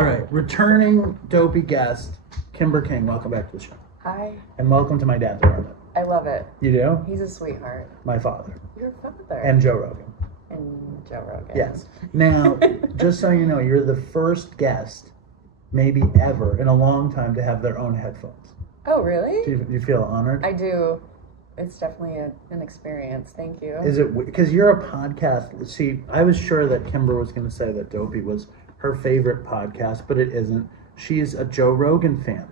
All right, returning dopey guest, Kimber King. Welcome back to the show. Hi. And welcome to my dad's apartment. I love it. You do? He's a sweetheart. My father. Your father. And Joe Rogan. And Joe Rogan. Yes. Now, just so you know, you're the first guest, maybe ever, in a long time to have their own headphones. Oh, really? Do you feel honored? I do. It's definitely an experience. Thank you. Is it because you're a podcast? See, I was sure that Kimber was going to say that Dopey was her favorite podcast, but it isn't. She's a Joe Rogan fan.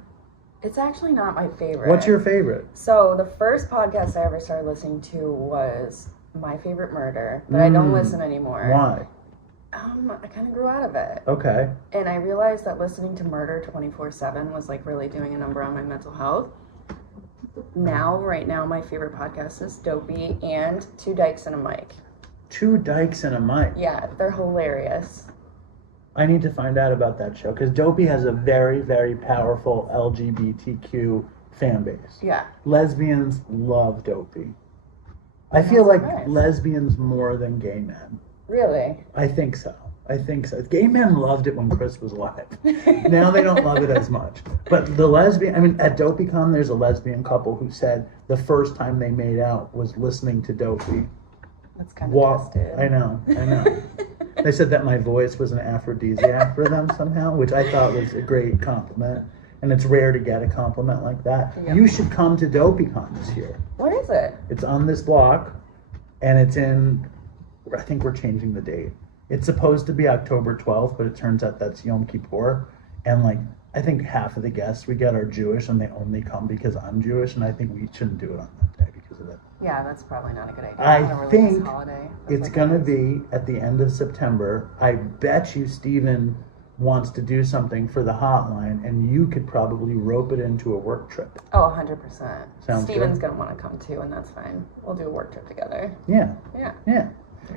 It's actually not my favorite. What's your favorite? So the first podcast I ever started listening to was My Favorite Murder, but I don't listen anymore. Why? I kind of grew out of it. Okay. And I realized that listening to murder 24/7 was like really doing a number on my mental health. Right now, my favorite podcast is Dopey and Two Dykes and a Mic. Two Dykes and a Mic. Yeah, they're hilarious. I need to find out about that show because Dopey has a very, very powerful LGBTQ fan base. Yeah. Lesbians love Dopey. I feel like lesbians more than gay men. Really? I think so. Gay men loved it when Chris was alive. Now they don't love it as much. But the lesbian, at DopeyCon, there's a lesbian couple who said the first time they made out was listening to Dopey. That's kind of twisted. I know. They said that my voice was an aphrodisiac for them somehow, which I thought was a great compliment. And it's rare to get a compliment like that. Yep. You should come to DopeyCon this year. What is it? It's on this block, and it's in, I think we're changing the date. It's supposed to be October 12th, but it turns out that's Yom Kippur. And I think half of the guests we get are Jewish, and they only come because I'm Jewish, and I think we shouldn't do it on that day because of it. Yeah, that's probably not a good idea. I think it's going to be at the end of September. I bet you Steven wants to do something for the hotline, and you could probably rope it into a work trip. Oh, 100%. Steven's going to want to come too, and that's fine. We'll do a work trip together. Yeah.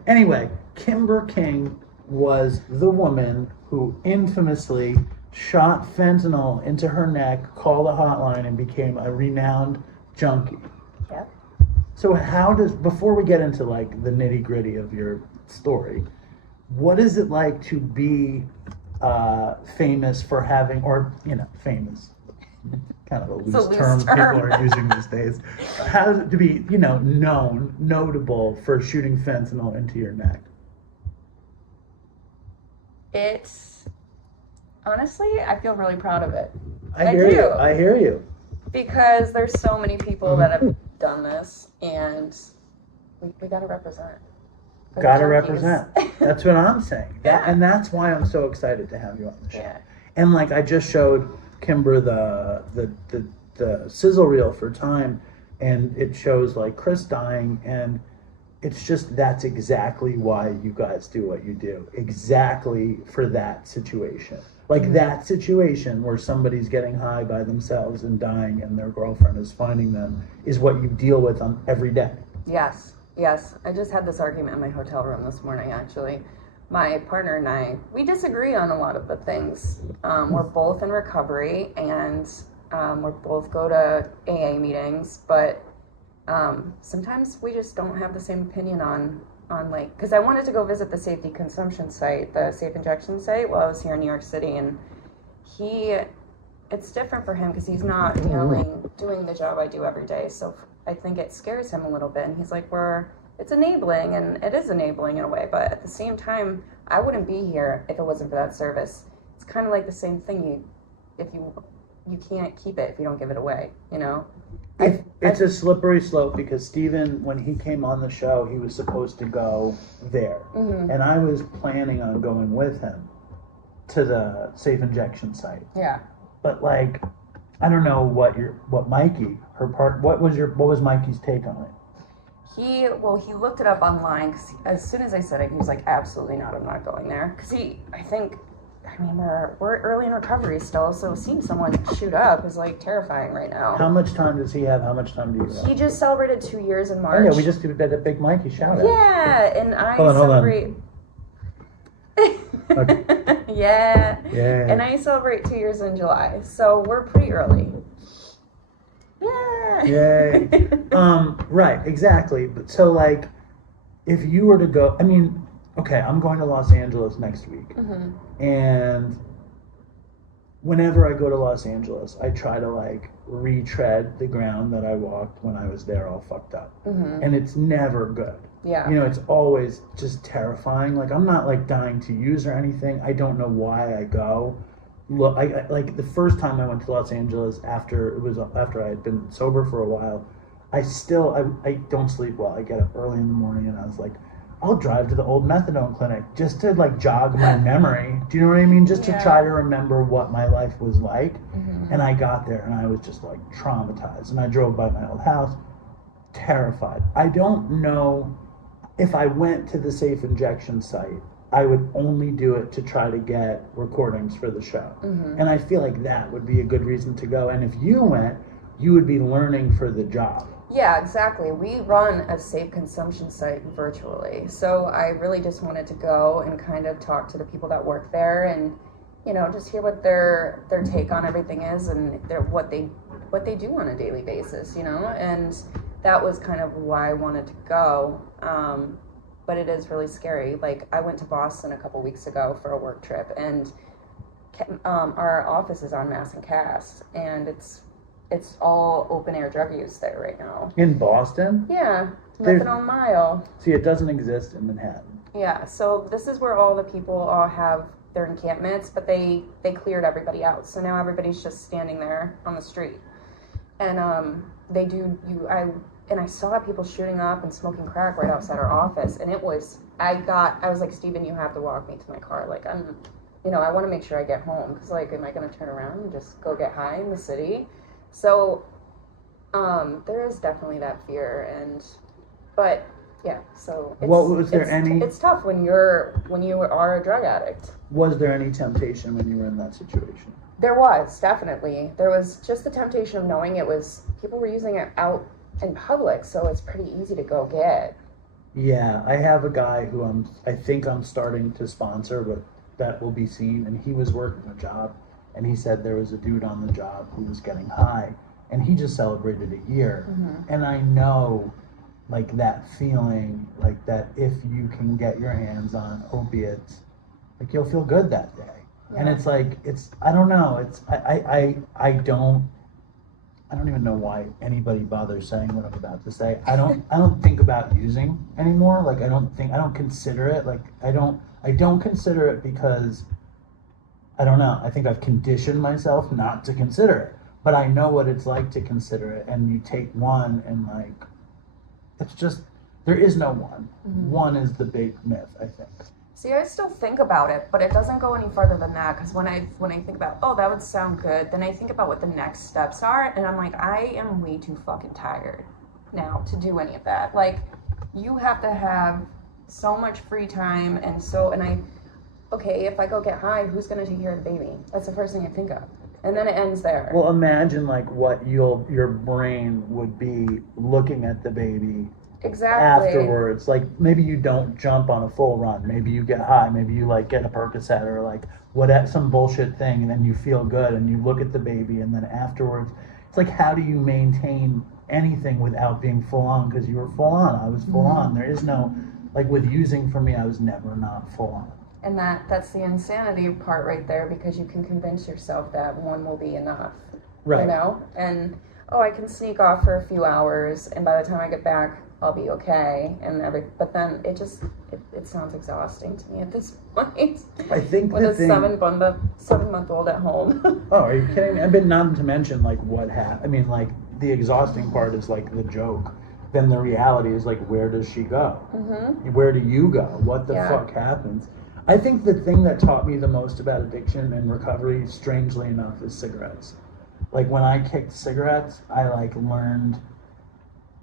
Anyway, Kimber King was the woman who infamously shot fentanyl into her neck, called a hotline, and became a renowned junkie. Yep. So before we get into the nitty gritty of your story, what is it like to be famous for having, famous, kind of a loose term people are using these days. How is it to be, notable for shooting fentanyl into your neck? It's, honestly, I feel really proud of it. I hear you. Because there's so many people that have done this, and we gotta represent. Gotta represent. That's what I'm saying. And that's why I'm so excited to have you on the show. Yeah. And I just showed Kimber the sizzle reel for Time, and it shows Chris dying, and it's just that's exactly why you guys do what you do. Exactly for that situation. That situation where somebody's getting high by themselves and dying and their girlfriend is finding them is what you deal with on every day. Yes. I just had this argument in my hotel room this morning, actually. My partner and I, we disagree on a lot of the things. We're both in recovery, and we both go to AA meetings, but sometimes we just don't have the same opinion on because I wanted to go visit the safety consumption site, the safe injection site, while I was here in New York City, and it's different for him because he's not doing the job I do every day, so I think it scares him a little bit, and he's like, it's enabling, and it is enabling in a way, but at the same time, I wouldn't be here if it wasn't for that service. It's kind of like the same thing. You can't keep it if you don't give it away, It's a slippery slope because Steven, when he came on the show, he was supposed to go there. Mm-hmm. And I was planning on going with him to the safe injection site. Yeah. But I don't know what Mikey, what was Mikey's take on it? He looked it up online because as soon as I said it, he was like, absolutely not, I'm not going there. Because we're early in recovery still, so seeing someone shoot up is terrifying right now. How much time does he have? How much time do you have? He just celebrated 2 years in March. Oh, yeah, we just did a big Mikey shout out. Yeah, and I celebrate. Okay. Yeah. And I celebrate 2 years in July, so we're pretty early. Yeah. Yay. Right, exactly. But so if you were to go, okay, I'm going to Los Angeles next week, and whenever I go to Los Angeles, I try to like retread the ground that I walked when I was there all fucked up. And it's never good. Yeah. You know, it's always just terrifying. Like, I'm not like dying to use or anything. I don't know why I go. Look, I like the first time I went to Los Angeles after I had been sober for a while, I don't sleep well. I get up early in the morning and I was like, I'll drive to the old methadone clinic just to like jog my memory. Do you know what I mean? Just to try to remember what my life was like. And I got there and I was just like traumatized. And I drove by my old house, terrified. I don't know if I went to the safe injection site, I would only do it to try to get recordings for the show. And I feel like that would be a good reason to go. And if you went, you would be learning for the job. Yeah, exactly. We run a safe consumption site virtually. So I really just wanted to go and kind of talk to the people that work there and, you know, just hear what their take on everything is and what they do on a daily basis, you know? And that was kind of why I wanted to go. But it is really scary. Like, I went to Boston a couple weeks ago for a work trip, and our office is on Mass and Cass, and it's all open air drug use there right now. In Boston? Yeah, Methadone Mile. See, it doesn't exist in Manhattan. Yeah, so this is where all the people all have their encampments, but they cleared everybody out. So now everybody's just standing there on the street. And I saw people shooting up and smoking crack right outside our office, and I was like, Steven, you have to walk me to my car. Like, I want to make sure I get home, because, like, am I going to turn around and just go get high in the city? So, there is definitely that fear, but yeah, so it's tough when you are a drug addict. Was there any temptation when you were in that situation? There was, definitely. There was just the temptation of knowing people were using it out in public, so it's pretty easy to go get. Yeah, I have a guy who I think I'm starting to sponsor, but that will be seen. And he was working a job, and he said there was a dude on the job who was getting high, and he just celebrated a year. And I know, like, that feeling, like, that if you can get your hands on opiates, like, you'll feel good that day. Yeah. And it's like, I don't know, I don't even know why anybody bothers saying what I'm about to say. I don't think about using anymore. Like, I don't consider it. Like, I don't consider it because, I don't know. I think I've conditioned myself not to consider it. But I know what it's like to consider it. And you take one and, like, it's just, there is no one. One is the big myth, I think. See, I still think about it, but it doesn't go any further than that, because when I think about, oh, that would sound good, then I think about what the next steps are, and I'm like, I am way too fucking tired now to do any of that. Like, you have to have so much free time, okay, if I go get high, who's going to take care of the baby? That's the first thing I think of. And then it ends there. Well, imagine, like, what your brain would be looking at the baby. Exactly. Afterwards, like, maybe you don't jump on a full run. Maybe you get high. Maybe you, like, get a Percocet or, like, some bullshit thing, and then you feel good, and you look at the baby, and then afterwards, it's like, how do you maintain anything without being full on? Because you were full on. I was full on. There is no, like, with using for me, I was never not full on. And that's the insanity part right there, because you can convince yourself that one will be enough. Right. You know? And, I can sneak off for a few hours, and by the time I get back, I'll be okay, but then it sounds exhausting to me at this point. I think with a 7-month-old at home. Oh, are you kidding me? But not to mention, like, what happened. I mean, like, the exhausting part is, like, the joke. Then the reality is, like, where does she go? Where do you go? What the fuck happens? I think the thing that taught me the most about addiction and recovery, strangely enough, is cigarettes. Like, when I kicked cigarettes, I, like, learned...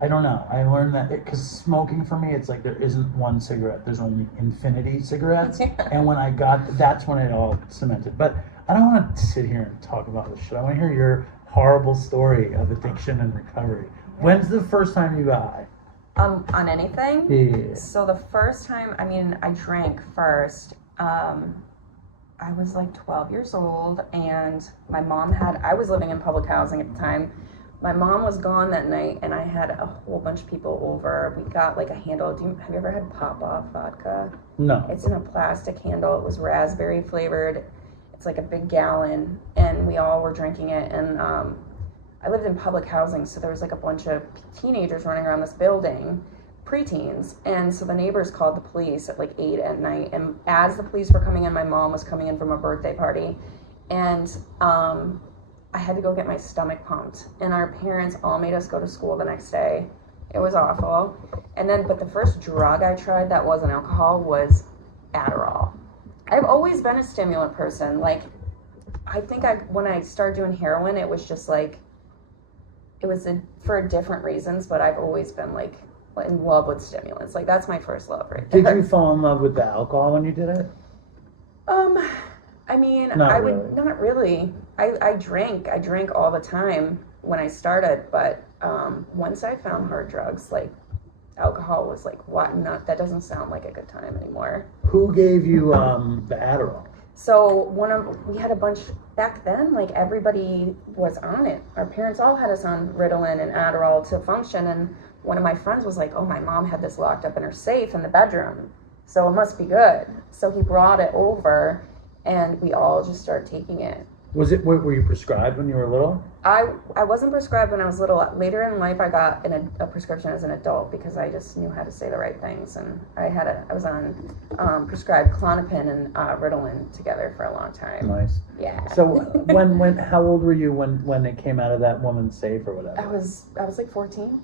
I don't know. I learned that because smoking for me, it's like there isn't one cigarette. There's only infinity cigarettes. And when that's when it all cemented. But I don't want to sit here and talk about this shit. I want to hear your horrible story of addiction and recovery. When's the first time you got high? On anything? Yeah. So the first time, I drank first. I was like 12 years old, and my mom I was living in public housing at the time. My mom was gone that night, and I had a whole bunch of people over. We got, like, a handle. Have you ever had Pop-Off vodka? No. It's in a plastic handle. It was raspberry flavored. It's like a big gallon. And and we all were drinking it. And I lived in public housing, so there was like a bunch of teenagers running around this building, preteens. And so the neighbors called the police at like 8 at night. And as the police were coming in, my mom was coming in from a birthday party. And I had to go get my stomach pumped. And our parents all made us go to school the next day. It was awful. And then, but the first drug I tried that wasn't alcohol was Adderall. I've always been a stimulant person. Like, I think when I started doing heroin, it was just like, it was for different reasons, but I've always been like in love with stimulants. Like, that's my first love right there. Did you fall in love with the alcohol when you did it? I mean, Not really. I drank all the time when I started, but once I found hard drugs, like alcohol was like, what? Not, that doesn't sound like a good time anymore. Who gave you the Adderall? So we had a bunch back then, like everybody was on it. Our parents all had us on Ritalin and Adderall to function, and one of my friends was like, oh, my mom had this locked up in her safe in the bedroom, so it must be good. So he brought it over, and we all just started taking it. Were you prescribed when you were little? I wasn't prescribed when I was little. Later in life, I got a prescription as an adult because I just knew how to say the right things, and I was on prescribed Klonopin and Ritalin together for a long time. Nice. Yeah. So how old were you when it came out of that woman's safe or whatever? I was like 14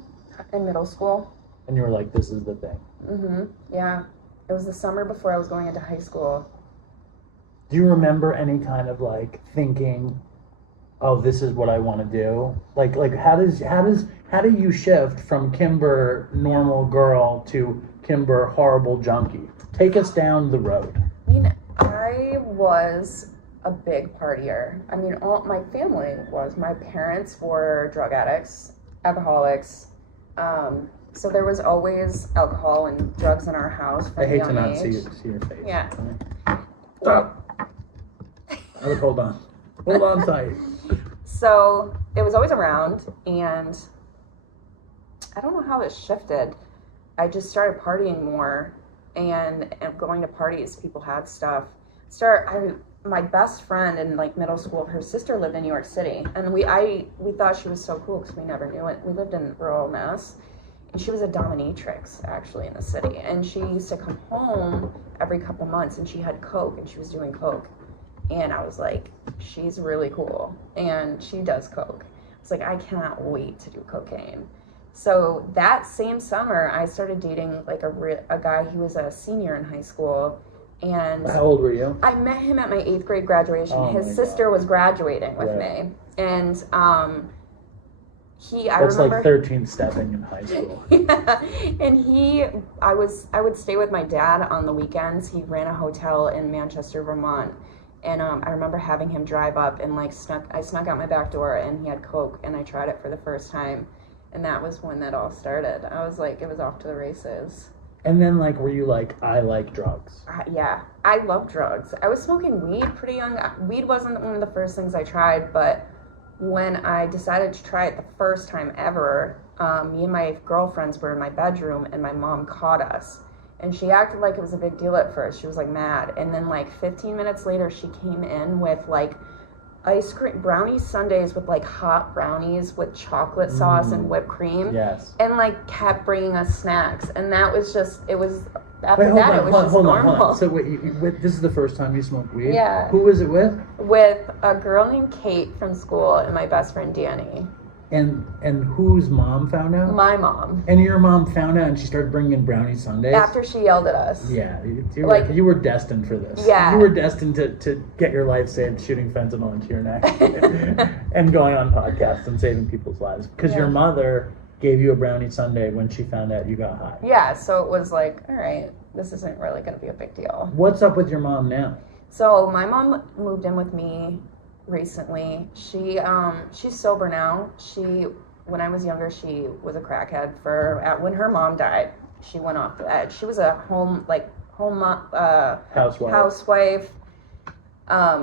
in middle school. And you were like, this is the thing. Mm-hmm. Yeah. It was the summer before I was going into high school. Do you remember any kind of like thinking, oh, this is what I want to do? Like how do you shift from Kimber normal girl to Kimber horrible junkie? Take us down the road. I mean, I was a big partier. I mean, all my family was. My parents were drug addicts, alcoholics. So there was always alcohol and drugs in our house from I hate a young to not age. see your face. Yeah. Stop. Hold on tight. So it was always around, and I don't know how it shifted. I just started partying more and going to parties. People had stuff. My best friend in like middle school, her sister lived in New York City, and we thought she was so cool because we never knew it. We lived in rural Mass, and she was a dominatrix actually in the city, and she used to come home every couple months, and she had coke, and she was doing coke. And I was like, she's really cool, and she does coke. It's like, I cannot wait to do cocaine. So that same summer, I started dating like a guy. He was a senior in high school, and how old were you? I met him at my 8th grade graduation. Oh, his sister was graduating with me, and That's like 13 stepping in high school. Yeah, and I would stay with my dad on the weekends. He ran a hotel in Manchester, Vermont. And I remember having him drive up and like I snuck out my back door, and he had coke, and I tried it for the first time, and that was when that all started. I was like, it was off to the races. And then like, were you like, I like drugs? Yeah, I love drugs. I was smoking weed pretty young. Weed wasn't one of the first things I tried, but when I decided to try it the first time ever, me and my girlfriends were in my bedroom, and my mom caught us. And she acted like it was a big deal at first. She was like mad. And then like 15 minutes later, she came in with like ice cream, brownie sundaes with like hot brownies with chocolate sauce and whipped cream. Yes. And like kept bringing us snacks. And that was just, it was, after Wait, that, it was just normal. Hold on. So wait, this is the first time you smoked weed? Yeah. Who was it with? With a girl named Kate from school and my best friend Danny. And whose mom found out? My mom. And your mom found out, and she started bringing in brownie sundaes? After she yelled at us. Yeah, you were destined for this. Yeah. You were destined to get your life saved shooting fentanyl into your neck and going on podcasts and saving people's lives. Because your mother gave you a brownie sundae when she found out you got high. Yeah, so it was like, all right, this isn't really going to be a big deal. What's up with your mom now? So my mom moved in with me recently. She's sober now. When I was younger, she was a crackhead. When her mom died, she went off the edge. She was a housewife.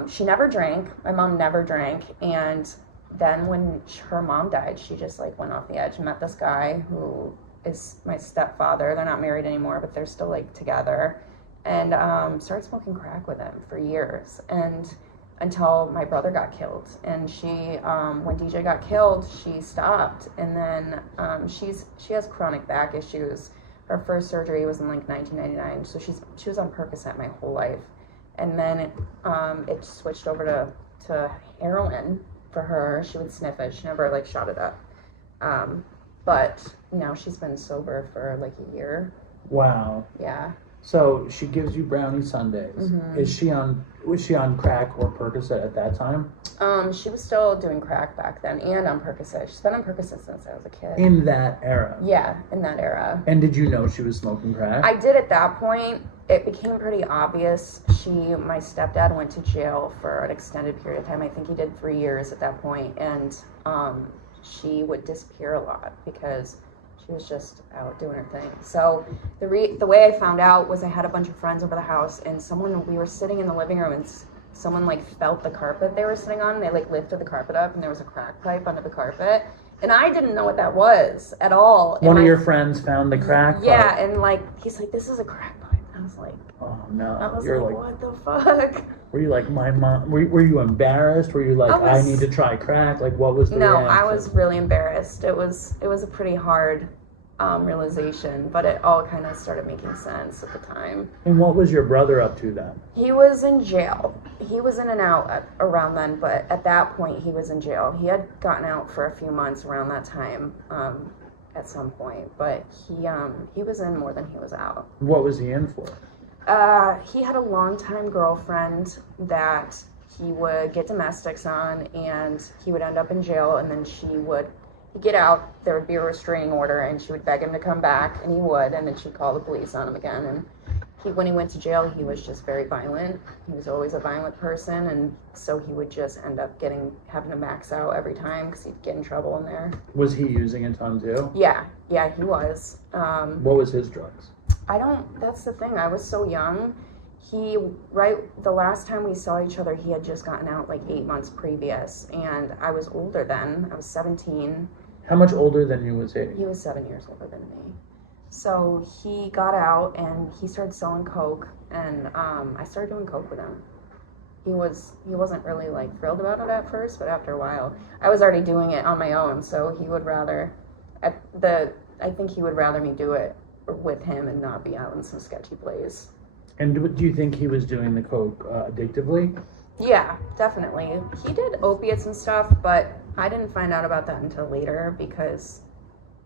She never drank. My mom never drank, and then when her mom died, she just like went off the edge and met this guy who is my stepfather. They're not married anymore, but they're still like together, and started smoking crack with him for years. And until my brother got killed. And she, when DJ got killed, she stopped. And then she has chronic back issues. Her first surgery was in like 1999, so she was on Percocet my whole life. And then it switched over to heroin for her. She would sniff it. She never like shot it up. But now she's been sober for like a year. Wow. Yeah. So she gives you brownie sundaes. Mm-hmm. Was she on crack or Percocet at that time? She was still doing crack back then and on Percocet. She's been on Percocet since I was a kid. In that era? Yeah, in that era. And did you know she was smoking crack? I did at that point. It became pretty obvious. My stepdad went to jail for an extended period of time. I think he did 3 years at that point. And she would disappear a lot because she was just out doing her thing. So the way I found out was I had a bunch of friends over the house, and we were sitting in the living room, and someone like felt the carpet they were sitting on. And they like lifted the carpet up, and there was a crack pipe under the carpet, and I didn't know what that was at all. One of your friends found the crack pipe. Yeah, and like he's like, "This is a crack pipe." And I was like, "Oh no!" I was like, "What the fuck?" Were you like, my mom? Were you embarrassed? Were you like, I need to try crack? Like, what was the reaction? I was really embarrassed. It was a pretty hard realization, but it all kind of started making sense at the time. And what was your brother up to then? He was in jail. He was in and out around then, but at that point he was in jail. He had gotten out for a few months around that time at some point, but he was in more than he was out. What was he in for? He had a longtime girlfriend that he would get domestics on, and he would end up in jail, and then he'd get out, there would be a restraining order, and she would beg him to come back, and he would, and then she'd call the police on him again. And when he went to jail, he was just very violent. He was always a violent person, and so he would just end up having to max out every time because he'd get in trouble in there. Was he using a ton too? Yeah, he was. What was his drugs? That's the thing, I was so young. The last time we saw each other, he had just gotten out like 8 months previous, and I was older then. I was 17. How much older than you was he? He was 7 years older than me. So he got out and he started selling coke, and I started doing coke with him. He wasn't really like thrilled about it at first, but after a while, I was already doing it on my own. So he would rather, I think he would rather me do it with him and not be out in some sketchy place. And do you think he was doing the coke addictively? Yeah, definitely. He did opiates and stuff, but I didn't find out about that until later because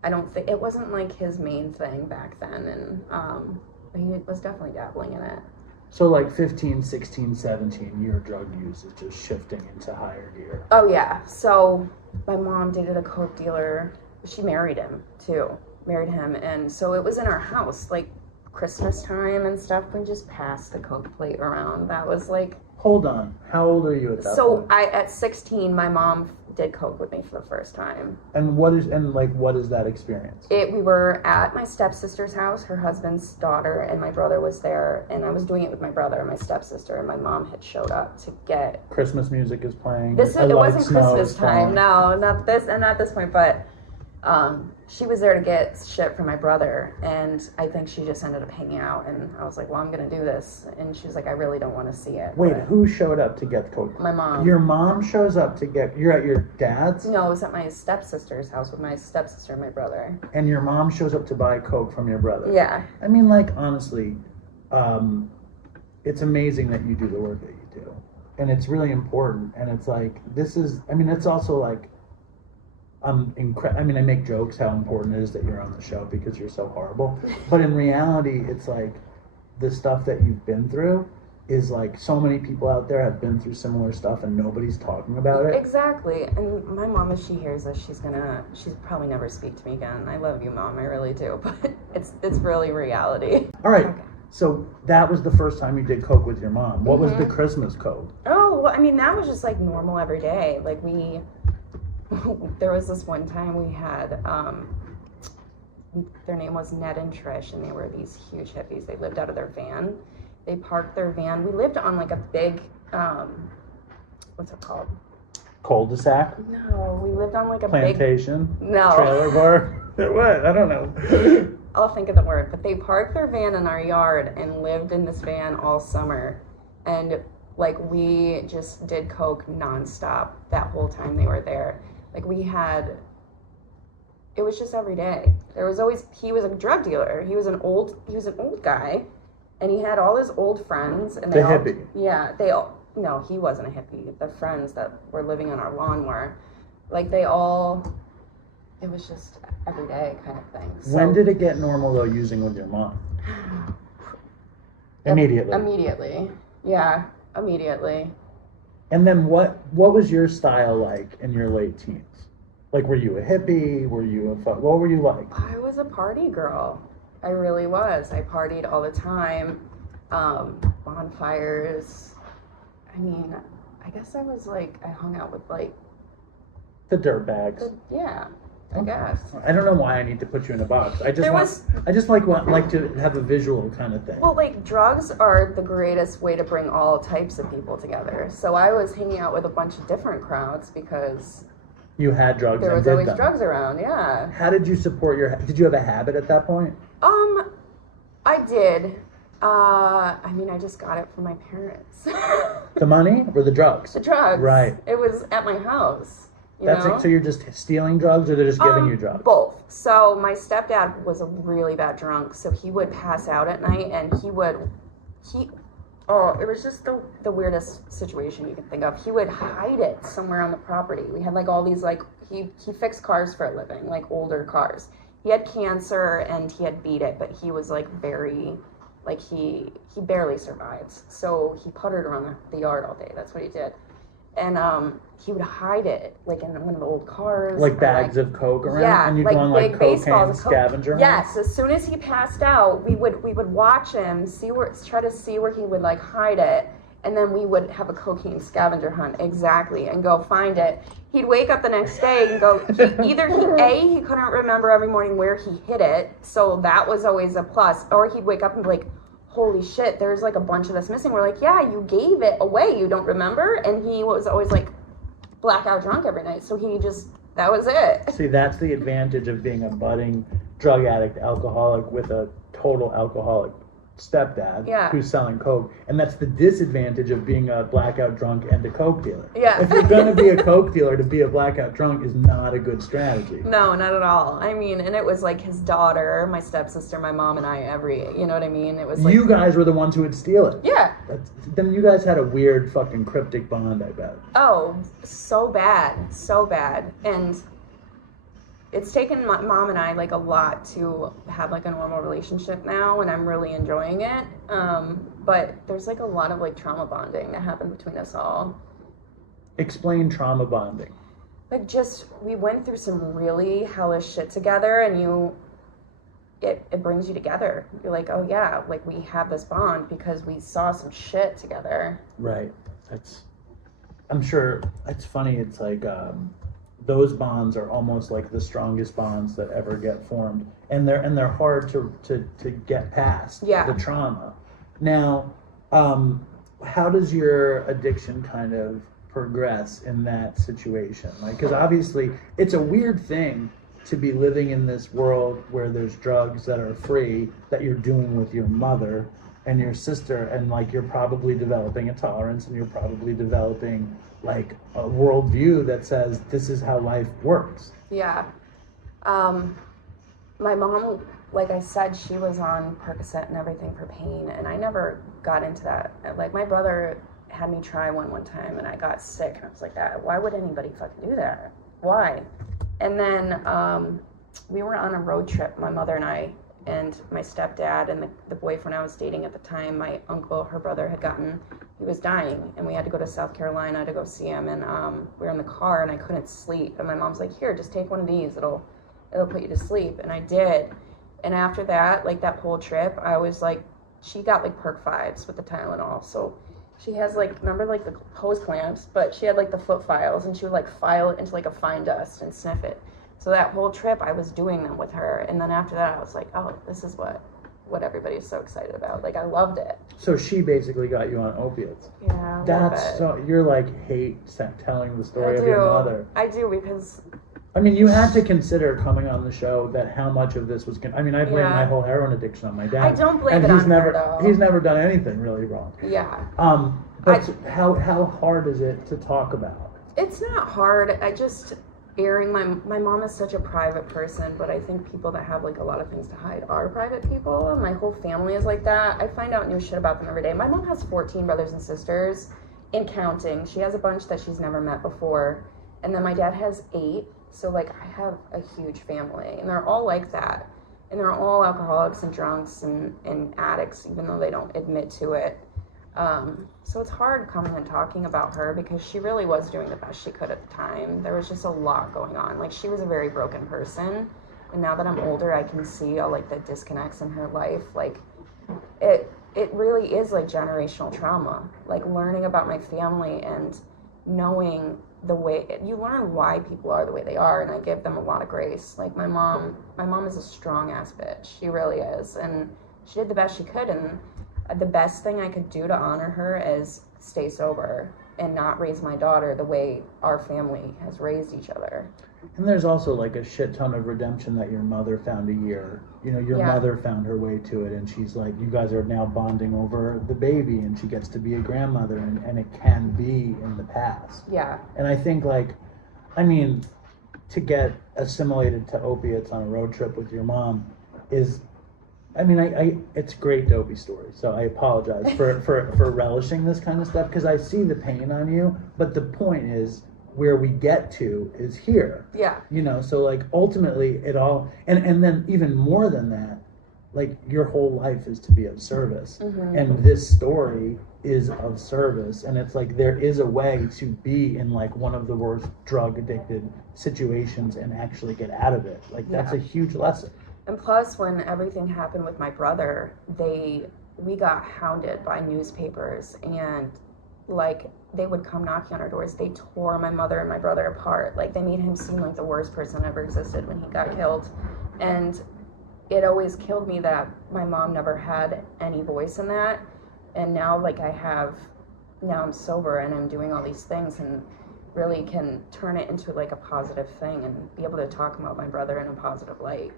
it wasn't like his main thing back then, and he was definitely dabbling in it. So like 15, 16, 17, your drug use is just shifting into higher gear. Oh yeah. So my mom dated a coke dealer. She married him too. And so it was in our house, like Christmas time and stuff. We just passed the coke plate around. That was like. Hold on. How old are you at that point? So at 16, my mom did coke with me for the first time. And what is that experience? We were at my stepsister's house. Her husband's daughter and my brother was there, and I was doing it with my brother and my stepsister, and my mom had showed up to get. Christmas music is playing. It wasn't Christmas time. No, not this point, but. She was there to get shit from my brother, and I think she just ended up hanging out, and I was like, well, I'm gonna do this, and she was like, I really don't want to see it. Wait, who showed up to get coke? My mom. Your mom shows up to get, you're at your dad's? No, it was at my stepsister's house with my stepsister and my brother. And your mom shows up to buy coke from your brother? Yeah. I mean, like, honestly, it's amazing that you do the work that you do, and it's really important, and it's like, it's also like, I make jokes how important it is that you're on the show because you're so horrible. But in reality, it's like the stuff that you've been through is like so many people out there have been through similar stuff and nobody's talking about it. Exactly. And my mom, if she hears this, she's probably never speak to me again. I love you, Mom. I really do. But it's really reality. All right. Okay. So that was the first time you did coke with your mom. What was the Christmas coke? Oh, well, I mean, that was just like normal every day. Like there was this one time we had, their name was Ned and Trish, and they were these huge hippies. They lived out of their van. They parked their van. We lived on like a big, what's it called? Cul-de-sac? No, we lived on like a plantation? No. Trailer bar? What? I don't know. I'll think of the word. But they parked their van in our yard and lived in this van all summer. And Like, we just did coke nonstop that whole time they were there. Like, it was just every day. He was a drug dealer. He was an old guy, and he had all his old friends. And hippie. Yeah, no, he wasn't a hippie. The friends that were living on our lawn were. Like, it was just every day kind of thing. So, when did it get normal, though, using with your mom? Immediately. Immediately. Yeah, immediately. And then what was your style like in your late teens? Like, were you a hippie? What were you like? I was a party girl. I really was. I partied all the time. Bonfires. I mean, I guess I hung out with, like... The dirtbags. Yeah, I guess. I don't know why I need to put you in a box. I just like to have a visual kind of thing. Well, like, drugs are the greatest way to bring all types of people together. So I was hanging out with a bunch of different crowds because... You had drugs there and was did always them. drugs around, yeah. How did you support did you have a habit at that point? I did. I mean, I just got it from my parents. The money or the drugs? The drugs. Right. It was at my house. You know? So you're just stealing drugs, or they're just giving you drugs? Both. So my stepdad was a really bad drunk, so he would pass out at night, and it was just the weirdest situation you could think of. He would hide it somewhere on the property. We had like all these he fixed cars for a living, like older cars. He had cancer and he had beat it, but he was like very, like he barely survived. So he puttered around the yard all day. That's what he did. And he would hide it like in one of the old cars. Like bags of coke around? Yeah, and you'd like go on big like baseball cocaine scavenger hunt? Yes, as soon as he passed out, we would watch him, try to see where he would like hide it, and then we would have a cocaine scavenger hunt, exactly, and go find it. He'd wake up the next day and go, he couldn't remember every morning where he hid it, so that was always a plus, or he'd wake up and be like, holy shit, there's like a bunch of this missing. We're like, yeah, you gave it away, you don't remember? And he was always like blackout drunk every night, so that was it. See, that's the advantage of being a budding drug addict, alcoholic with a total alcoholic stepdad who's selling coke, and that's the disadvantage of being a blackout drunk and a coke dealer. Yeah. If you're gonna be a coke dealer, to be a blackout drunk is not a good strategy. No, not at all. I mean, and it was like his daughter, my stepsister, my mom, and I, you know what I mean? It was like... You guys were the ones who would steal it. Yeah. Then you guys had a weird fucking cryptic bond, I bet. Oh, so bad. And it's taken my mom and I like a lot to have like a normal relationship now, and I'm really enjoying it. But there's like a lot of like trauma bonding that happened between us all. Explain trauma bonding. Like, just, we went through some really hellish shit together, and it brings you together. You're like, oh yeah, like we have this bond because we saw some shit together. Right. I'm sure it's funny. It's like, those bonds are almost like the strongest bonds that ever get formed, and they're hard to get past the trauma. Now, how does your addiction kind of progress in that situation? Like, because obviously it's a weird thing to be living in this world where there's drugs that are free that you're doing with your mother and your sister, and like you're probably developing a tolerance, and you're probably developing like a worldview that says this is how life works. Yeah. My mom, like I said, she was on Percocet and everything for pain, and I never got into that. Like, my brother had me try one time, and I got sick, and I was like, why would anybody fucking do that? Why? And then we were on a road trip, my mother and I, and my stepdad and the boyfriend I was dating at the time, my uncle, her brother, he was dying, and we had to go to South Carolina to go see him, and we were in the car, and I couldn't sleep, and my mom's like, here, just take one of these, it'll put you to sleep, and I did. And after that, like that whole trip, I was like, she got like perk 5s with the Tylenol, so she has like, remember like the hose clamps, but she had like the foot files, and she would like file it into like a fine dust and sniff it. So that whole trip, I was doing them with her. And then after that, I was like, oh, this is what everybody's so excited about. Like, I loved it. So she basically got you on opiates. Yeah, that's so, you're like telling the story of your mother. I do, because... I mean, you had to consider coming on the show that how much of this was... I mean, I blame my whole heroin addiction on my dad. I don't blame it on her, though. He's never done anything really wrong. Yeah. But how hard is it to talk about? It's not hard. I just airing my mom is such a private person, but I think people that have like a lot of things to hide are private people. My whole family is like that. I find out new shit about them every day. My mom has 14 brothers and sisters and counting. She has a bunch that she's never met before. And then my dad has 8. So like I have a huge family and they're all like that. And they're all alcoholics and drunks and addicts, even though they don't admit to it. So it's hard coming and talking about her because she really was doing the best she could at the time. There was just a lot going on. Like, she was a very broken person. And now that I'm older, I can see all, like, the disconnects in her life. Like, it really is, like, generational trauma. Like, learning about my family and knowing the way, you learn why people are the way they are, and I give them a lot of grace. Like, my mom is a strong-ass bitch. She really is. And she did the best she could, and the best thing I could do to honor her is stay sober and not raise my daughter the way our family has raised each other. And there's also like a shit ton of redemption that your mother found a year. You know, your mother found her way to it, and she's like, you guys are now bonding over the baby, and she gets to be a grandmother, and it can be in the past. Yeah. And I think, like, I mean, to get assimilated to opiates on a road trip with your mom is, I mean, it's a great dopey story, so I apologize for relishing this kind of stuff, because I see the pain on you, but the point is, where we get to is here. Yeah. You know, so like ultimately it all, and then even more than that, like your whole life is to be of service. Mm-hmm. And this story is of service, and it's like there is a way to be in like one of the worst drug addicted situations and actually get out of it. Like that's a huge lesson. And plus, when everything happened with my brother, we got hounded by newspapers, and like they would come knocking on our doors. They tore my mother and my brother apart. Like, they made him seem like the worst person that ever existed when he got killed. And it always killed me that my mom never had any voice in that. And now, like, now I'm sober and I'm doing all these things and really can turn it into like a positive thing and be able to talk about my brother in a positive light.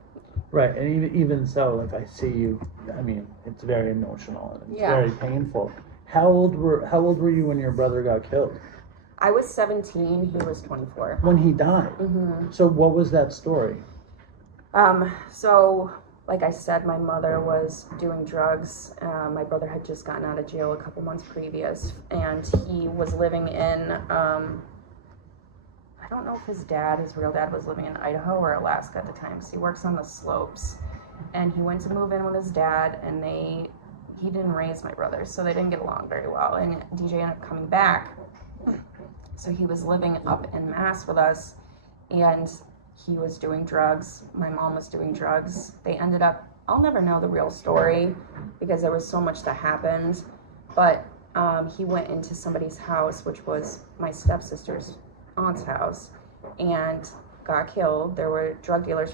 Right, and even so, like, I see you, I mean, it's very emotional and it's very painful. How old were you when your brother got killed? I was 17, he was 24. When he died? Mm-hmm. So what was that story? So, like I said, my mother was doing drugs. My brother had just gotten out of jail a couple months previous, and he was living in, I don't know if his real dad was living in Idaho or Alaska at the time, so he works on the slopes. And he went to move in with his dad, and he didn't raise my brother, so they didn't get along very well. And DJ ended up coming back, so he was living up in Mass with us, and he was doing drugs. My mom was doing drugs. They ended up, I'll never know the real story because there was so much that happened, but he went into somebody's house, which was my stepsister's aunt's house, and got killed. There were drug dealers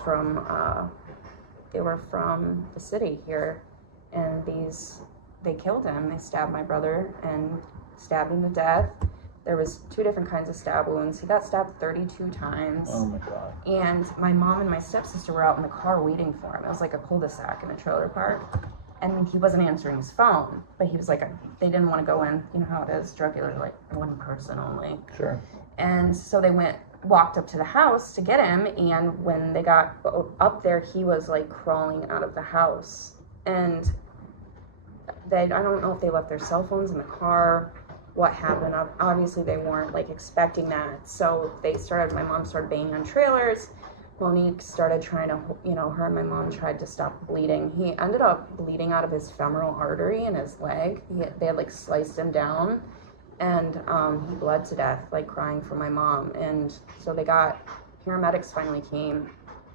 they were from the city here, and they killed him. They stabbed my brother and stabbed him to death. There was 2 different kinds of stab wounds. He got stabbed 32 times. Oh my God. And my mom and my stepsister were out in the car waiting for him. It was like a cul-de-sac in a trailer park. And he wasn't answering his phone, but he was like, they didn't want to go in. You know how it is, drug dealers, like one person only. Sure. And so they walked up to the house to get him, and when they got up there, he was like crawling out of the house. And I don't know if they left their cell phones in the car, what happened. Obviously they weren't like expecting that. So my mom started banging on trailers. Monique started trying to, her and my mom tried to stop bleeding. He ended up bleeding out of his femoral artery in his leg. They had like sliced him down, and he bled to death, like crying for my mom. And so paramedics finally came.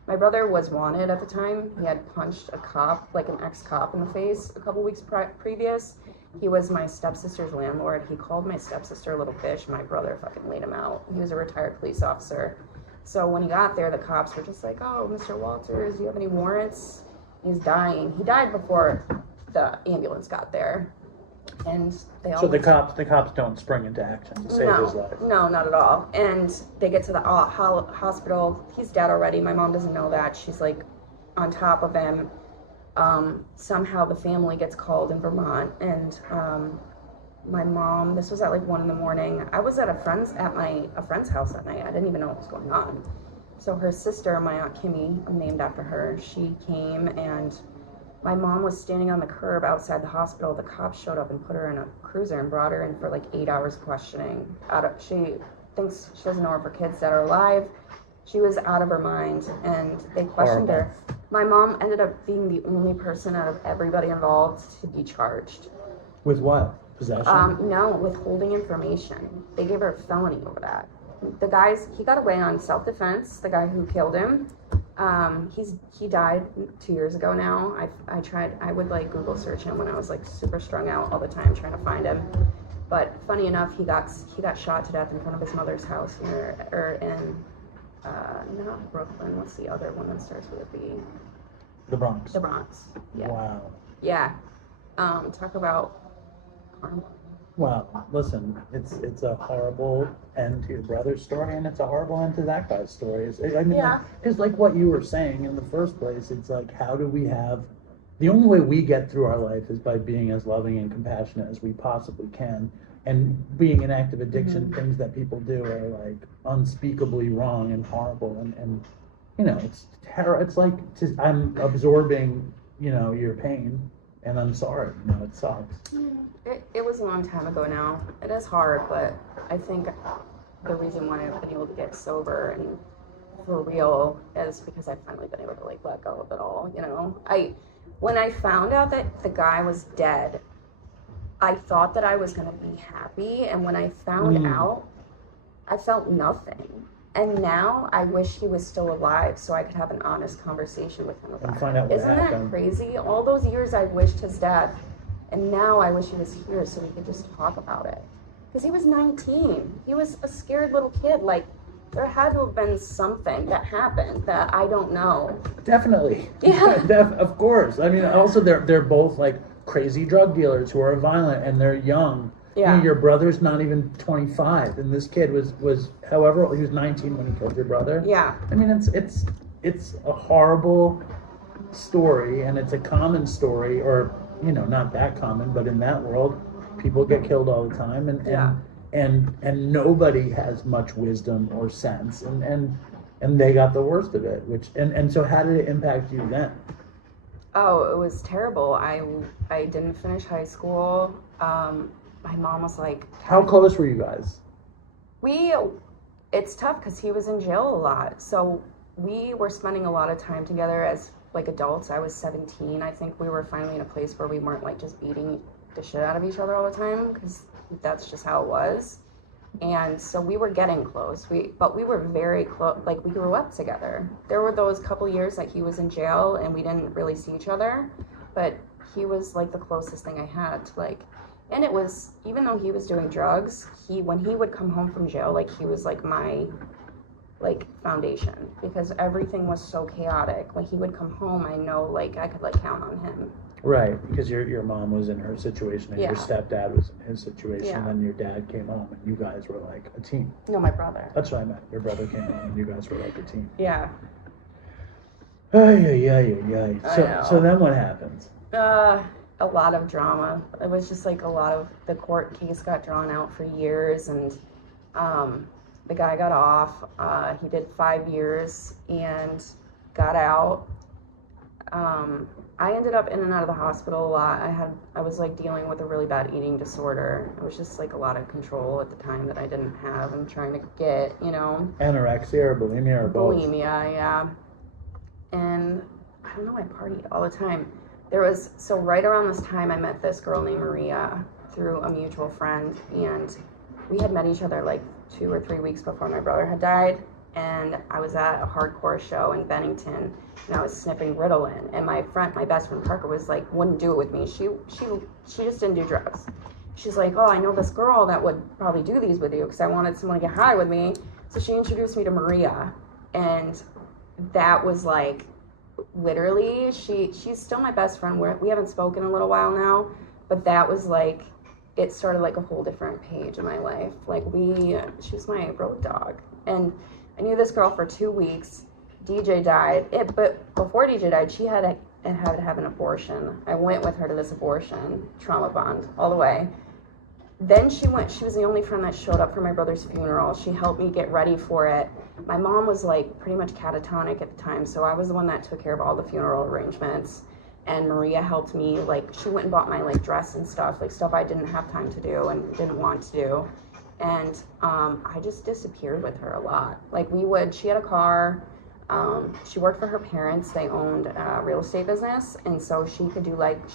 My brother was wanted at the time. He had punched a cop, like an ex-cop, in the face a couple weeks previous. He was my stepsister's landlord. He called my stepsister a little bitch. My brother fucking laid him out. He was a retired police officer. So when he got there, the cops were just like, "Oh, Mr. Walters, do you have any warrants?" He's dying. He died before the ambulance got there. And the cops don't spring into action to save his life. No, not at all. And they get to the hospital. He's dead already. My mom doesn't know that. She's like on top of him. Somehow the family gets called in Vermont, and my mom, this was at like 1 a.m. I was at a friend's house that night. I didn't even know what was going on. So her sister, my Aunt Kimmy, I'm named after her, she came, and my mom was standing on the curb outside the hospital. The cops showed up and put her in a cruiser and brought her in for like 8 hours questioning. She thinks she doesn't know if her kids dead or alive. She was out of her mind, and they questioned her. My mom ended up being the only person out of everybody involved to be charged. With what? Possession? No, withholding information. They gave her a felony over that. He got away on self-defense, the guy who killed him. He died 2 years ago now. I would like Google search him when I was like super strung out all the time trying to find him. But funny enough, he got shot to death in front of his mother's house in not Brooklyn. What's the other one that starts with a B? The Bronx. The Bronx. Yeah. Wow. Yeah. Talk about karma. Well, listen, it's a horrible end to your brother's story, and it's a horrible end to that guy's story. Because like what you were saying in the first place, it's like, how do we have... The only way we get through our life is by being as loving and compassionate as we possibly can. And being in active addiction, things that people do are like unspeakably wrong and horrible. And you know, it's terror. It's like, I'm absorbing, you know, your pain, and I'm sorry. You know, it sucks. It was a long time ago now. It is hard, but I think the reason why I've been able to get sober and for real is because I've finally been able to like let go of it all. You know, when I found out that the guy was dead, I thought that I was gonna be happy, and when I found out, I felt nothing. And now I wish he was still alive so I could have an honest conversation with him about it. Isn't that crazy? All those years I wished his death, and now I wish he was here so we could just talk about it. Because he was 19. He was a scared little kid. Like, there had to have been something that happened that I don't know. Definitely. Yeah. Of course. I mean, also they're both like crazy drug dealers who are violent, and they're young. Yeah. You know, your brother's not even 25, and this kid was however old. He was 19 when he killed your brother. Yeah. I mean, it's a horrible story, and it's a common story, or you know, not that common, but in that world, people get killed all the time, and nobody has much wisdom or sense, and they got the worst of it. And so how did it impact you then? Oh, it was terrible. I didn't finish high school. My mom was like... How close were you guys? It's tough because he was in jail a lot. So we were spending a lot of time together as like adults. I was 17. I think we were finally in a place where we weren't like just beating the shit out of each other all the time, because that's just how it was. And so we were getting close. But we were very close. Like, we grew up together. There were those couple years that he was in jail and we didn't really see each other, but he was like the closest thing I had to like... And it was, even though he was doing drugs, when he would come home from jail, like, he was like my like foundation, because everything was so chaotic. When he would come home, I know like I could like count on him. Right, because your mom was in her situation, and your stepdad was in his situation, and your dad came home, and you guys were like a team. No, my brother. That's what I meant. Your brother came home, and you guys were like a team. Yeah. So then what happens? A lot of drama. It was just like a lot of... The court case got drawn out for years, and the guy got off. He did 5 years and got out. I ended up in and out of the hospital a lot. I was like dealing with a really bad eating disorder. It was just like a lot of control at the time that I didn't have and trying to get, you know. Anorexia or bulimia or both? Bulimia, yeah. And I don't know, I partied all the time. So right around this time, I met this girl named Maria through a mutual friend, and we had met each other like 2 or 3 weeks before my brother had died. And I was at a hardcore show in Bennington, and I was sniffing Ritalin, and my best friend Parker was like, wouldn't do it with me. She just didn't do drugs. She's like, oh, I know this girl that would probably do these with you, because I wanted someone to get high with me. So she introduced me to Maria, and that was like, literally, she's still my best friend. We haven't spoken in a little while now, but that was like, it started like a whole different page in my life. Like, she's my road dog, and I knew this girl for 2 weeks. DJ died. But before DJ died, she had to have an abortion. I went with her to this abortion, trauma bond, all the way. then she was the only friend that showed up for my brother's funeral. She helped me get ready for it. My mom was like pretty much catatonic at the time, so I was the one that took care of all the funeral arrangements. And Maria helped me, like she went and bought my like dress and stuff, like stuff I didn't have time to do and didn't want to do. And I just disappeared with her a lot. Like she had a car. She worked for her parents. They owned a real estate business, and so she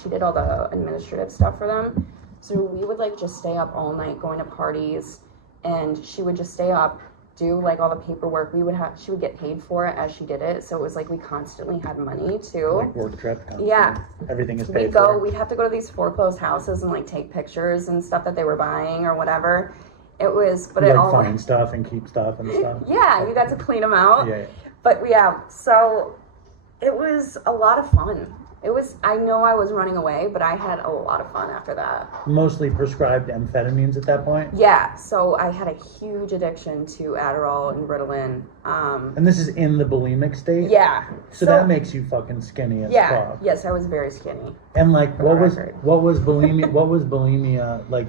did all the administrative stuff for them. So we would like just stay up all night going to parties, and she would just stay up, do like all the paperwork. She would get paid for it as she did it. So it was like we constantly had money too. Like work trip. Yeah. Everything is paid for. We'd have to go to these foreclosed houses and like take pictures and stuff that they were buying or whatever. It was, but it all find stuff and keep stuff and stuff. Yeah, you got to clean them out. Yeah. But yeah, so it was a lot of fun. I know I was running away, but I had a lot of fun after that. Mostly prescribed amphetamines at that point? Yeah, so I had a huge addiction to Adderall and Ritalin. And this is in the bulimic state? Yeah. So that makes you fucking skinny as fuck. Yes, I was very skinny. And like, what was bulimia? What was bulimia like?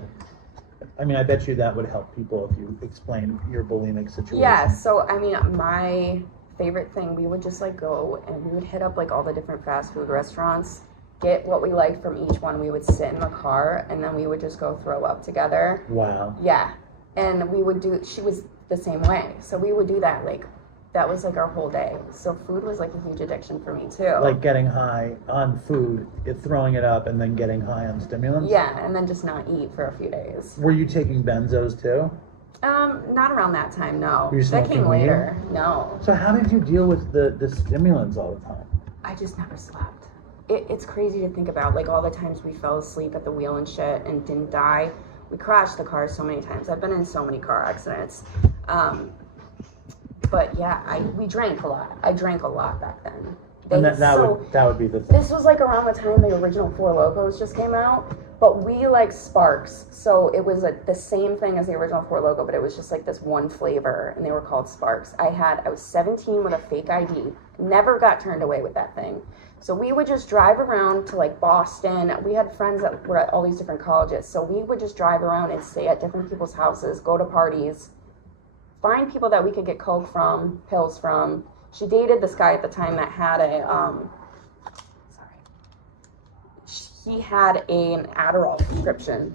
I mean, I bet you that would help people if you explain your bulimic situation. Yeah, so I mean, my favorite thing, we would just like go and we would hit up like all the different fast food restaurants, get what we liked from each one. We would sit in the car and then we would just go throw up together. Wow. Yeah. And she was the same way. So we would do that, like, that was like our whole day. So food was like a huge addiction for me too. Like getting high on food, throwing it up, and then getting high on stimulants? Yeah, and then just not eat for a few days. Were you taking benzos too? Not around that time, no. Were you that came weed? later. No. So how did you deal with the stimulants all the time? I just never slept. It's crazy to think about, like all the times we fell asleep at the wheel and shit and didn't die. We crashed the car so many times. I've been in so many car accidents. But yeah, we drank a lot. I drank a lot back then. And that would be the thing. This was like around the time the original Four Locos just came out, but we like Sparks, so it was the same thing as the original Four Loko, but it was just like this one flavor, and they were called Sparks. I was 17 with a fake ID, never got turned away with that thing. So we would just drive around to like Boston. We had friends that were at all these different colleges, so we would just drive around and stay at different people's houses, go to parties, find people that we could get coke from, pills from. She dated this guy at the time that had he had an Adderall prescription.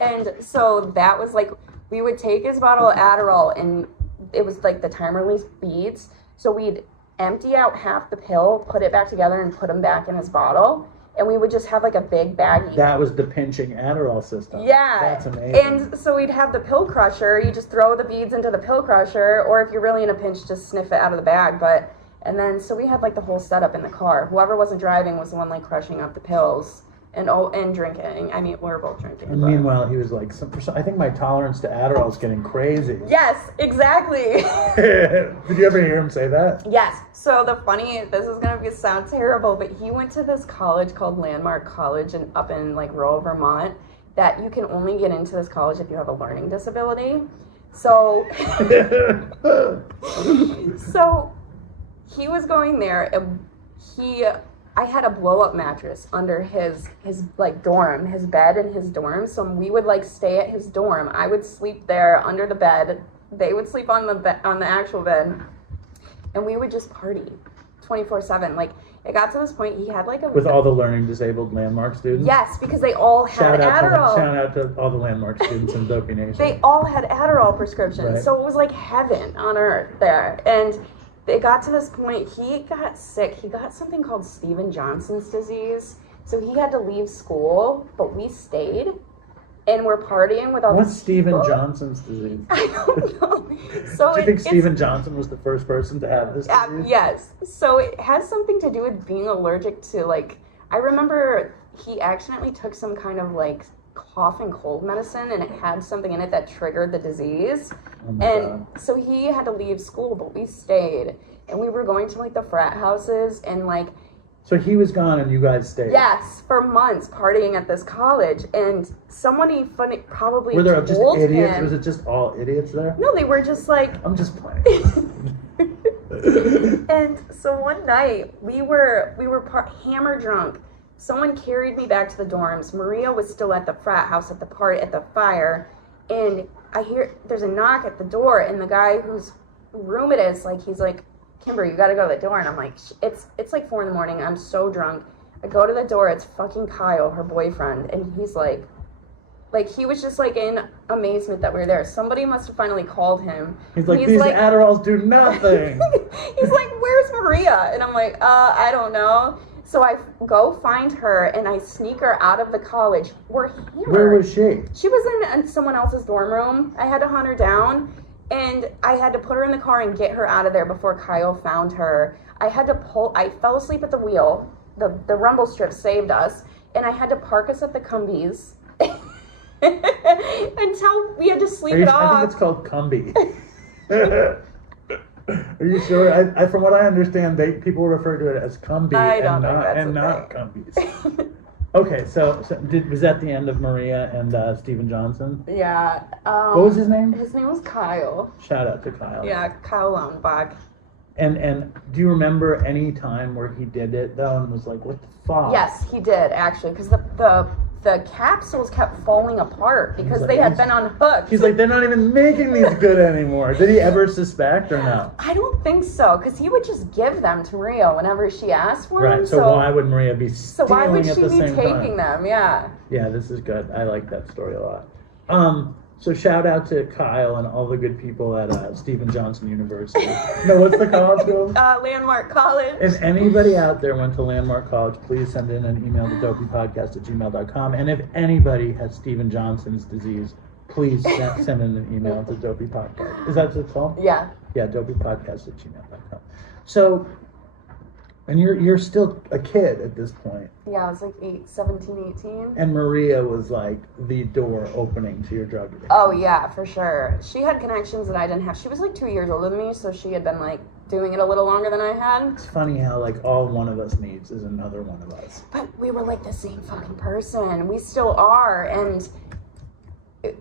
And so that was like, we would take his bottle of Adderall, and it was like the time release beads. So we'd empty out half the pill, put it back together, and put them back in his bottle. And we would just have like a big baggie. That was the pinching Adderall system. Yeah. That's amazing. And so we'd have the pill crusher. You just throw the beads into the pill crusher, or if you're really in a pinch, just sniff it out of the bag. And then, so we had like the whole setup in the car. Whoever wasn't driving was the one like crushing up the pills and drinking. I mean, we were both drinking. And meanwhile, he was like, I think my tolerance to Adderall is getting crazy. Yes, exactly. Did you ever hear him say that? Yes. So this is going to sound terrible, but he went to this college called Landmark College up in like rural Vermont, that you can only get into this college if you have a learning disability. So, he was going there, and I had a blow-up mattress under his like dorm, his bed in his dorm. So we would like stay at his dorm. I would sleep there under the bed. They would sleep on the actual bed, and we would just party 24/7. Like, it got to this point, he had like with all the learning disabled Landmark students. Yes, because they all had Adderall. Shout out to all the Landmark students in Dopey Nation. They all had Adderall prescriptions, right. So it was like heaven on earth there. And it got to this point, he got sick. He got something called Steven Johnson's disease. So he had to leave school, but we stayed. And we're partying with all What's Steven Johnson's disease? I don't know. So do you think Steven Johnson was the first person to have this disease? Yes. So it has something to do with being allergic to, like, I remember he accidentally took some kind of like cough and cold medicine, and it had something in it that triggered the disease. God. So he had to leave school, but we stayed, and we were going to like the frat houses, and like, so he was gone and you guys stayed? Yes, for months partying at this college, and somebody funny probably were there just idiots? Him, was it just all idiots there? No, they were just like, I'm just playing. And so one night we were hammer drunk, Someone carried me back to the dorms. Maria was still at the frat house at the fire, and I hear there's a knock at the door, and the guy whose room it is, like, he's like, Kimber, you gotta go to the door. And I'm like, it's like 4 a.m. I'm so drunk. I go to the door. It's fucking Kyle, her boyfriend, and he's like he was just like in amazement that we were there. Somebody must have finally called him. He's like, these Adderalls do nothing. He's like, where's Maria? And I'm like, I don't know. So I go find her, and I sneak her out of the college. We're hammered. Where was she? She was in someone else's dorm room. I had to hunt her down, and I had to put her in the car and get her out of there before Kyle found her. I fell asleep at the wheel. The rumble strip saved us, and I had to park us at the Cumbies until we had to sleep it off. I think it's called Cumby. Are you sure? I from what I understand, people refer to it as Cumby and not Cumbies. Okay, so was that the end of Maria and Steven Johnson? Yeah. What was his name? His name was Kyle. Shout out to Kyle. Yeah, Kyle Lowenbach. And do you remember any time where he did it though and was like, what the fuck? Yes, he did actually, because the capsules kept falling apart because they had been unhooked. He's like, they're not even making these good anymore. Did he ever suspect or no? I don't think so, because he would just give them to Maria whenever she asked for them. Right, so why would Maria be stealing So why would at she the be same taking time? them? Yeah. Yeah, this is good. I like that story a lot. So shout out to Kyle and all the good people at Stephen Johnson University. No, what's the college called? Landmark College. If anybody out there went to Landmark College, please send in an email to dopeypodcast@gmail.com. And if anybody has Stephen Johnson's disease, please send in an email to dopeypodcast. Is that what it's called? Yeah. Yeah, dopeypodcast@gmail.com. So, and you're still a kid at this point. Yeah, I was like 17, 18. And Maria was like the door opening to your drug addiction. Oh yeah, for sure. She had connections that I didn't have. She was like 2 years older than me, so she had been like doing it a little longer than I had. It's funny how like all one of us needs is another one of us. But we were like the same fucking person. We still are, and it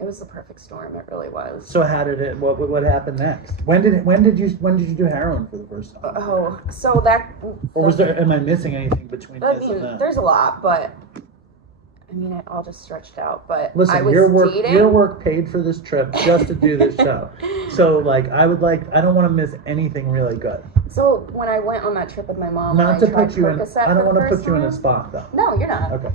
was the perfect storm. It really was. So how did it? What happened next? When did you do heroin for the first time? Oh, so that. Or was there? Am I missing anything between this and that? There's a lot, but I mean, it all just stretched out. But listen, I was your work paid for this trip just to do this show. So like, I don't want to miss anything really good. So when I went on that trip with my mom, Not to put you in. I don't want to put you in a spot though. No, you're not. Okay.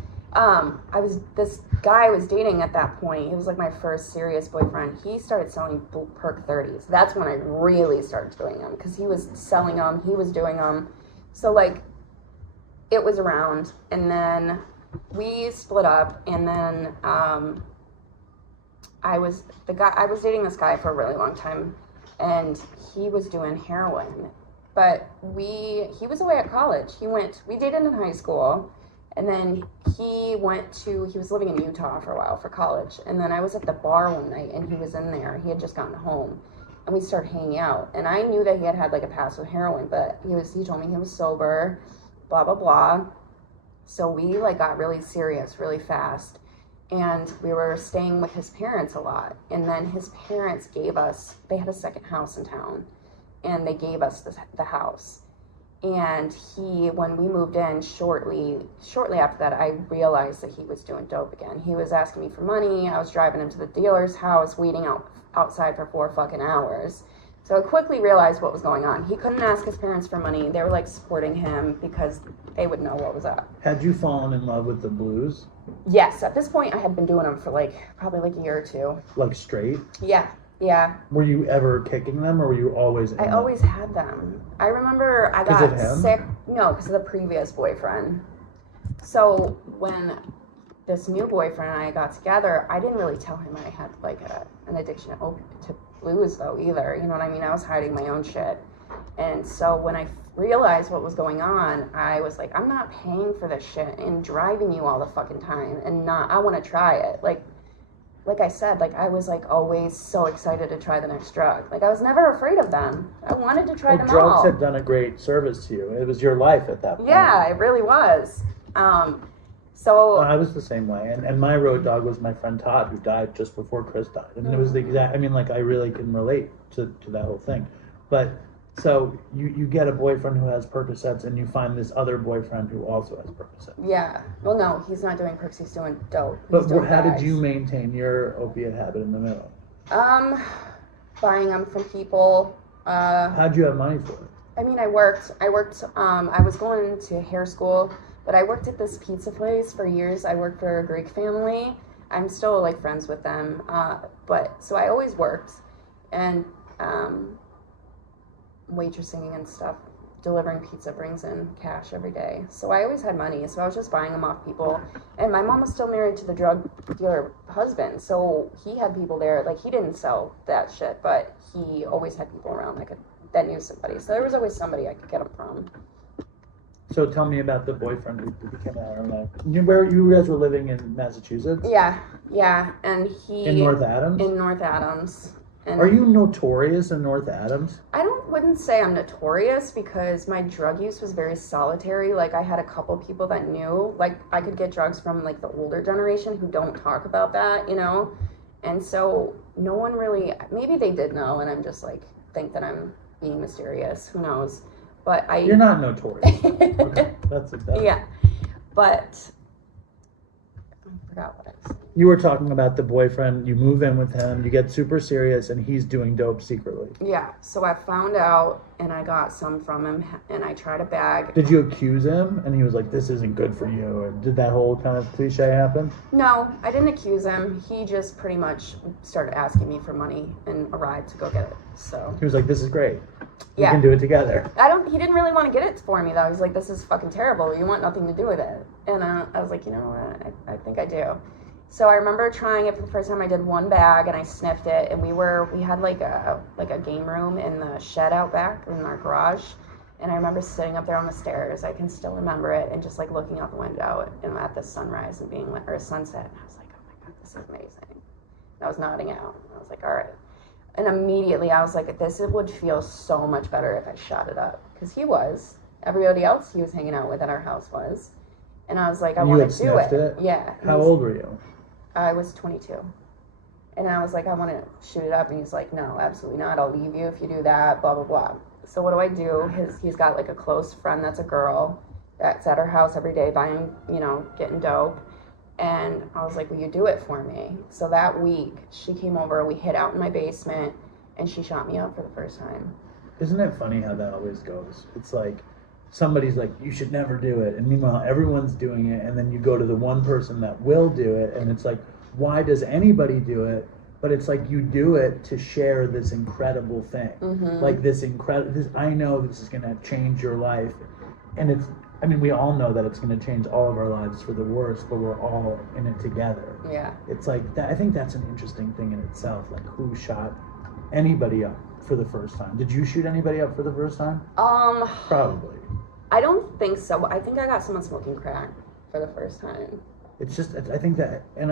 This guy I was dating at that point, he was like my first serious boyfriend. He started selling Perk 30s. That's when I really started doing them, because he was selling them, he was doing them. So like, it was around, and then we split up, and then I was dating this guy for a really long time, and he was doing heroin. But he was away at college. We dated in high school. And then he was living in Utah for a while for college. And then I was at the bar one night, and he was in there. He had just gotten home, and we started hanging out. And I knew that he had like a past with heroin, but he told me he was sober, blah, blah, blah. So we like got really serious really fast. And we were staying with his parents a lot. And then his parents they had a second house in town, and they gave us the house. And when we moved in, shortly after that, I realized that he was doing dope again. He was asking me for money. I was driving him to the dealer's house, waiting outside for 4 fucking hours. So I quickly realized what was going on. He couldn't ask his parents for money. They were like supporting him because they would know what was up. Had you fallen in love with the blues? Yes. At this point, I had been doing them for probably a year or two. Like straight? Yeah. Yeah. Were you ever kicking them, or were you always in them? always had them. I remember I got sick. No, because of the previous boyfriend. So when this new boyfriend and I got together, I didn't really tell him I had like an addiction to blues though either. You know what I mean? I was hiding my own shit. And so when I realized what was going on, I was like, I'm not paying for this shit and driving you all the fucking time, and I want to try it. Like I said, I was always so excited to try the next drug. I was never afraid of them. I wanted to try them all. Drugs had done a great service to you. It was your life at that point. Yeah, it really was. Well, I was the same way. And my road dog was my friend Todd, who died just before Chris died. And it was the exact, I really can relate to that whole thing. But So you get a boyfriend who has Percocets, and you find this other boyfriend who also has Percocets. Yeah. Well, no, he's not doing perks. He's doing dope. But how did you maintain your opiate habit in the middle? Buying them from people. How'd you have money for it? I mean, I worked. I was going to hair school, but I worked at this pizza place for years. I worked for a Greek family. I'm still like friends with them. But so I always worked, and waitressing and stuff. Delivering pizza brings in cash every day. So I always had money. So I was just buying them off people. And my mom was still married to the drug dealer husband. So he had people there. Like, he didn't sell that shit, but he always had people around that knew somebody. So there was always somebody I could get them from. So tell me about the boyfriend who became an Where you guys were living in Massachusetts? Yeah. And he... In North Adams? In North Adams. And are you notorious in North Adams? Wouldn't say I'm notorious because my drug use was very solitary. Like, I had a couple people that knew. Like, I could get drugs from, like, the older generation who don't talk about that, you know? And so no one really... Maybe they did know, and I'm just, like, think that I'm being mysterious. Who knows? But You're not notorious. Okay. That's yeah. But... I forgot what I was saying. You were talking about the boyfriend, you move in with him, you get super serious, and he's doing dope secretly. Yeah, so I found out, and I got some from him, and I tried a bag. Did you accuse him? And he was like, this isn't good for you? Or did that whole kind of cliche happen? No, I didn't accuse him. He just pretty much started asking me for money and a ride to go get it, so. He was like, this is great. We Yeah. can do it together. He didn't really want to get it for me, though. He was like, this is fucking terrible. You want nothing to do with it. And I was like, you know what? I think I do. So I remember trying it for the first time. I did one bag and I sniffed it, and we had like a game room in the shed out back in our garage, and I remember sitting up there on the stairs. I can still remember it, and just like looking out the window and at the sunrise and being like, or sunset, and I was like, oh my god, this is amazing. And I was nodding out. I was like, all right. And immediately I was like, this would feel so much better if I shot it up, because everybody else he was hanging out with at our house was, and I was like, I want to do it. Yeah. How old were you? I was 22. And I was like, I want to shoot it up. And he's like, no, absolutely not. I'll leave you if you do that, blah, blah, blah. So what do? He's got like a close friend that's a girl that's at her house every day buying, getting dope. And I was like, will you do it for me? So that week, she came over, we hid out in my basement, and she shot me up for the first time. Isn't it funny how that always goes? It's like, somebody's like, you should never do it, and meanwhile everyone's doing it, and then you go to the one person that will do it, and it's like, why does anybody do it? But it's like, you do it to share this incredible thing. Mm-hmm. Like this I know this is going to change your life, and we all know that it's going to change all of our lives for the worse, but we're all in it together. Yeah. It's like that. I think that's an interesting thing in itself, like who shot anybody up for the first time. Did you shoot anybody up for the first time? Probably. I don't think so. I think I got someone smoking crack for the first time. It's just, I think that, and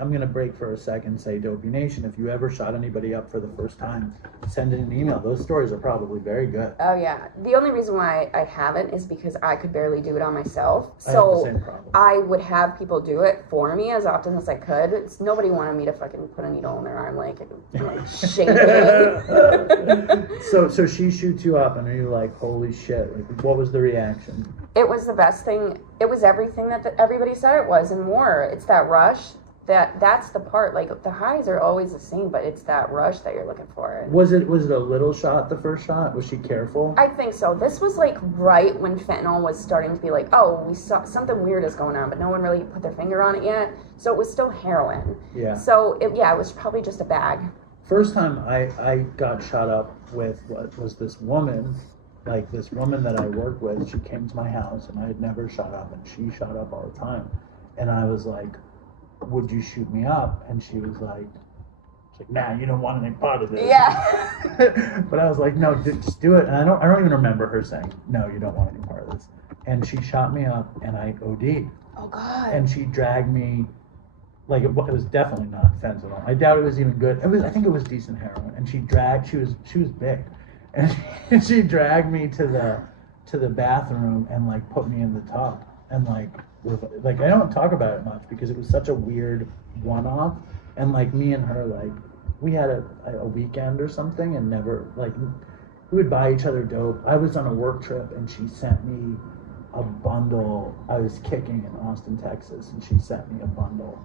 I'm going to break for a second and say, Dopey Nation, if you ever shot anybody up for the first time, send in an email. Those stories are probably very good. Oh, yeah. The only reason why I haven't is because I could barely do it on myself. I have the same problem. I would have people do it for me as often as I could. Nobody wanted me to fucking put a needle in their arm, like shake me. So she shoots you up, and are you like, holy shit? Like, what was the reaction? It was the best thing. It was everything that everybody said it was and more. It's that rush. That's the part. Like, the highs are always the same, but it's that rush that you're looking for. Was it a little shot, the first shot? Was she careful? I think so. This was like right when fentanyl was starting to be like, oh, we saw something weird is going on, but no one really put their finger on it yet. So it was still heroin. Yeah. So it was probably just a bag. First time I got shot up with what was this woman. Like, this woman that I worked with, she came to my house, and I had never shot up, and she shot up all the time. And I was like, would you shoot me up? And she was like, nah, you don't want any part of this. Yeah. But I was like, no, just do it. And I don't even remember her saying, no, you don't want any part of this. And she shot me up, and I OD'd. Oh, God. And she dragged me, like, it was definitely not fentanyl. I doubt it was even good. I think it was decent heroin. And she was big. And she dragged me to the bathroom and like put me in the tub, and like I don't talk about it much because it was such a weird one-off, and like me and her, like, we had a weekend or something, and never, like, we would buy each other dope. I was on a work trip and she sent me a bundle. I was kicking in Austin, Texas, and she sent me a bundle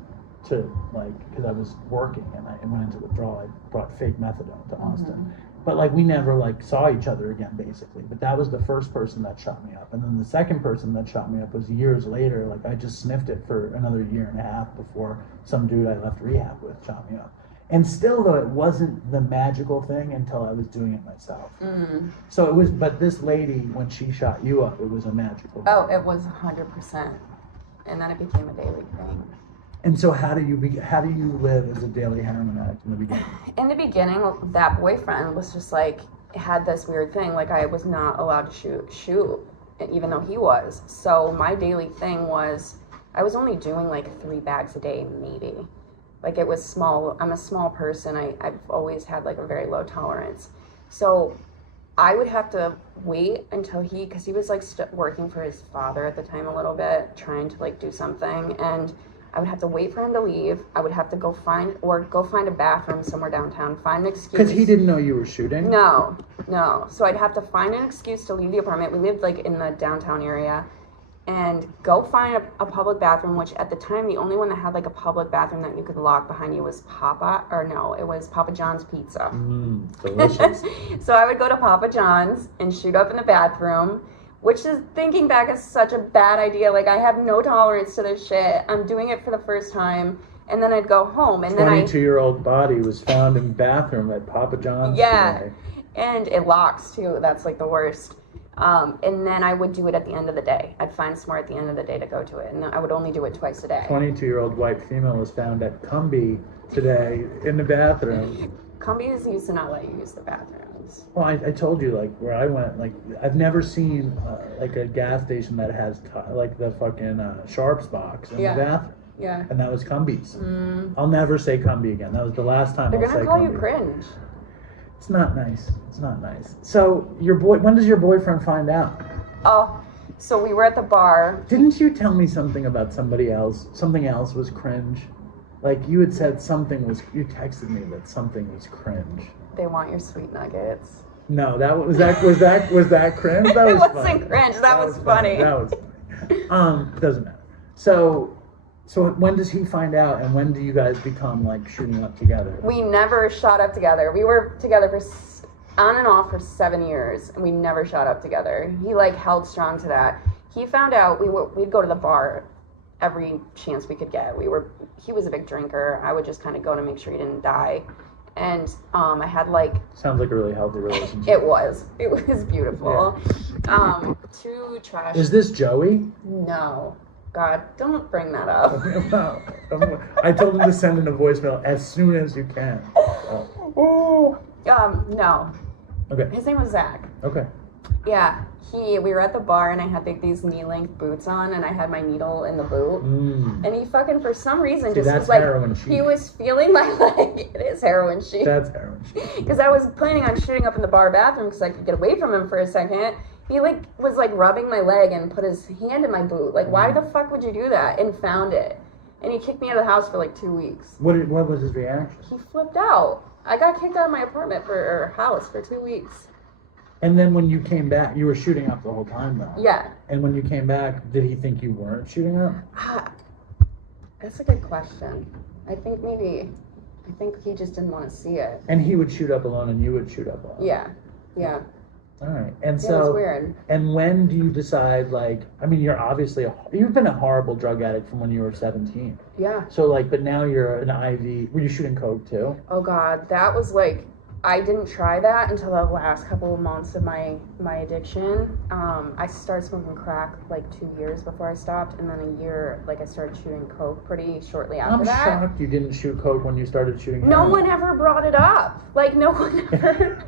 to, like, because I was working and I went into withdrawal. I brought fake methadone to Austin. But, like, we never, like, saw each other again, basically. But that was the first person that shot me up. And then the second person that shot me up was years later. Like, I just sniffed it for another year and a half before some dude I left rehab with shot me up. And still, though, it wasn't the magical thing until I was doing it myself. So it was, but this lady, when she shot you up, it was a magical thing. Oh, it was 100%. And then it became a daily thing. And so how do you live as a daily heroin addict in the beginning? In the beginning, that boyfriend was just like, had this weird thing, like I was not allowed to shoot, even though he was. So my daily thing was, I was only doing like 3 bags a day, maybe. Like it was small. I'm a small person. I've always had like a very low tolerance. So I would have to wait until because he was like working for his father at the time a little bit, trying to like do something, and I would have to wait for him to leave. I would have to go find a bathroom somewhere downtown, find an excuse. Because he didn't know you were shooting? No. So I'd have to find an excuse to leave the apartment. We lived like in the downtown area, and go find a public bathroom, which at the time the only one that had like a public bathroom that you could lock behind you was it was Papa John's Pizza. Delicious. So I would go to Papa John's and shoot up in the bathroom, which is, thinking back, is such a bad idea. Like, I have no tolerance to this shit. I'm doing it for the first time. And then I'd go home. And then 22-year-old body was found in the bathroom at Papa John's today. And it locks, too. That's, like, the worst. And then I would do it at the end of the day. I'd find somewhere at the end of the day to go to it. And I would only do it twice a day. 22-year-old white female was found at Cumby today in the bathroom. Cumbies used to not let you use the bathrooms. Well, I told you, like, where I went, like, I've never seen, like, a gas station that has, like, the fucking Sharps box in the bathroom. Yeah. And that was Cumbies. I'll never say Cumby again. That was the last time I'll say Cumby. They're going to call you cringe. It's not nice. It's not nice. So, when does your boyfriend find out? Oh, so we were at the bar. Didn't you tell me something about somebody else? Something else was cringe? Like, you had said you texted me that something was cringe. They want your sweet nuggets. No, was that cringe? That was it wasn't funny. Cringe. That was funny. That was funny. Doesn't matter. So when does he find out, and when do you guys become like shooting up together? We never shot up together. We were together for on and off for 7 years, and we never shot up together. He like held strong to that. He found out we'd go to the bar every chance we could get. He was a big drinker. I would just kind of go to make sure he didn't die. And I had like... Sounds like a really healthy relationship. It was beautiful. Yeah. 2 trash... Is this Joey? No. God, don't bring that up. I told him to send in a voicemail as soon as you can. No. Okay. His name was Zach. Okay. Yeah, we were at the bar and I had like these knee-length boots on and I had my needle in the boot. And he fucking, for some reason, just was like, he was feeling my leg. It is heroin chic. That's heroin chic. Because I was planning on shooting up in the bar bathroom because I could get away from him for a second. He like was like rubbing my leg and put his hand in my boot. Like, why the fuck would you do that? And found it. And he kicked me out of the house for like 2 weeks. What was his reaction? He flipped out. I got kicked out of my apartment or house for 2 weeks. And then when you came back, you were shooting up the whole time, though. Yeah. And when you came back, did he think you weren't shooting up? That's a good question. I think he just didn't want to see it. And he would shoot up alone, and you would shoot up alone. Yeah. All right. And so. It was weird. And when do you decide? Like, I mean, you've been a horrible drug addict from when you were 17. Yeah. So like, but now you're an IV. Were you shooting coke too? Oh God, that was like. I didn't try that until the last couple of months of my addiction. I started smoking crack like 2 years before I stopped, and then a year, like I started shooting coke pretty shortly after that. I'm shocked you didn't shoot coke when you started shooting heroin. No one ever brought it up. Like, no one ever...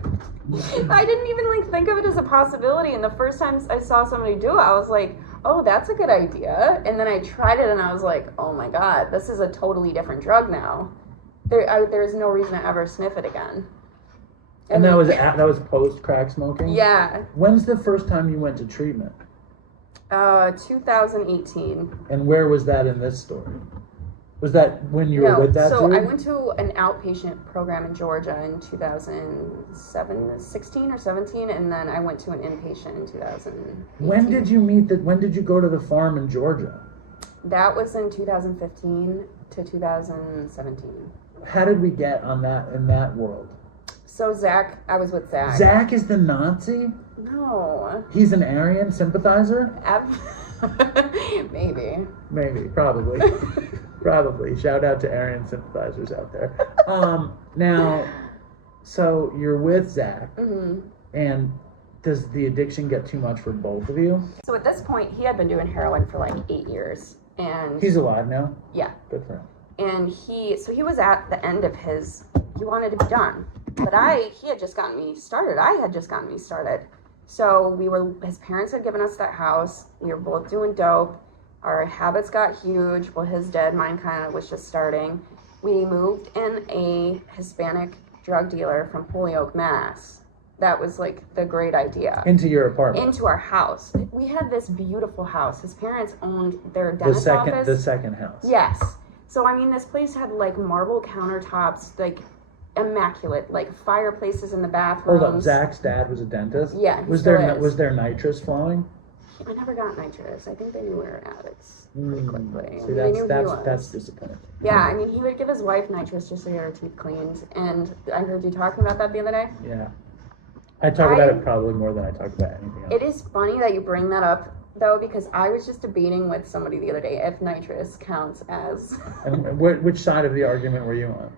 I didn't even like think of it as a possibility, and the first time I saw somebody do it, I was like, oh, that's a good idea. And then I tried it, and I was like, oh my God, this is a totally different drug now. There's no reason to ever sniff it again. And that was post crack smoking? Yeah. When's the first time you went to treatment? 2018. And where was that in this story? Was that when you were with that so dude? I went to an outpatient program in Georgia in 2016 or 17, and then I went to an inpatient in 2018. When did you go to the farm in Georgia? That was in 2015 to 2017. How did we get in that world? So Zach, I was with Zach. Zach is the Nazi? No. He's an Aryan sympathizer? Maybe. Probably. Probably. Shout out to Aryan sympathizers out there. Now, so you're with Zach, and does the addiction get too much for both of you? So at this point, he had been doing heroin for like 8 years, and he's alive now. Yeah. Good for him. And he was at the end of he wanted to be done, but he had just gotten me started. I had just gotten me started. So his parents had given us that house. We were both doing dope. Our habits got huge. Well, his did. Mine kind of was just starting. We moved in a Hispanic drug dealer from Holyoke, Mass. That was like the great idea. Into your apartment? Into our house. We had this beautiful house. His parents owned their dentist office. The second house. Yes. So, I mean, this place had like marble countertops, like immaculate, like fireplaces in the bathrooms. Hold up, Zach's dad was a dentist? Yeah, Was there nitrous flowing? I never got nitrous. I think they knew we were addicts pretty quickly. See, that's disappointing. Yeah, I mean, he would give his wife nitrous just to get her teeth cleaned. And I heard you talking about that the other day. Yeah. I talk about it probably more than I talk about anything else. It is funny that you bring that up, though, because I was just debating with somebody the other day if nitrous counts as... And which side of the argument were you on?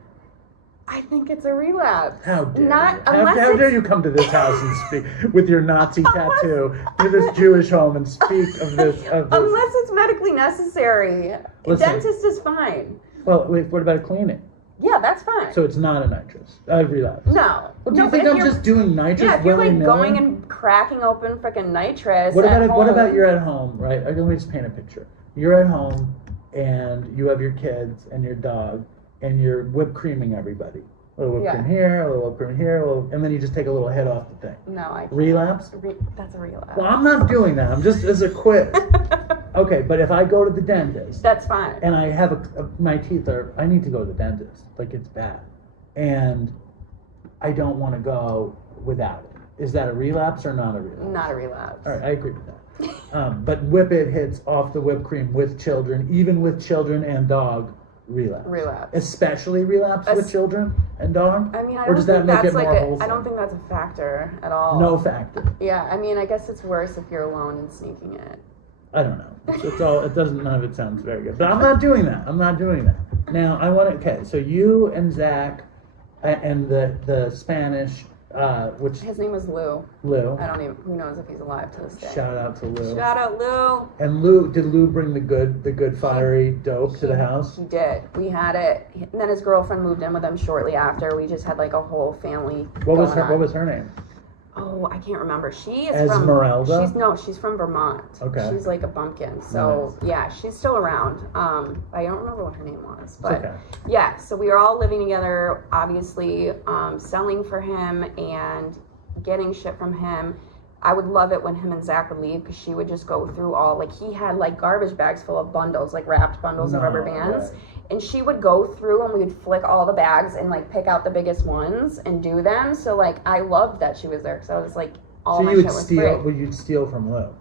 I think it's a relapse. How dare you come to this house and speak with your Nazi tattoo to this Jewish home and speak of this. Unless it's medically necessary. Listen, Dentist is fine. Well, wait, what about cleaning? Yeah, that's fine. So it's not a nitrous. Relapse. No. Well, do you think I'm just doing nitrous? Yeah, if you're like going and cracking open freaking nitrous. What about you're at home, right? Let me just paint a picture. You're at home and you have your kids and your dog and you're whipped creaming everybody. A little whipped cream here, a little whipped cream here, and then you just take a little hit off the thing. No, I can't. Relapse? That's a relapse. Well, I'm not doing that. I'm just as a quiz. Okay, but if I go to the dentist, that's fine. And I have my teeth I need to go to the dentist. Like, it's bad. And I don't want to go without it. Is that a relapse or not a relapse? Not a relapse. All right, I agree with that. But whip it hits off the whipped cream with children, even with children and dog, relapse. Especially relapse with children and dog? I mean, or does that make it more wholesome? I don't think that's a factor at all. No factor. Yeah, I mean, I guess it's worse if you're alone and sneaking it. I don't know. None of it sounds very good. But I'm not doing that. Now, so you and Zach and the Spanish, which... His name was Lou. Lou. Who knows if he's alive to this day. Shout out to Lou. Shout out Lou. And did Lou bring the good fiery dope to the house? He did. We had it. And then his girlfriend moved in with him shortly after. We just had like a whole family. What was her name? Oh, I can't remember. She is Esmeralda? She's from Vermont. Okay. She's like a bumpkin. So, yeah, she's still around. I don't remember what her name was. But, okay. Yeah, so we were all living together, obviously, selling for him and getting shit from him. I would love it when him and Zach would leave because she would just go through he had like garbage bags full of bundles, like wrapped bundles of rubber bands. Right. And she would go through and we would flick all the bags and like pick out the biggest ones and do them. So like I loved that she was there because I was like, my shit was free. Well, you'd steal from Lou.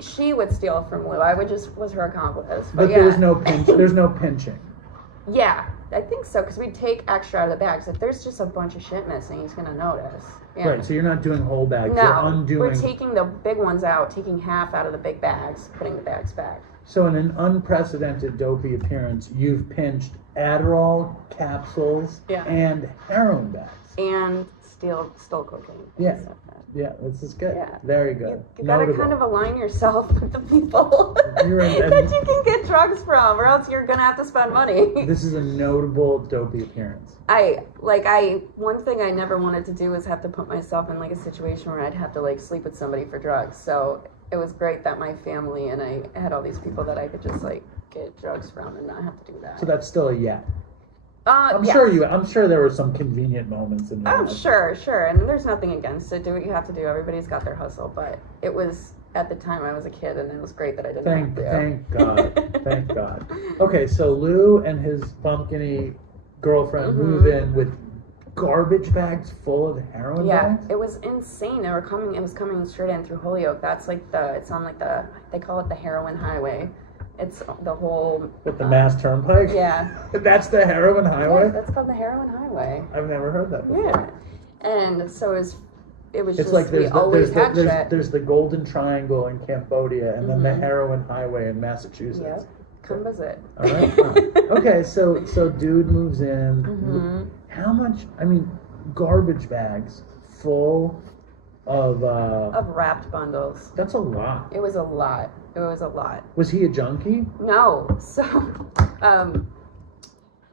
She would steal from Lou. I was her accomplice. But yeah. There's no pinching. Yeah, I think so because we'd take extra out of the bags. If there's just a bunch of shit missing, he's gonna notice. Yeah. Right, so you're not doing whole bags. No, you're undoing. We're taking the big ones out, taking half out of the big bags, putting the bags back. So in an unprecedented dopey appearance, you've pinched Adderall capsules and heroin bags. And stole cocaine. Yeah. Yeah, this is good. Yeah. Very good. You gotta kind of align yourself with the people that you can get drugs from, or else you're gonna have to spend money. This is a notable dopey appearance. One thing I never wanted to do was have to put myself in like a situation where I'd have to like sleep with somebody for drugs. So it was great that my family and I had all these people that I could just like get drugs from and not have to do that. So that's still a yeah. I'm sure there were some convenient moments in your life. Sure. And there's nothing against it. Do what you have to do. Everybody's got their hustle. But it was, at the time, I was a kid, and it was great that I didn't have to. Thank God. Thank God. Okay, so Lou and his bumpkiny girlfriend move in with garbage bags full of heroin bags? It was insane. It was coming straight in through Holyoke. That's like it's on like they call it the heroin highway. It's the whole... With the Mass Turnpike? Yeah. That's the heroin highway? Yeah, that's called the heroin highway. I've never heard that before. Yeah. And so it was it's just, like there's the Golden Triangle in Cambodia, and then the heroin highway in Massachusetts. Yep. Come visit. All right. Okay, so dude moves in. How much, garbage bags full of wrapped bundles. That's a lot. It was a lot. Was he a junkie? No. So,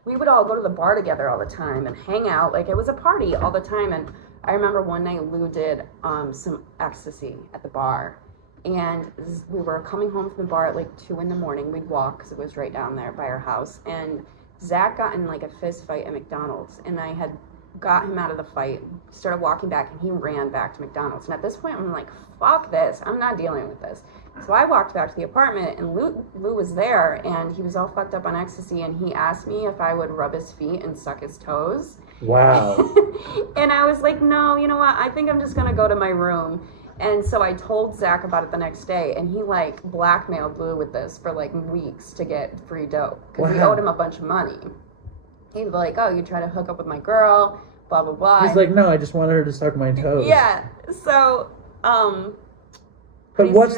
we would all go to the bar together all the time and hang out. Like, it was a party all the time. And I remember one night Lou did some ecstasy at the bar. And we were coming home from the bar at like 2 a.m. We'd walk because it was right down there by our house. And Zach got in like a fist fight at McDonald's. And I had got him out of the fight, started walking back, and he ran back to McDonald's. And at this point, I'm like, fuck this. I'm not dealing with this. So I walked back to the apartment, and Lou was there, and he was all fucked up on ecstasy, and he asked me if I would rub his feet and suck his toes. Wow. And I was like, no, you know what? I think I'm just going to go to my room. And so I told Zach about it the next day, and he, like, blackmailed Lou with this for, like, weeks to get free dope. Because he owed him a bunch of money. He'd be like, oh, you try to hook up with my girl, blah, blah, blah. He's like, no, I just wanted her to suck my toes. Yeah. So, but what's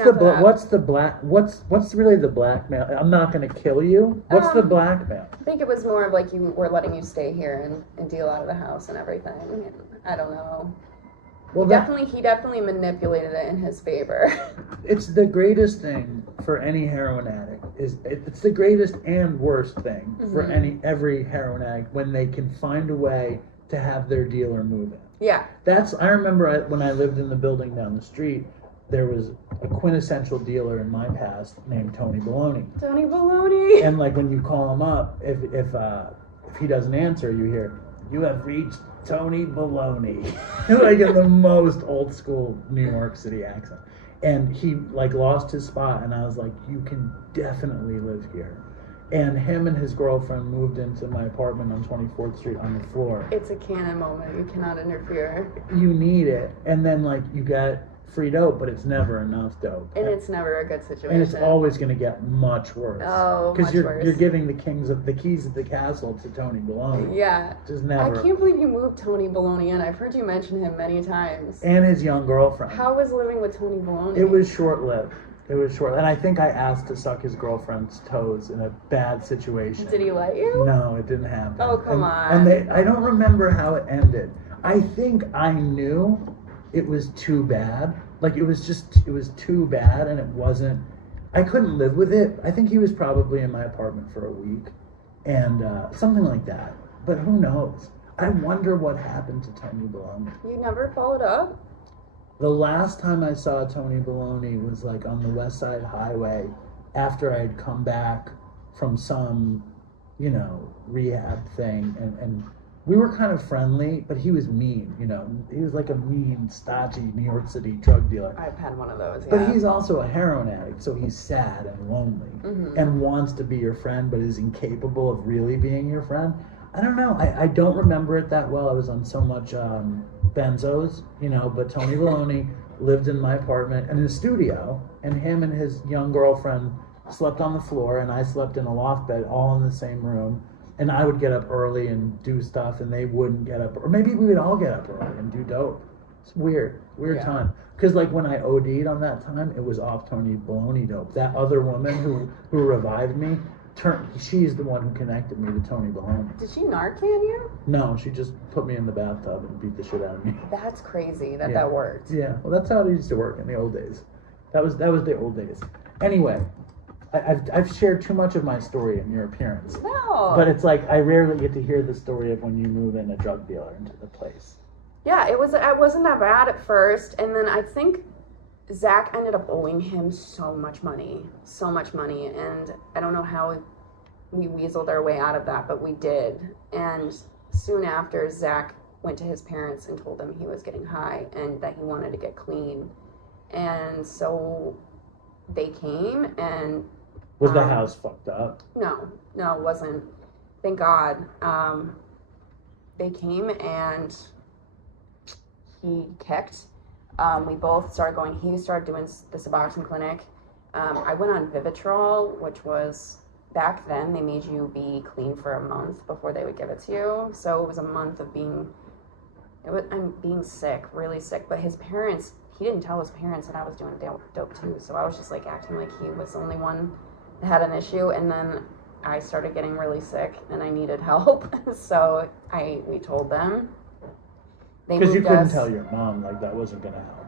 really the blackmail? I'm not going to kill you. What's the blackmail? I think it was more of like we're letting you stay here and deal out of the house and everything. I don't know. Well, he definitely manipulated it in his favor. It's the greatest thing for any heroin addict. It's the greatest and worst thing for every heroin addict when they can find a way to have their dealer move in. Yeah. I remember when I lived in the building down the street, there was a quintessential dealer in my past named Tony Baloney. Tony Baloney. And like when you call him up, if he doesn't answer, you hear, "You have reached Tony Baloney," like in the most old school New York City accent. And he like lost his spot, and I was like, "You can definitely live here." And him and his girlfriend moved into my apartment on 24th Street on the floor. It's a canon moment. You cannot interfere. You need it, and then like you get free dope, but it's never enough dope. And it's never a good situation. And it's always going to get much worse. Oh, because you're giving the keys of the castle to Tony Baloney. Yeah. Just never. I can't believe you moved Tony Baloney in. I've heard you mention him many times. And his young girlfriend. How was living with Tony Baloney? It was short-lived. And I think I asked to suck his girlfriend's toes in a bad situation. Did he let you? No, it didn't happen. Oh, come on. And I don't remember how it ended. I think I knew it was too bad. Like it was too bad, and it wasn't. I couldn't live with it. I think he was probably in my apartment for a week, and something like that. But who knows? I wonder what happened to Tony Baloney. You never followed up? The last time I saw Tony Baloney was like on the West Side Highway after I had come back from some, rehab thing, and we were kind of friendly, but he was mean, He was like a mean, stodgy New York City drug dealer. I've had one of those, yeah. But he's also a heroin addict, so he's sad and lonely and wants to be your friend, but is incapable of really being your friend. I don't know. I don't remember it that well. I was on so much benzos, but Tony Baloney lived in my apartment and in the studio, and him and his young girlfriend slept on the floor, and I slept in a loft bed all in the same room. And I would get up early and do stuff, and they wouldn't get up. Or maybe we would all get up early and do dope. It's weird time. Because like when I OD'd on that time, it was off Tony Baloney dope. That other woman who revived me, she's the one who connected me to Tony Baloney. Did she Narcan you? No, she just put me in the bathtub and beat the shit out of me. That's crazy that worked. Yeah, well that's how it used to work in the old days. That was the old days. Anyway. I've shared too much of my story in your appearance. No. But it's like I rarely get to hear the story of when you move in a drug dealer into the place. Yeah, it wasn't that bad at first, and then I think Zach ended up owing him so much money, and I don't know how we weaseled our way out of that, but we did. And soon after, Zach went to his parents and told them he was getting high and that he wanted to get clean. And so they came and... Was the house fucked up? No, it wasn't. Thank God. They came and he kicked. We both started going. He started doing the Suboxone clinic. I went on Vivitrol, which was... Back then, they made you be clean for a month before they would give it to you. So it was a month of I'm being sick, really sick. But his parents, he didn't tell his parents that I was doing dope too. So I was just like acting like he was the only one that had an issue. And then I started getting really sick and I needed help. So we told them. Because you couldn't tell your mom, like, that wasn't going to help.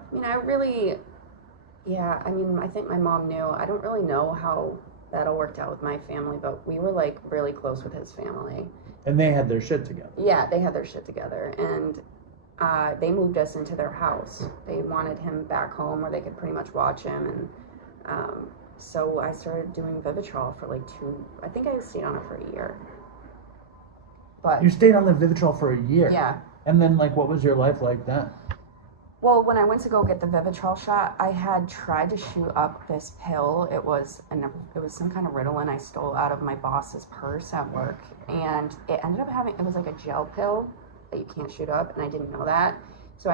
I think my mom knew. I don't really know how that all worked out with my family, but we were like really close with his family. And they had their shit together. Yeah, they had their shit together. And they moved us into their house. They wanted him back home where they could pretty much watch him. And so I started doing Vivitrol for like I think I stayed on it for a year. But you stayed on the Vivitrol for a year? Yeah. And then, like, what was your life like then? Well, when I went to go get the Vivitrol shot, I had tried to shoot up this pill. It was some kind of Ritalin I stole out of my boss's purse at work, and it ended up it was like a gel pill that you can't shoot up, and I didn't know that. So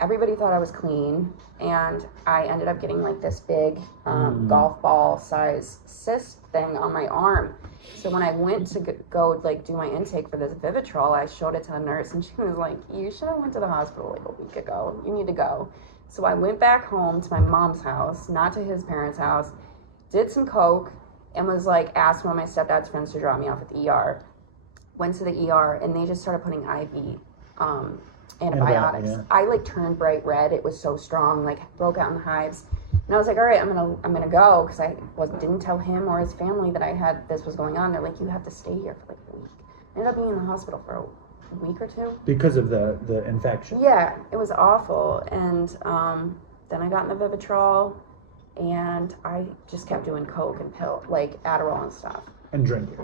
everybody thought I was clean, and I ended up getting like this big golf ball size cyst thing on my arm. So when I went to go like do my intake for this Vivitrol, I showed it to the nurse and she was like, "You should have went to the hospital like a week ago. You need to go." So I went back home to my mom's house, not to his parents' house, did some coke, and was like asked one of my stepdad's friends to drop me off at the ER. Went to the ER and they just started putting IV antibiotics. Yeah. I like turned bright red. It was so strong, like broke out in the hives. And I was like, all right, I'm gonna go, because I didn't tell him or his family that this was going on. They're like, you have to stay here for like a week. I ended up being in the hospital for a week or two. Because of the infection? Yeah, it was awful. And then I got in the Vivitrol, and I just kept doing coke and like Adderall and stuff. And drinking.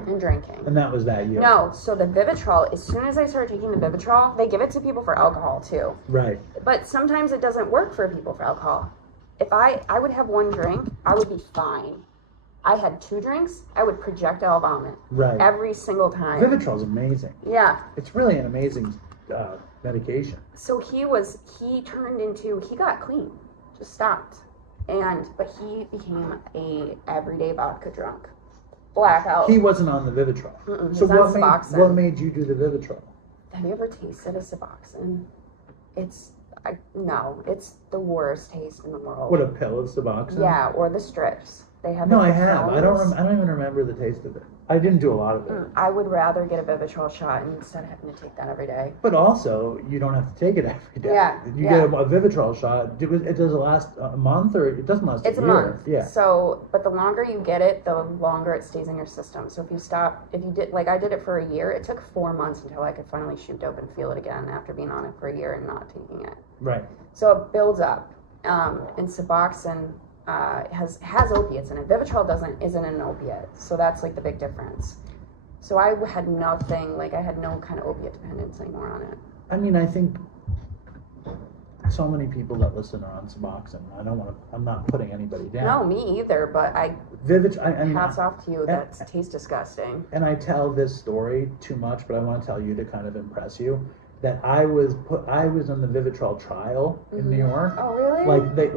And that was that year? No, so the Vivitrol, as soon as I started taking the Vivitrol, they give it to people for alcohol too. Right. But sometimes it doesn't work for people for alcohol. If I would have one drink, I would be fine. I had 2 drinks, I would projectile vomit. Right. Every single time. Vivitrol's amazing. Yeah. It's really an amazing medication. So he got clean, just stopped. But he became a everyday vodka drunk. Blackout. He wasn't on the Vivitrol. So what made you do the Vivitrol? Have you ever tasted a Suboxone? It's the worst taste in the world. What, a pill of Suboxone? Yeah, or the strips. They have. No, I have. I don't even remember the taste of it. I didn't do a lot of it. I would rather get a Vivitrol shot instead of having to take that every day. But also, you don't have to take it every day. Yeah. You get a Vivitrol shot. Does it last a month, or it doesn't last a year? It's a month. Yeah. So, but the longer you get it, the longer it stays in your system. So if you did, like I did it for a year, it took 4 months until I could finally shoot dope and feel it again after being on it for a year and not taking it. Right. So it builds up. And Suboxone has opiates in it. Vivitrol isn't an opiate. So that's like the big difference. So I had nothing, like I had no kind of opiate dependence anymore on it. I mean, I think so many people that listen are on Suboxone. I'm not putting anybody down. No, me either, but hats off to you. That tastes disgusting. And I tell this story too much, but I want to tell you to kind of impress you. That I was on the Vivitrol trial in New York. Oh, really? They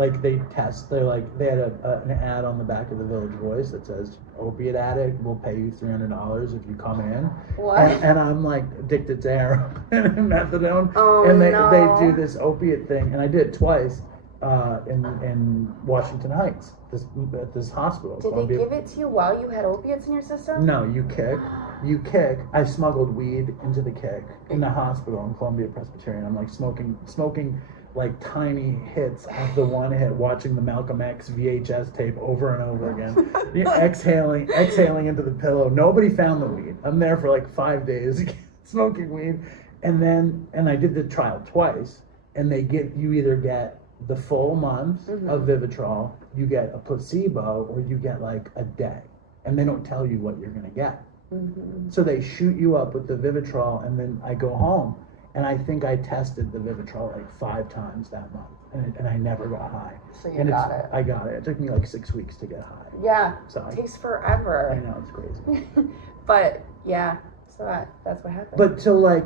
had an ad on the back of the Village Voice that says, "Opiate addict will pay you $300 if you come in." What? And I'm like addicted to heroin and methadone. Oh, and they do this opiate thing, and I did it twice in Washington Heights, at this hospital. Did they give it to you while you had opiates in your system? No, you kick. I smuggled weed into the kick in the hospital in Columbia Presbyterian. I'm like smoking like tiny hits of the one hit, watching the Malcolm X VHS tape over and over again. exhaling into the pillow. Nobody found the weed. I'm there for like 5 days smoking weed. And I did the trial twice, and you either get the full month of Vivitrol, you get a placebo, or you get like a day. and they don't tell you what you're going to get. Mm-hmm. So they shoot you up with the Vivitrol, and then I go home, and I think I tested the Vivitrol like 5 times that month, and I never got high. So you got it. I got it. It took me like 6 weeks to get high. Yeah, so it takes forever. I know, it's crazy. But yeah, so that's what happened. But so like,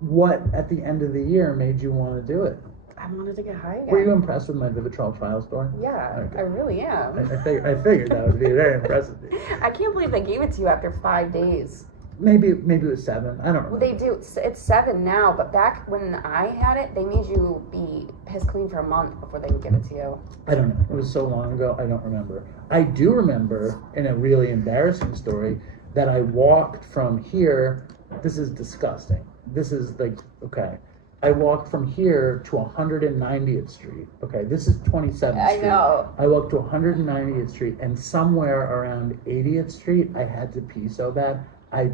what at the end of the year made you want to do it? I wanted to get high again. Were you impressed with my Vivitrol trial story? Yeah, Okay. I really am. I figured that would be very impressive. I can't believe they gave it to you after 5 days. Maybe it was 7. I don't remember. Well, they do. It's 7 now, but back when I had it, they made you be piss clean for a month before they would give it to you. I don't know. It was so long ago, I don't remember. I do remember, in a really embarrassing story, that I walked from here. This is disgusting. This is like, okay. I walked from here to 190th Street. Okay, this is 27th Street. I know. I walked to 190th Street, and somewhere around 80th Street, I had to pee so bad. I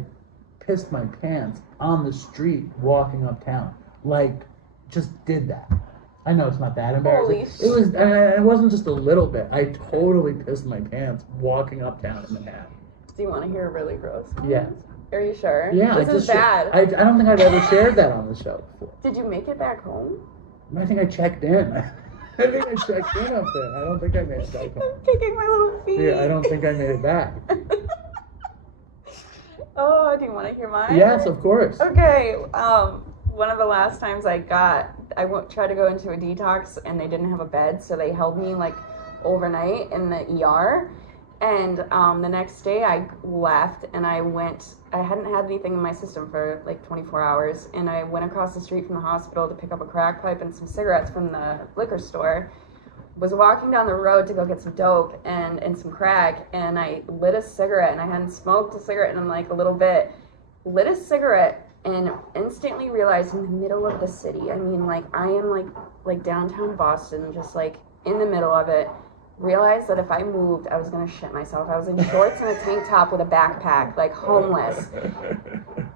pissed my pants on the street walking uptown. Like, just did that. I know it's not that embarrassing. Holy It was. It wasn't just a little bit. I totally pissed my pants walking uptown in Manhattan. Do you want to hear a really gross one? Yeah. Are you sure? Yeah. This is bad. I don't think I've ever shared that on the show before. Did you make it back home? I think I checked in. I think I checked in up there. I don't think I made it back home. I'm picking my little feet. Yeah, I don't think I made it back. Oh, do you want to hear mine? Yes, of course. Okay. One of the last times I tried to go into a detox and they didn't have a bed, so they held me like overnight in the ER. And the next day I left and I hadn't had anything in my system for like 24 hours. And I went across the street from the hospital to pick up a crack pipe and some cigarettes from the liquor store. Was walking down the road to go get some dope and some crack, and I lit a cigarette, and I hadn't smoked a cigarette in like a little bit. Lit a cigarette and instantly realized in the middle of the city, I mean, like I am like downtown Boston, just like in the middle of it, realized that if I moved, I was gonna shit myself. I was in shorts and a tank top with a backpack, like homeless.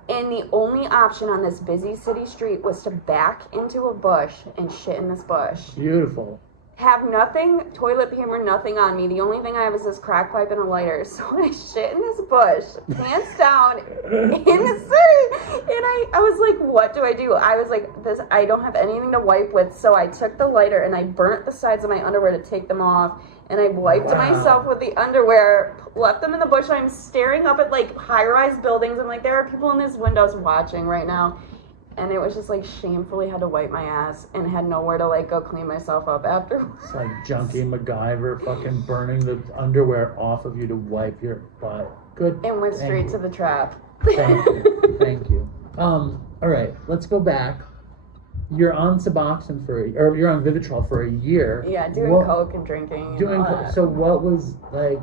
And the only option on this busy city street was to back into a bush and shit in this bush. Beautiful. Have nothing, toilet paper, nothing on me. The only thing I have is this crack pipe and a lighter. So I shit in this bush, pants down, in the city. And I was like, what do I do? I was like, I don't have anything to wipe with. So I took the lighter and I burnt the sides of my underwear to take them off. And I wiped myself with the underwear, left them in the bush. I'm staring up at like high-rise buildings. I'm like, there are people in these windows watching right now. And it was just like shamefully had to wipe my ass and had nowhere to like go clean myself up afterwards. It's like junkie MacGyver fucking burning the underwear off of you to wipe your butt. Good. And went straight to the trap. Thank you. Thank you. All right, let's go back. You're on Suboxone or you're on Vivitrol for a year. Yeah, doing coke and drinking. Doing coke. So what was like?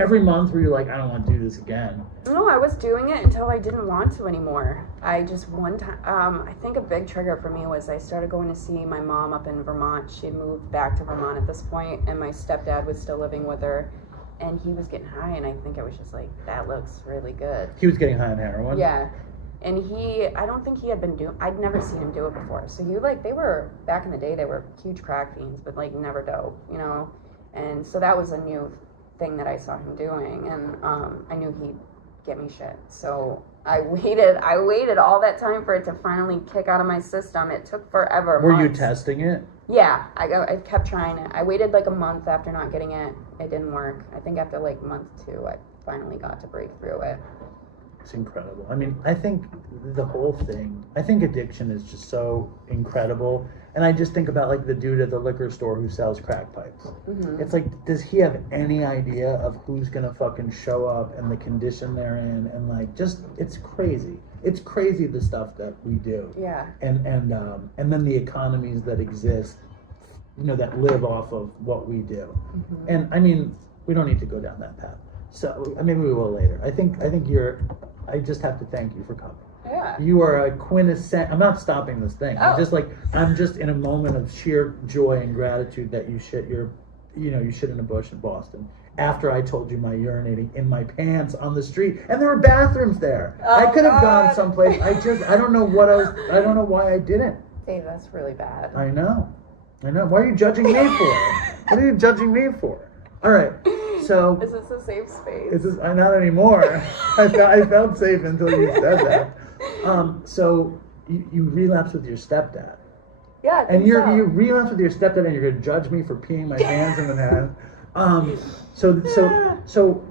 Every month were you like, I don't want to do this again? No, I was doing it until I didn't want to anymore. I just one time, I think a big trigger for me was I started going to see my mom up in Vermont. She had moved back to Vermont at this point, and my stepdad was still living with her, and he was getting high, and I think I was just like, that looks really good. He was getting high on heroin? Yeah. And I don't think he had been I'd never seen him do it before. So they were, back in the day, they were huge crack fiends, but like never dope, you know? And so that was a new thing that I saw him doing, and I knew he'd get me shit. So I waited all that time for it to finally kick out of my system. It took forever. Were you testing it? Yeah, I kept trying it. I waited like a month after not getting it. It didn't work. I think after like month 2, I finally got to break through it. It's incredible. I mean, I think the whole thing, I think addiction is just so incredible. And I just think about like the dude at the liquor store who sells crack pipes. Mm-hmm. It's like, does he have any idea of who's gonna fucking show up and the condition they're in? And like, just, it's crazy. It's crazy the stuff that we do. Yeah. And then the economies that exist, you know, that live off of what we do. Mm-hmm. And I mean, we don't need to go down that path. So maybe we will later. I just have to thank you for coming. Yeah. You are a quintessential. I'm not stopping this thing. Oh. I'm just in a moment of sheer joy and gratitude that you shit in a bush in Boston after I told you my urinating in my pants on the street, and there were bathrooms there. Oh, I could have God. gone someplace. I don't know why I didn't. Dave, that's really bad. I know. Why are you judging me for? What are you judging me for? All right. So is this a safe space? It's just, not anymore. I felt safe until you said that. So you relapse with your stepdad. Yeah, and you relapse with your stepdad, and you're gonna judge me for peeing my pants in the hand. So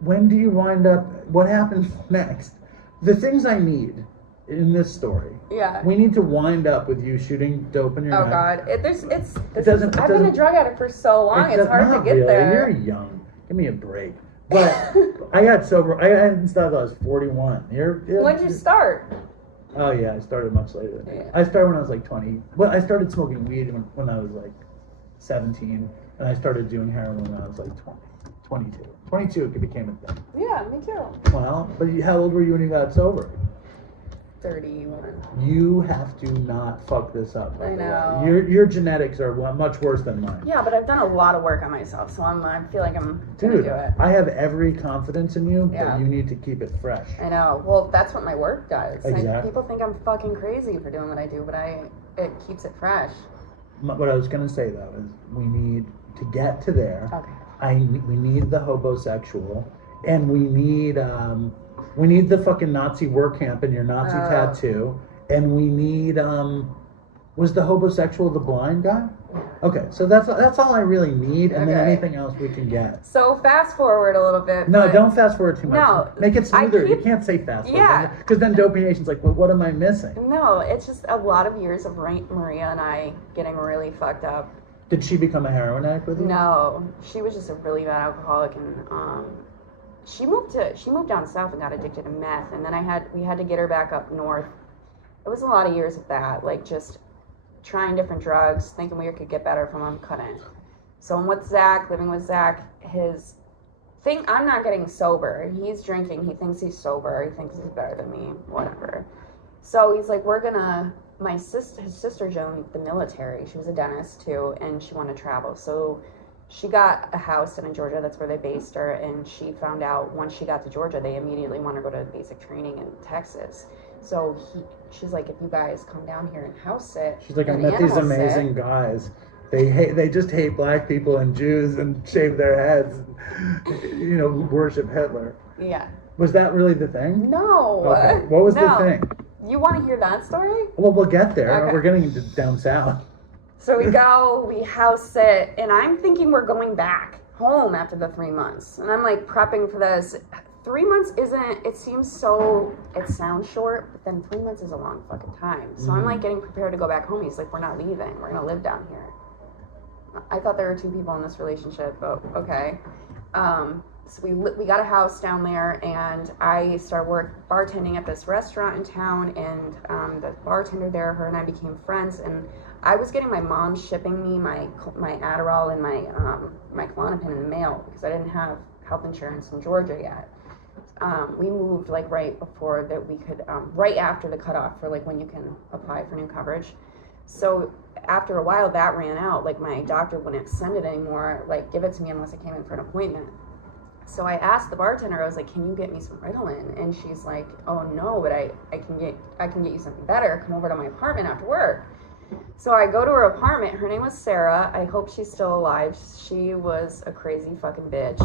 when do you wind up? What happens next? The things I need in this story. Yeah. We need to wind up with you shooting dope in your Oh head. God, I've been a drug addict for so long. It's hard to get really. there. You're young. Give me a break. But I got sober. I hadn't started until I was 41. When'd you start? Oh yeah, I started much later. Yeah. I started when I was like 20. Well, I started smoking weed when I was like 17, and I started doing heroin when I was like 22. 22, it became a thing. Yeah, me too. Well, but how old were you when you got sober? 31. You have to not fuck this up. I know. Your genetics are much worse than mine. Yeah, but I've done a lot of work on myself, so I feel like I'm gonna Dude, do it. I have every confidence in you, Yeah. but you need to keep it fresh. I know. Well, that's what my work does. Exactly. People think I'm fucking crazy for doing what I do, but it keeps it fresh. What I was gonna say though is we need to get to there. Okay. We need the hobosexual, and we need the fucking Nazi work camp and your Nazi tattoo, and we need was the hobosexual the blind guy? Okay, so that's all I really need, and then anything else we can get. So fast forward a little bit. No, don't fast forward too much. No, make it smoother. You can't say fast forward. Yeah. Because then Dopey Nation's like, well, what am I missing? No, it's just a lot of years of Maria and I getting really fucked up. Did she become a heroin addict with you? No, she was just a really bad alcoholic, and she moved down south and got addicted to meth, and then we had to get her back up north. It was a lot of years of that, like just trying different drugs, thinking we could get better from them, couldn't. So I'm with Zach, living with Zach. His thing, I'm not getting sober. He's drinking. He thinks he's sober. He thinks he's better than me. Whatever. So he's like, his sister joined the military. She was a dentist too, and she wanted to travel. So she got a house in Georgia. That's where they based her. And she found out once she got to Georgia, they immediately want her to go to basic training in Texas. So she's like, if you guys come down here and house sit. She's like, I met these amazing guys. They just hate black people and Jews and shave their heads, and, worship Hitler. Yeah. Was that really the thing? No. Okay. What was the thing? You want to hear that story? Well, we'll get there. Okay. We're getting down south. So we house sit, and I'm thinking we're going back home after the 3 months. And I'm like prepping for this. 3 months it sounds short, but then 3 months is a long fucking time. So I'm like getting prepared to go back home. He's like, we're not leaving. We're going to live down here. I thought there were two people in this relationship, but okay. So we got a house down there, and I started bartending at this restaurant in town, and the bartender there, her and I became friends, and I was getting my mom shipping me my Adderall and my Klonopin in the mail because I didn't have health insurance in Georgia yet. We moved like right before that we could, right after the cutoff for like when you can apply for new coverage. So after a while that ran out, like my doctor wouldn't send it anymore, like give it to me unless I came in for an appointment. So I asked the bartender, I was like, can you get me some Ritalin? And she's like, oh no, but I can get you something better. Come over to my apartment after work. So I go to her apartment. Her name was Sarah. I hope she's still alive. She was a crazy fucking bitch.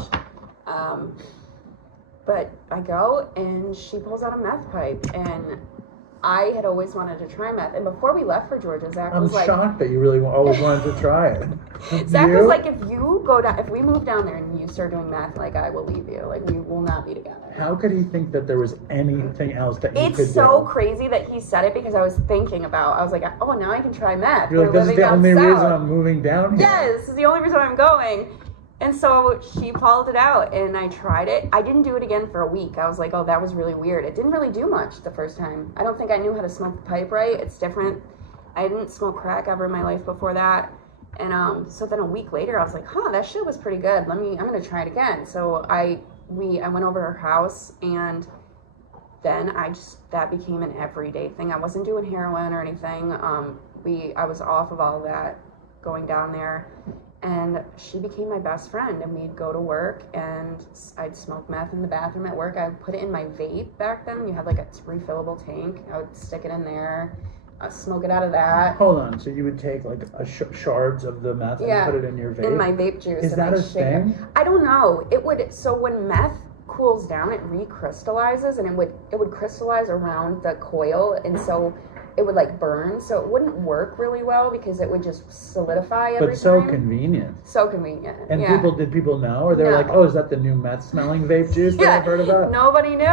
But I go, and she pulls out a meth pipe, and I had always wanted to try meth. And before we left for Georgia, Zach was like... I'm shocked that you really always wanted to try it. Zach was like, if we move down there and you start doing meth, like, I will leave you. Like, we will not be together. How could he think that there was anything else that you could do? It's so crazy that he said it because I was like, oh, now I can try meth. You're like, this is the only reason I'm moving down here. Yes, this is the only reason I'm going. And so she called it out, and I tried it. I didn't do it again for a week. I was like, oh, that was really weird. It didn't really do much the first time. I don't think I knew how to smoke the pipe right. It's different. I didn't smoke crack ever in my life before that. And so then a week later, I was like, that shit was pretty good. I'm going to try it again. So I went over to her house, and then that became an everyday thing. I wasn't doing heroin or anything. I was off of all of that going down there. And she became my best friend, and we'd go to work, and I'd smoke meth in the bathroom at work. I would put it in my vape back then. You had like a refillable tank. I would stick it in there. smoke it out of that. Hold on, so you would take like shards of the meth and put it in your vape? In my vape juice. Is that a thing? I don't know. It would, so when meth cools down, it recrystallizes, and it would crystallize around the coil, and so it would like burn, so it wouldn't work really well because it would just solidify every time. But so convenient. So convenient. And did people know? Or they were like, oh, is that the new meth smelling vape juice that I've heard about? Nobody knew.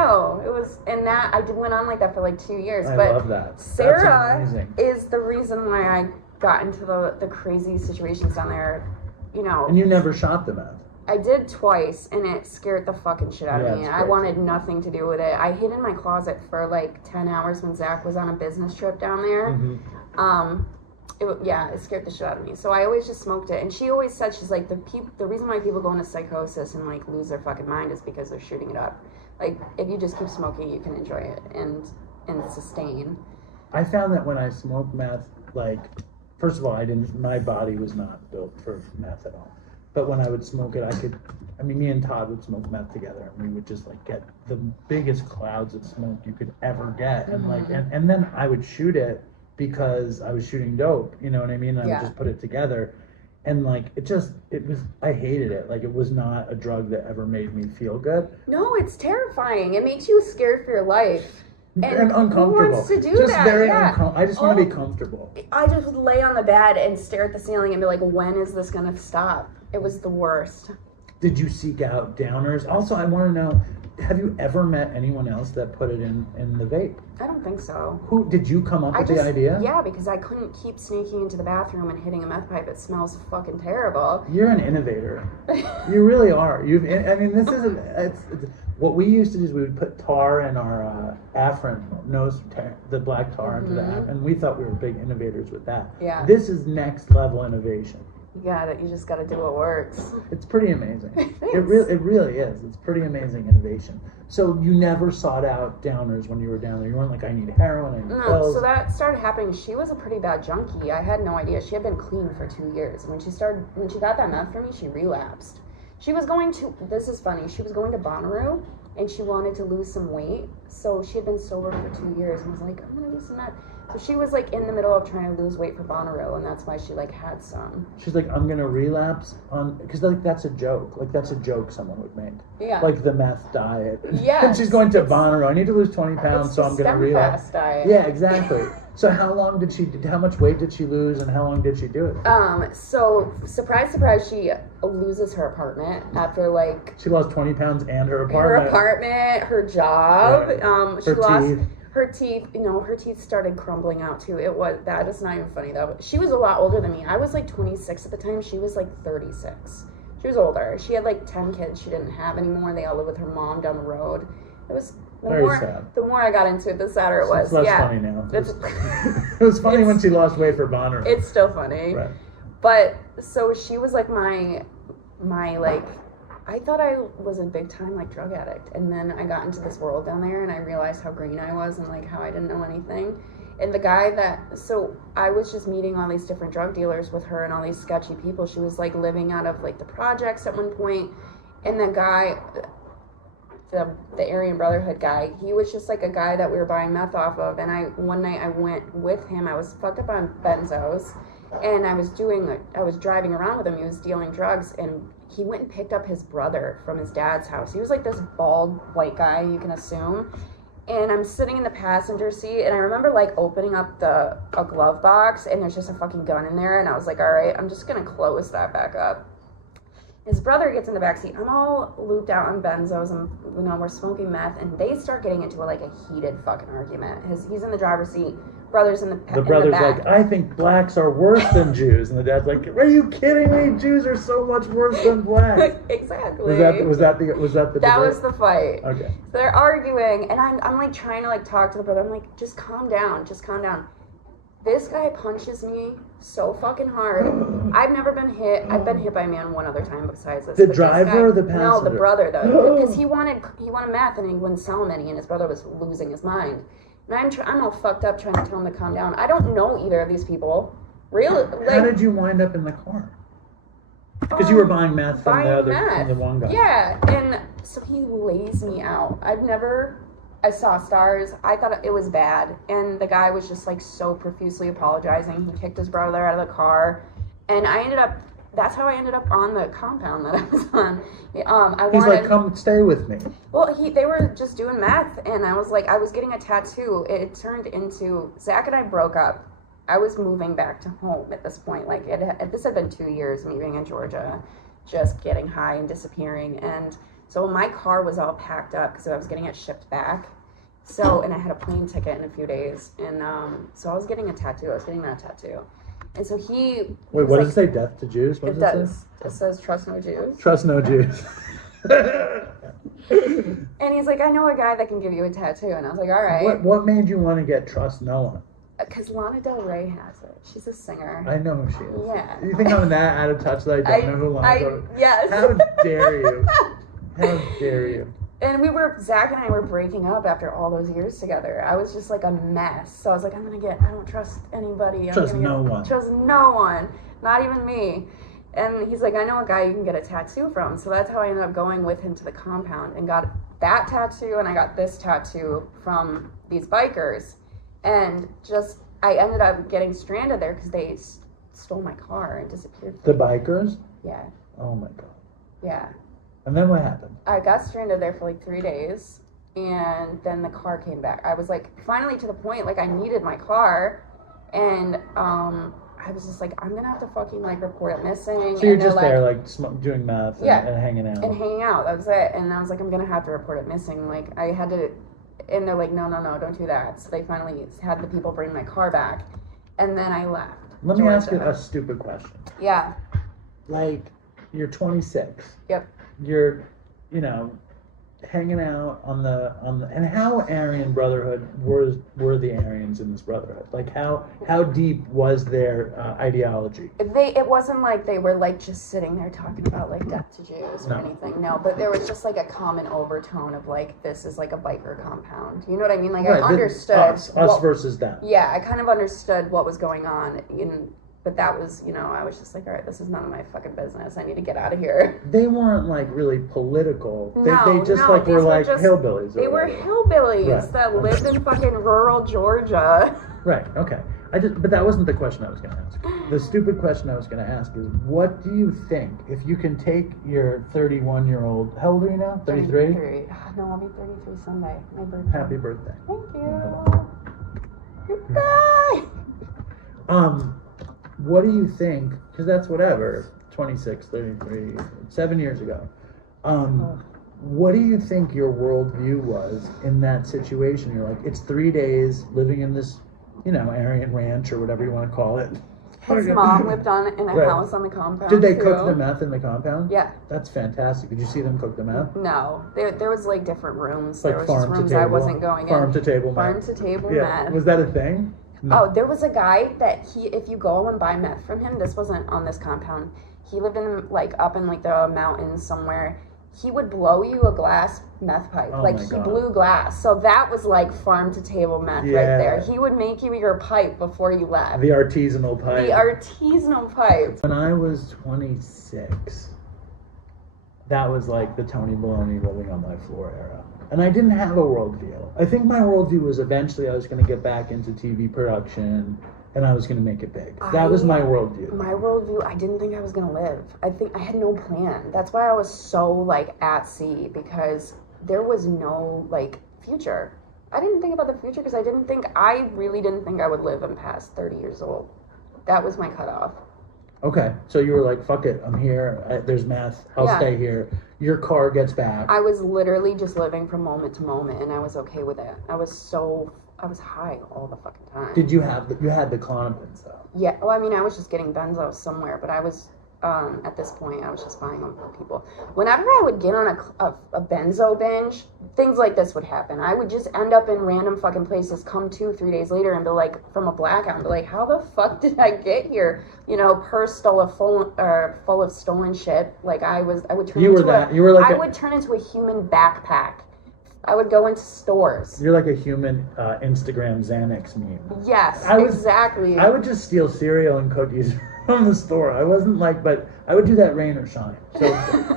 It was, and that, I went on like that for like 2 years. I but love that. Sarah is the reason why I got into the crazy situations down there, you know. And you never shot the meth? I did twice, and it scared the fucking shit out of me. I wanted nothing to do with it. I hid in my closet for like 10 hours when Zach was on a business trip down there. It scared the shit out of me. So I always just smoked it. And she always said, she's like, the reason why people go into psychosis and like lose their fucking mind is because they're shooting it up. Like, if you just keep smoking, you can enjoy it and sustain. I found that when I smoked meth, like, first of all, my body was not built for meth at all. But when I would smoke it, me and Todd would smoke meth together, and we would just like get the biggest clouds of smoke you could ever get. And like, and then I would shoot it because I was shooting dope, you know what I mean? I would just put it together. And like, I hated it. Like, it was not a drug that ever made me feel good. No, it's terrifying. It makes you scared for your life. And uncomfortable. Who wants to do just that? Very I just want to be comfortable. I just would lay on the bed and stare at the ceiling and be like, when is this going to stop? It was the worst. Did you seek out downers? Also, I want to know, have you ever met anyone else that put it in the vape? I don't think so. Who did you come up with the idea? Yeah, because I couldn't keep sneaking into the bathroom and hitting a meth pipe. It smells fucking terrible. You're an innovator. You really are. This isn't. It's what we used to do is we would put tar in our Afrin nose, the black tar into the Afrin, and we thought we were big innovators with that. Yeah. This is next level innovation. You got it. You just got to do what works. It's pretty amazing. It really is. It's pretty amazing innovation. So you never sought out downers when you were down there. You weren't like, I need heroin, I need pills. So that started happening. She was a pretty bad junkie. I had no idea. She had been clean for 2 years. When she got that meth from me, she relapsed. She was going to, this is funny, she was going to Bonnaroo, and she wanted to lose some weight. So she had been sober for 2 years and was like, I'm going to do some meth. So she was like in the middle of trying to lose weight for Bonnaroo, and that's why she like had some. She's like, I'm gonna relapse on, because like that's a joke. Like that's a joke someone would make. Yeah. Like the meth diet. Yeah. And she's going to Bonnaroo. I need to lose 20 pounds, so I'm gonna relapse. Fast diet. Yeah, exactly. So how much weight did she lose, and how long did she do it? So surprise, she loses her apartment after like. She lost 20 pounds and her apartment. Her job. Right. She lost. Her teeth, her teeth started crumbling out too. That is not even funny though. She was a lot older than me. I was like 26 at the time. She was like 36. She was older. She had like 10 kids she didn't have anymore. They all lived with her mom down the road. It was very sad. The more I got into it, the sadder it was. It's less funny now. It was funny when she lost weight for Bonnaroo. It's still funny. Right. But so she was like my like, I thought I was a big time like drug addict, and then I got into this world down there and I realized how green I was and like how I didn't know anything. And the guy so I was just meeting all these different drug dealers with her and all these sketchy people. She was like living out of like the projects at one point, and the guy, the Aryan Brotherhood guy, he was just like a guy that we were buying meth off of. And one night I went with him. I was fucked up on benzos, and I was driving around with him. He was dealing drugs, and he went and picked up his brother from his dad's house. He was like this bald white guy, you can assume. And I'm sitting in the passenger seat, and I remember like opening up a glove box, and there's just a fucking gun in there. And I was like, all right, I'm just gonna close that back up. His brother gets in the back seat. I'm all looped out on benzos, and we're smoking meth, and they start getting into like a heated fucking argument. He's in the driver's seat. Brother's in the back. The brother's like, I think blacks are worse than Jews, and the dad's like, are you kidding me? Jews are so much worse than blacks. Exactly. Was that the debate? That was the fight. Okay. So they're arguing, and I'm like trying to like talk to the brother. I'm like, just calm down. This guy punches me so fucking hard. I've never been hit. I've been hit by a man one other time besides this. The driver or the passenger? No, the brother though, because he wanted meth and he wouldn't sell him any, and his brother was losing his mind. And I'm all fucked up trying to tell him to calm down. I don't know either of these people. Really? Like, how did you wind up in the car? Because you were buying meth from the one guy. Yeah, and so he lays me out. I've never I saw stars. I thought it was bad. And the guy was just like so profusely apologizing. He kicked his brother out of the car. And that's how I ended up on the compound that I was on. He's like, come stay with me. Well, they were just doing meth. And I was like, I was getting a tattoo. It turned into, Zach and I broke up. I was moving back to home at this point. Like, this had been 2 years, me being in Georgia, just getting high and disappearing. And so my car was all packed up because I was getting it shipped back. So, and I had a plane ticket in a few days. And so I was getting a tattoo. I was getting that tattoo. And so he... Wait, what does it say? Death to Jews? What it does. It says, trust no Jews. Trust no Jews. And he's like, I know a guy that can give you a tattoo. And I was like, all right. What made you want to get trust no one? Because Lana Del Rey has it. She's a singer. I know who she is. Yeah. You think I'm that out of touch that I don't know who Lana Del Rey is? Yes. How dare you? How dare you? And Zach and I were breaking up after all those years together. I was just like a mess. So I was like, I don't trust anybody. Trust no one. Trust no one. Not even me. And he's like, I know a guy you can get a tattoo from. So that's how I ended up going with him to the compound and got that tattoo. And I got this tattoo from these bikers. And I ended up getting stranded there because they stole my car and disappeared. The bikers? Yeah. Oh my God. Yeah. And then what happened? I got stranded there for like 3 days, and then the car came back. I was like, finally to the point, like I needed my car, and I was just like, I'm gonna have to fucking like report it missing. So you're just there like doing meth yeah, and hanging out. And hanging out, that was it. And I was like, I'm gonna have to report it missing. Like I had to, and they're like, no, don't do that. So they finally had the people bring my car back, and then I left. Let me ask you a stupid question. Yeah. Like, you're 26. Yep. You're, hanging out on the and how Aryan Brotherhood were the Aryans in this brotherhood? Like how deep was their ideology? It wasn't like they were like just sitting there talking about like death to Jews or anything. No, but there was just like a common overtone of like, this is like a biker compound. You know what I mean? Like right, I understood us versus them. Yeah, I kind of understood what was going on but that was, I was just like, all right, this is none of my fucking business. I need to get out of here. They weren't like really political. They just were like hillbillies. They were hillbillies that lived in fucking rural Georgia. Right. Okay. But that wasn't the question I was going to ask. The stupid question I was going to ask is, what do you think if you can take your 31-year-old? How old are you now? 33. No, I'll be 33 Sunday. My birthday. Happy birthday. Thank you. Goodbye. What do you think, because that's whatever, 26, 33, 7 years ago, what do you think your worldview was in that situation? You're like, it's 3 days living in this, Aryan ranch or whatever you want to call it. His mom lived in a house on the compound. Did they cook the meth in the compound? Yeah. That's fantastic. Did you see them cook the meth? No. There was like different rooms. Like there was just rooms I wasn't going in. Farm to table meth. Yeah. Was that a thing? No. Oh, there was a guy that if you go and buy meth from him, this wasn't on this compound. He lived in up in like the mountains somewhere. He would blow you a glass meth pipe. Oh he blew glass. So that was like farm to table meth right there. He would make you your pipe before you left. The artisanal pipe. The artisanal pipe. When I was 26, that was like the Tony Baloney living on my floor era. And I didn't have a worldview. I think my worldview was eventually I was going to get back into TV production and I was going to make it big. That was my worldview. My worldview, I didn't think I was going to live. I think I had no plan. That's why I was so at sea, because there was no future. I didn't think about the future because I really didn't think I would live and past 30 years old. That was my cutoff. Okay, so you were like, fuck it, I'm here, there's meth, I'll stay here. Your car gets back. I was literally just living from moment to moment, and I was okay with it. I was high all the fucking time. Did you have you had the Klonopins though? Yeah, well, I mean, I was just getting benzos somewhere, but I was, at this point, I was just buying them for people. Whenever I would get on a benzo binge, things like this would happen. I would just end up in random fucking places, come 2-3 days later, and be like, from a blackout, and be like, how the fuck did I get here? Purse full of stolen shit. I would turn I would turn into a human backpack. I would go into stores. You're like a human Instagram Xanax meme. Yes, exactly. I would just steal cereal and cookies from the store. I wasn't but I would do that rain or shine. So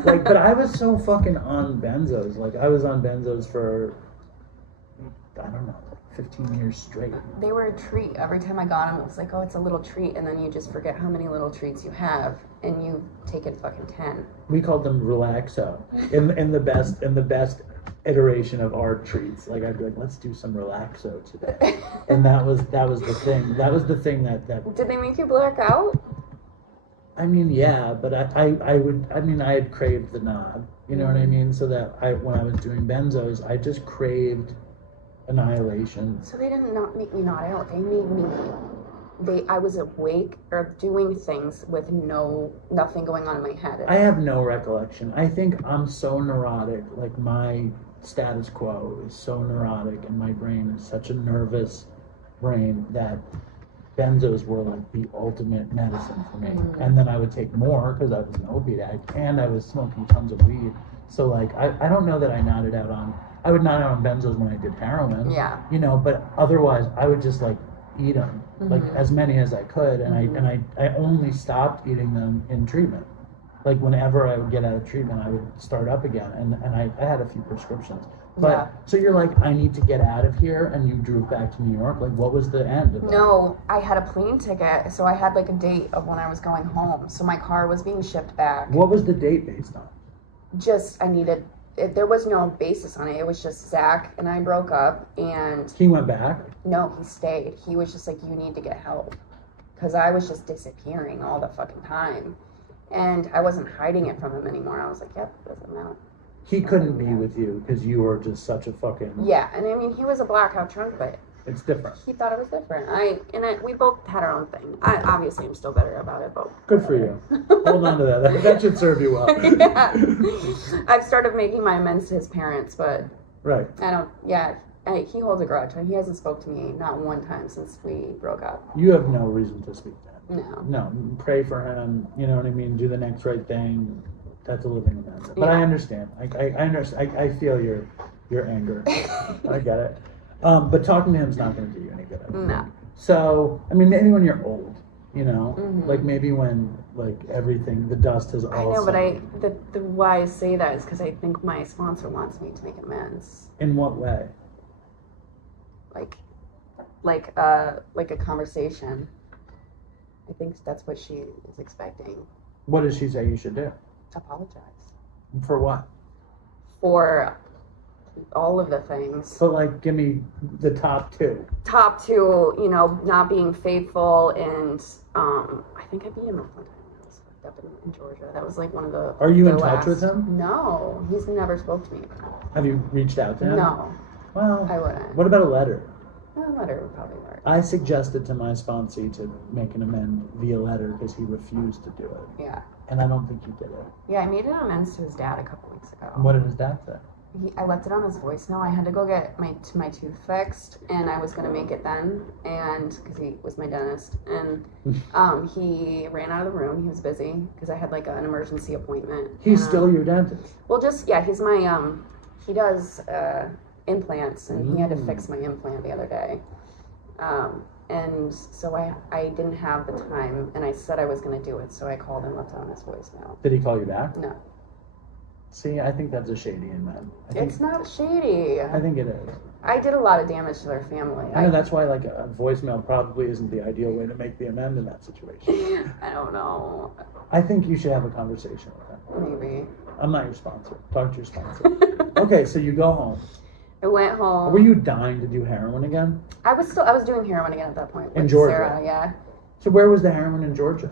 but I was so fucking on benzos. I was on benzos for I don't know, 15 years straight. They were a treat. Every time I got them, it was like, oh, it's a little treat, and then you just forget how many little treats you have, and you take it fucking 10. We called them Relaxo in the best iteration of our treats. Like I'd be like, let's do some Relaxo today, and that was the thing. That was the thing that. Did they make you black out? I mean, yeah, but I had craved the knob. You know what I mean? So that when I was doing benzos, I just craved annihilation. So they didn't not make me nod out. They made me. I was awake or doing things with nothing going on in my head. I have no recollection. I think I'm so neurotic. Like my status quo is so neurotic, and my brain is such a nervous brain that benzos were like the ultimate medicine for me. And then I would take more because I was an opiate addict and I was smoking tons of weed. So like I don't know that I nodded out on. I would nod out on benzos when I did heroin. Yeah. You know, but otherwise I would just like eat them, like as many as I could, and I only stopped eating them in treatment. Like whenever I would get out of treatment, I would start up again, and I had a few prescriptions. But Yeah. So you're like, I need to get out of here, and you drove back to New York. Like, what was the end of that? No, I had a plane ticket, so I had like a date of when I was going home. So my car was being shipped back. What was the date based on? Just there was no basis on it. It was just Zach and I broke up, and He went back. no, he stayed. He was just like, you need to get help, because I was just disappearing all the fucking time, and I wasn't hiding it from him anymore. I was like, yep, doesn't matter. He couldn't be with you because you were just such a fucking. Yeah, and I mean, he was a blackout drunk, but It's different. he thought it was different. We both had our own thing. I obviously am still better about it, but Good for you. Hold on to that. That should serve you well. yeah. I've started making my amends to his parents, but Right. I don't. Yeah, he holds a grudge, and he hasn't spoke to me not one time since we broke up. You have no reason to speak to him. No. No, pray for him. You know what I mean? Do the next right thing. That's a living amendment. But I understand. I understand. I feel your anger. I get it. But talking to him is not going to do you any good. No. So, I mean, maybe when you're old, you know, like maybe when like everything, the dust has all. I know, but settled. the why I say that is because I think my sponsor wants me to make amends. In what way? Like a conversation. I think that's what she is expecting. What does she say you should do? Apologize For what? for all of the things. So, like, give me the top two. Top two, not being faithful, and I think I beat him up one time when I was up in Georgia. That was like one of the. Are you the in touch last. with him? No, he's never spoke to me. Have you reached out to him? No, Well, I wouldn't. what about a letter? A letter would probably work. I suggested to my sponsee to make an amend via letter because he refused to do it. Yeah. And I don't think he did it. Yeah, I made an amends to his dad a couple weeks ago. What did his dad say? I left it on his voicemail. I had to go get my tooth fixed, and I was gonna make it then, and because he was my dentist, and he ran out of the room. He was busy because I had like an emergency appointment. He's still your dentist. Well, he's my he does implants, and he had to fix my implant the other day. And so I didn't have the time, and I said I was going to do it, so I called and left it on his voicemail. Did he call you back? No. See, I think that's a shady in men. It's not shady. I think it is. I did a lot of damage to their family. I know that's why like a voicemail probably isn't the ideal way to make the amend in that situation. I don't know. I think you should have a conversation with him. Maybe. I'm not your sponsor. Talk to your sponsor. Okay, so you go home. I went home. Were you dying to do heroin again? I was doing heroin again at that point. In with Georgia? Sarah, yeah. So where was the heroin in Georgia?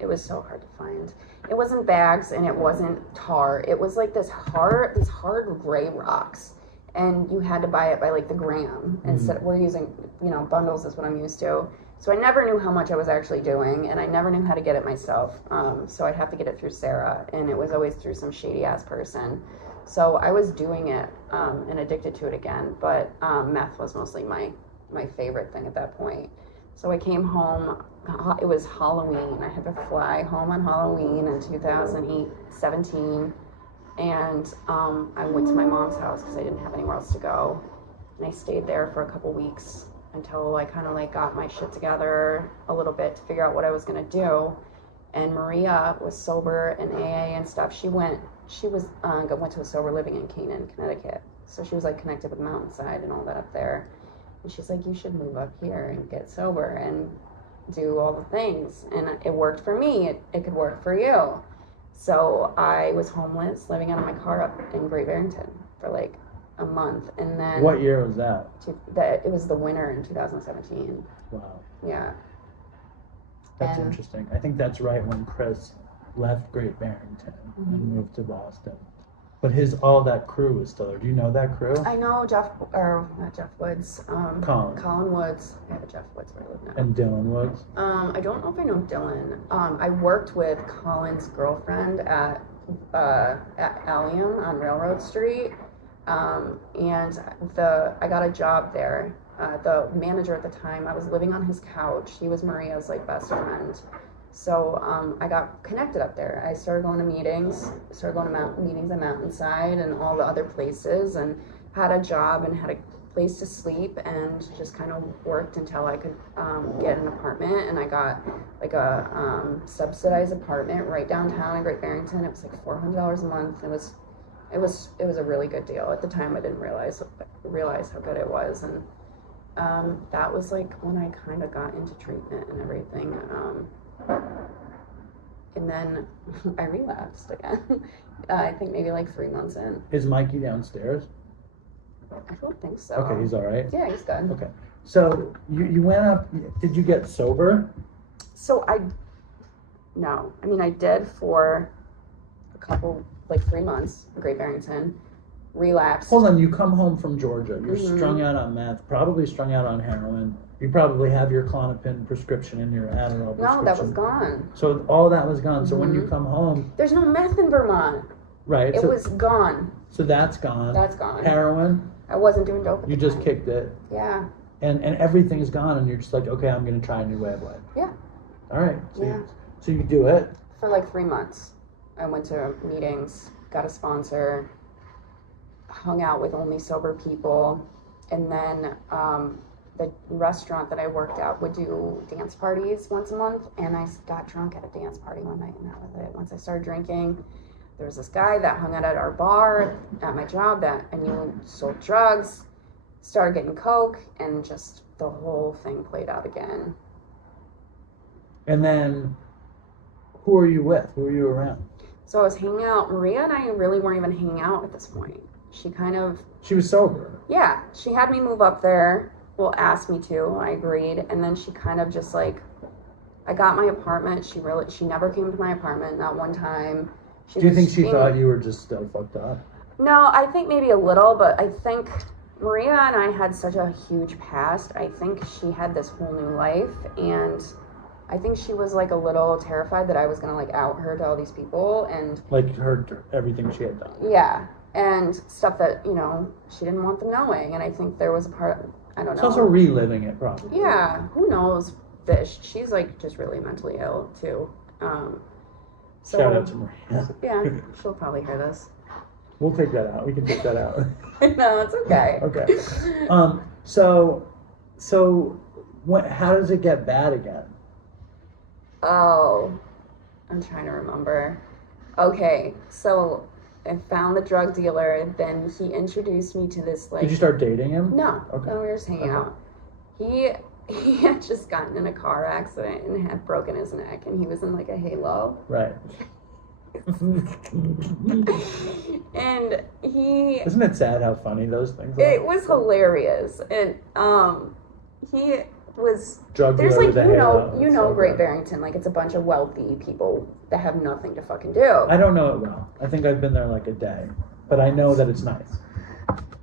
It was so hard to find. It wasn't bags and it wasn't tar. It was like these hard gray rocks. And you had to buy it by like the gram. Instead, we're using, bundles is what I'm used to. So I never knew how much I was actually doing, and I never knew how to get it myself. So I'd have to get it through Sarah, and it was always through some shady ass person. So I was doing it and addicted to it again, but meth was mostly my favorite thing at that point. So I came home. It was Halloween. I had to fly home on Halloween in 2017. And I went to my mom's house because I didn't have anywhere else to go. And I stayed there for a couple weeks until I kind of like got my shit together a little bit to figure out what I was going to do. And Maria was sober in AA and stuff. She went to a sober living in Canaan, Connecticut. So she was like connected with Mountainside and all that up there. And she's like, you should move up here and get sober and do all the things. And it worked for me. It could work for you. So I was homeless, living out of my car up in Great Barrington for like a month. And then... What year was that? It was the winter in 2017. Wow. Yeah. That's interesting. I think that's right when Chris left Great Barrington and moved to Boston. But all that crew is still there. Do you know that crew? I know not Jeff Woods. Colin Woods. I have a Jeff Woods where I live now. And Dylan Woods? I don't know if I know Dylan. I worked with Colin's girlfriend at Allium on Railroad Street. And I got a job there. The manager at the time, I was living on his couch. He was Maria's like best friend. So I got connected up there. I started going to meetings, meetings at Mountainside and all the other places, and had a job and had a place to sleep, and just kind of worked until I could get an apartment. And I got like a subsidized apartment right downtown in Great Barrington. It was like $400 a month. It was a really good deal. At the time, I didn't realize how good it was, and that was like when I kind of got into treatment and everything. And then I relapsed again. I think maybe like 3 months in. Is Mikey downstairs? I don't think so. Okay, he's all right? Yeah, he's good. Okay. So you went up, did you get sober? So no. I mean, I did for a couple, like 3 months in Great Barrington. Relapsed. Hold on, you come home from Georgia. You're strung out on meth, probably strung out on heroin. You probably have your Klonopin prescription and your Adderall prescription. No, that was gone. So all that was gone. So when you come home... There's no meth in Vermont. Right. It was gone. So that's gone. That's gone. Heroin? I wasn't doing dope at You the just time. kicked it. Yeah. And everything's gone, and you're just like, okay, I'm going to try a new way of life. Yeah. All right. Yeah. So you do it. For like 3 months. I went to meetings, got a sponsor, hung out with only sober people, and then the restaurant that I worked at would do dance parties once a month, and I got drunk at a dance party one night, and that was it. Once I started drinking, there was this guy that hung out at our bar at my job that I knew sold drugs, started getting coke, and just the whole thing played out again. And then, who are you with? Who are you around? So I was hanging out. Maria and I really weren't even hanging out at this point. She was sober. Yeah, she had me move up there. Well, asked me to. I agreed, and then she kind of just like, I got my apartment. She never came to my apartment, not one time. Do you think she thought you were just still fucked up? No, I think maybe a little, but I think Maria and I had such a huge past. I think she had this whole new life, and I think she was like a little terrified that I was gonna like out her to all these people, and like heard everything she had done. Yeah, and stuff that she didn't want them knowing, and I think there was a part. I don't know. It's also reliving it, probably. Yeah, who knows? Fish. She's like just really mentally ill too. So, shout out to Maria. Yeah, she'll probably hear this. We'll take that out. We can take that out. No, it's okay. Okay. How does it get bad again? Oh, I'm trying to remember. Okay, so I found the drug dealer, then he introduced me to this like... Did you start dating him? No. Okay. No, we were just hanging out. He had just gotten in a car accident and had broken his neck, and he was in like a halo. Right. And he... Isn't it sad how funny those things are? It was hilarious. And he was... Drug there's dealer like, with a halo. you know Great Barrington, like it's a bunch of wealthy people that have nothing to fucking do. I don't know it well. I think I've been there like a day, but I know that it's nice.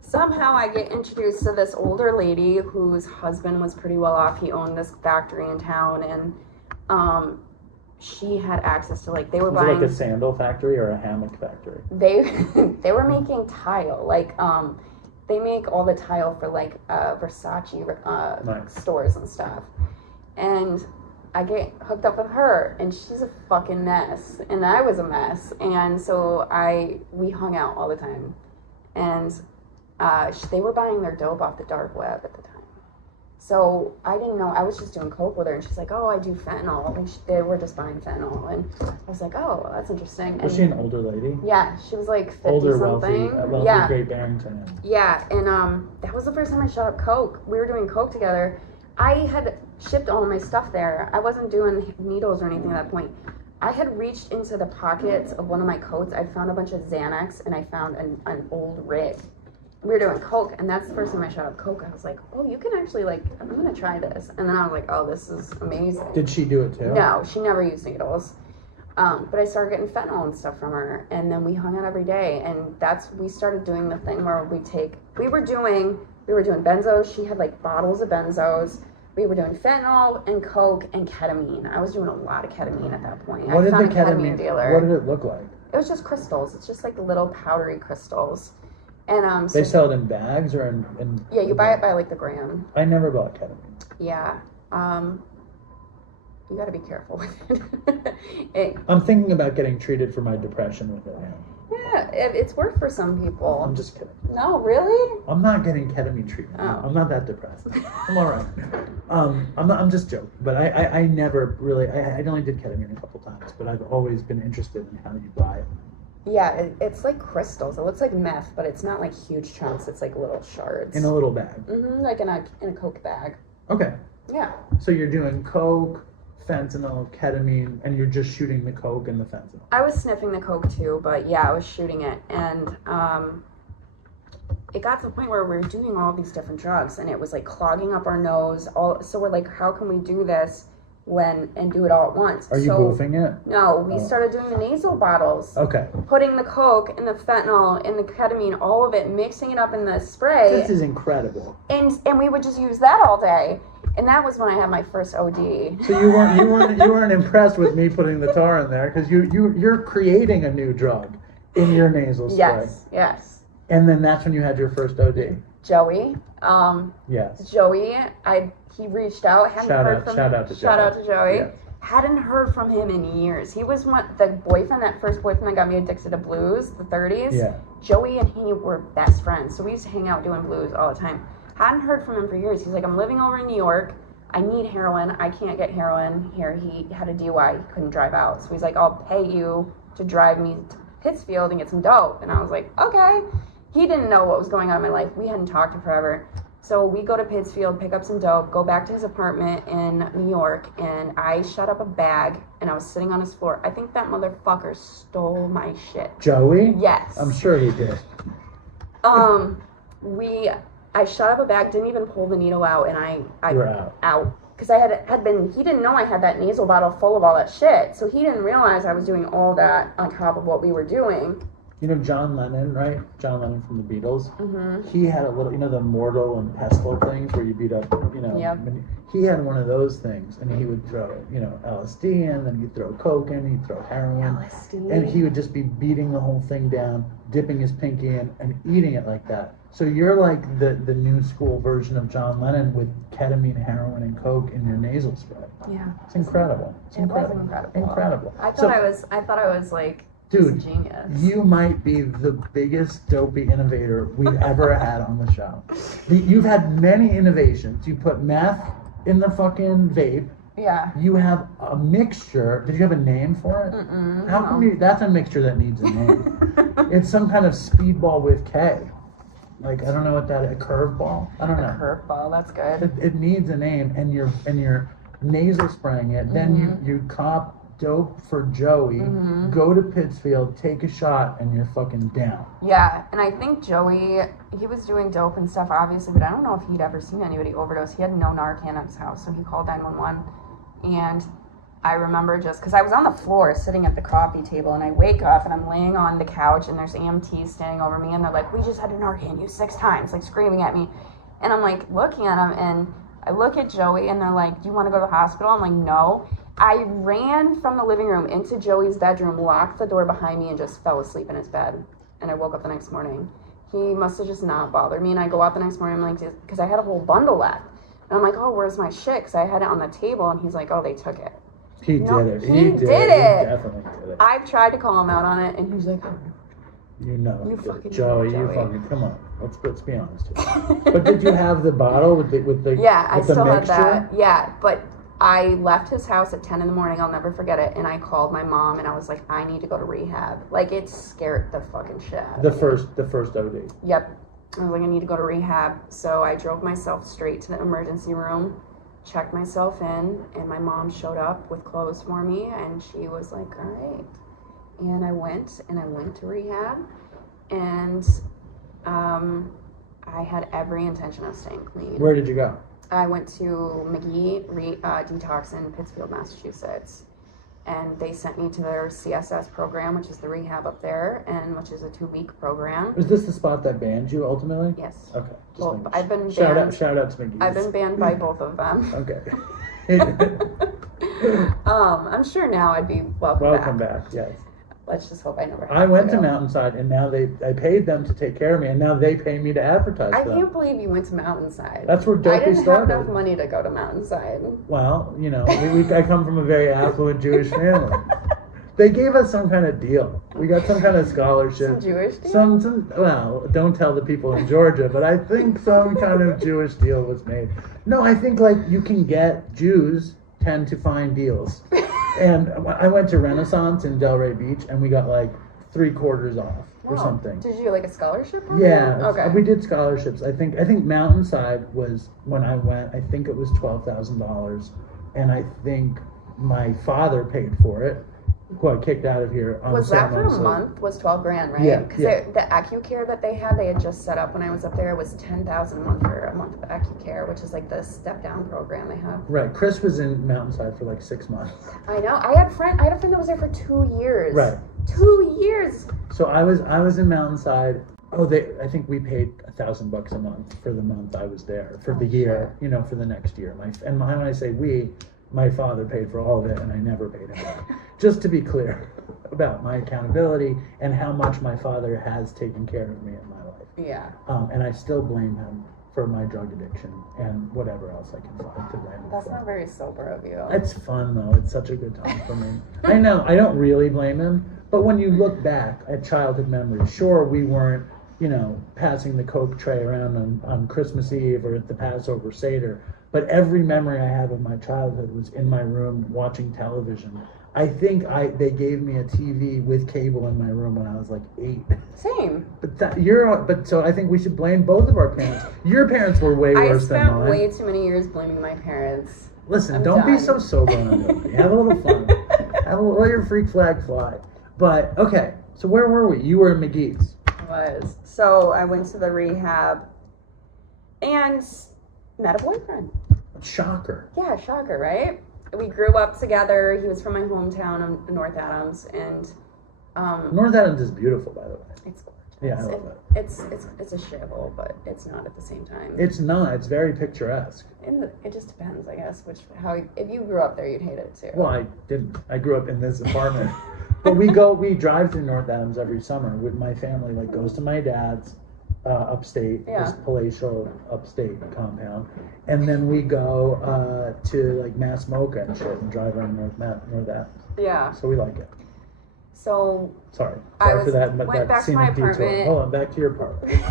Somehow I get introduced to this older lady whose husband was pretty well off. He owned this factory in town, and she had access to like, they were buying... Was it like a sandal factory or a hammock factory? They were making tile, like they make all the tile for like Versace Nice. stores and stuff. And I get hooked up with her, and she's a fucking mess, and I was a mess, and so we hung out all the time, and they were buying their dope off the dark web at the time. So I didn't know. I was just doing coke with her, and she's like, "Oh, I do fentanyl." And they were just buying fentanyl, and I was like, "Oh, that's interesting." Was she an older lady? Yeah, she was like 50 older, something. wealthy Great Barrington. Yeah, and that was the first time I shot up coke. We were doing coke together. I had shipped all of my stuff there. I wasn't doing needles or anything at that point. I had reached into the pockets of one of my coats. I found a bunch of Xanax, and I found an old rig. We were doing coke, and that's the first time I shot up coke. I was like, oh, you can actually, like, I'm gonna try this. And then I was like, oh, this is amazing. Did she do it too? No, she never used needles. But I started getting fentanyl and stuff from her, and then we hung out every day, and we started doing the thing where we were doing benzos. She had like bottles of benzos. We were doing fentanyl and coke and ketamine. I was doing a lot of ketamine at that point. What I did found the a ketamine dealer. What did it look like? It was just crystals. It's just like little powdery crystals. And they sell it in bags or in yeah, you buy it by like the gram. I never bought ketamine. Yeah. You got to be careful with it. I'm thinking about getting treated for my depression with it now. Yeah, it's worked for some people. I'm just kidding. No, really? I'm not getting ketamine treatment. Oh. I'm not that depressed. I'm all right. I'm just joking. But I never really. I only did ketamine a couple times. But I've always been interested in how you buy it. Yeah, it's like crystals. It looks like meth, but it's not like huge chunks. It's like little shards. In a little bag. Like in a coke bag. Okay. Yeah. So you're doing coke, fentanyl, ketamine, and you're just shooting the coke and the fentanyl. I was sniffing the coke too, but yeah, I was shooting it, and it got to the point where we were doing all these different drugs, and it was like clogging up our nose. So we're like, how can we do this and do it all at once? Are you boofing it? No, we started doing the nasal bottles. Okay. Putting the coke and the fentanyl and the ketamine, all of it, mixing it up in the spray. This is incredible. And we would just use that all day. And that was when I had my first OD. So you weren't impressed with me putting the tar in there because you're creating a new drug in your nasal spray. Yes. And then that's when you had your first OD. Joey. Yes. Joey. He reached out. Shout out to Joey. Yeah. Hadn't heard from him in years. He was that first boyfriend that got me addicted to blues, the 30s. Yeah. Joey and he were best friends. So we used to hang out doing blues all the time. Hadn't heard from him for years. He's like, I'm living over in New York. I need heroin. I can't get heroin here. He had a DUI. He couldn't drive out. So he's like, I'll pay you to drive me to Pittsfield and get some dope. And I was like, okay. He didn't know what was going on in my life. We hadn't talked in forever. So we go to Pittsfield, pick up some dope, go back to his apartment in New York, and I shut up a bag, and I was sitting on his floor. I think that motherfucker stole my shit. Joey? Yes. I'm sure he did. I shut up a bag, didn't even pull the needle out, and I You're out. Because I had been, he didn't know I had that nasal bottle full of all that shit, so he didn't realize I was doing all that on top of what we were doing. You know John Lennon, right? John Lennon from the Beatles. Mm-hmm. He had a little, the mortal and pestle things where you beat up, Yep. He had one of those things, and he would throw, LSD in, then he'd throw coke in, he'd throw heroin, LSD. and he would just be beating the whole thing down, dipping his pinky in, and eating it like that. So you're like the new school version of John Lennon with ketamine, heroin, and coke in your nasal spray. Yeah. It's incredible. It was incredible. Incredible. I thought I was like, dude, genius. You might be the biggest dopey innovator we've ever had on the show. You've had many innovations. You put meth in the fucking vape. Yeah. You have a mixture. Did you have a name for it? How come you? That's a mixture that needs a name. It's some kind of speedball with K. Like, I don't know what that is. A curveball? I don't know. A curveball, that's good. It needs a name, and you're nasal spraying it. Then you cop dope for Joey, go to Pittsfield, take a shot, and you're fucking down. Yeah, and I think Joey, he was doing dope and stuff, obviously, but I don't know if he'd ever seen anybody overdose. He had no Narcan at his house, so he called 911, and I remember just, because I was on the floor sitting at the coffee table, and I wake up, and I'm laying on the couch, and there's EMTs standing over me, and they're like, we just had a Narcan use 6 times, like, screaming at me, and I'm, like, looking at them, and I look at Joey, and they're like, do you want to go to the hospital? I'm like, no. I ran from the living room into Joey's bedroom, locked the door behind me, and just fell asleep in his bed. And I woke up the next morning. He must have just not bothered me. And I go out the next morning, I'm like, because I had a whole bundle left. And I'm like, oh, where's my shit? Because I had it on the table. And he's like, oh, they took it. He did it. He did it. He definitely did it. I've tried to call him out on it, and he's like, You know, You fucking Joey, know, you Joey. fucking come on. Let's be honest here. But did you have the bottle with the Yeah, I with the still had mixture? that. Yeah, but I left his house at 10 in the morning. I'll never forget it. And I called my mom and I was like, I need to go to rehab. Like, it scared the fucking shit out of me. The first OD. Yep. I was like, I need to go to rehab. So I drove myself straight to the emergency room, checked myself in, and my mom showed up with clothes for me, and she was like, all right. And I went to rehab, and I had every intention of staying clean. Where did you go? I went to McGee Detox in Pittsfield, Massachusetts. And they sent me to their CSS program, which is the rehab up there, and which is a 2-week program. Was this the spot that banned you ultimately? Yes. Okay. Well, I've been banned. Shout out to McGee's. I've been banned by both of them. Okay. I'm sure now I'd be welcome back. Yes. Let's just hope I never have I went to go. Mountainside, and now I paid them to take care of me, and now they pay me to advertise I them. can't believe you went to Mountainside. That's where Dopey I didn't started. have enough money to go to Mountainside. Well, you know, I come from a very affluent Jewish family. They gave us some kind of deal. We got some kind of scholarship. Some Jewish deal? Some, well, don't tell the people in Georgia, but I think some kind of Jewish deal was made. No, I think like you can get, Jews tend to find deals. And I went to Renaissance in Delray Beach, and we got like 3/4 off or something. Did you get like a scholarship? Yeah, Okay. We did scholarships. I think Mountainside was, when I went, I think it was $12,000, and I think my father paid for it. Who I kicked out of here. Was that for a month? Was $12,000, right? Yeah. Because the AccuCare that they had just set up when I was up there. It was $10,000 a month for a month of AccuCare, which is like the step down program they have. Right. Chris was in Mountainside for like 6 months. I know. I had a friend that was there for 2 years. Right. 2 years. So I was in Mountainside. I think we paid $1,000 a month for the month I was there for the year. You know, for the next year. When I say we. My father paid for all of it, and I never paid him back. Just to be clear about my accountability and how much my father has taken care of me in my life. Yeah. And I still blame him for my drug addiction and whatever else I can find to blame him That's for. not very sober of you. It's fun, though. It's such a good time for me. I know, I don't really blame him, but when you look back at childhood memories, sure, we weren't, passing the Coke tray around on Christmas Eve or at the Passover Seder, but every memory I have of my childhood was in my room watching television. I think they gave me a TV with cable in my room when I was like 8. Same. So I think we should blame both of our parents. Your parents were way worse than mine. I spent way too many years blaming my parents. Listen, I'm don't done. be so sober on it. Have a little fun. Let your freak flag fly. But okay, so where were we? You were in McGee's. I was. So I went to the rehab and met a boyfriend. Shocker. Yeah, shocker, right? We grew up together. He was from my hometown of North Adams, and North Adams is beautiful, by the way. it's gorgeous. Yeah, I love it. It's a shithole, but it's not at the same time. It's not. It's very picturesque. It just depends, I guess, if you grew up there, you'd hate it too. Well, I didn't. I grew up in this apartment. But we drive through North Adams every summer with my family. Like, goes to my dad's upstate, Yeah. this palatial upstate compound, and then we go to like Mass Mocha and shit and drive around North Adams. Yeah. So we like it. So Sorry I for that. went that back to my scenic detour. apartment. Hold on, back to your apartment.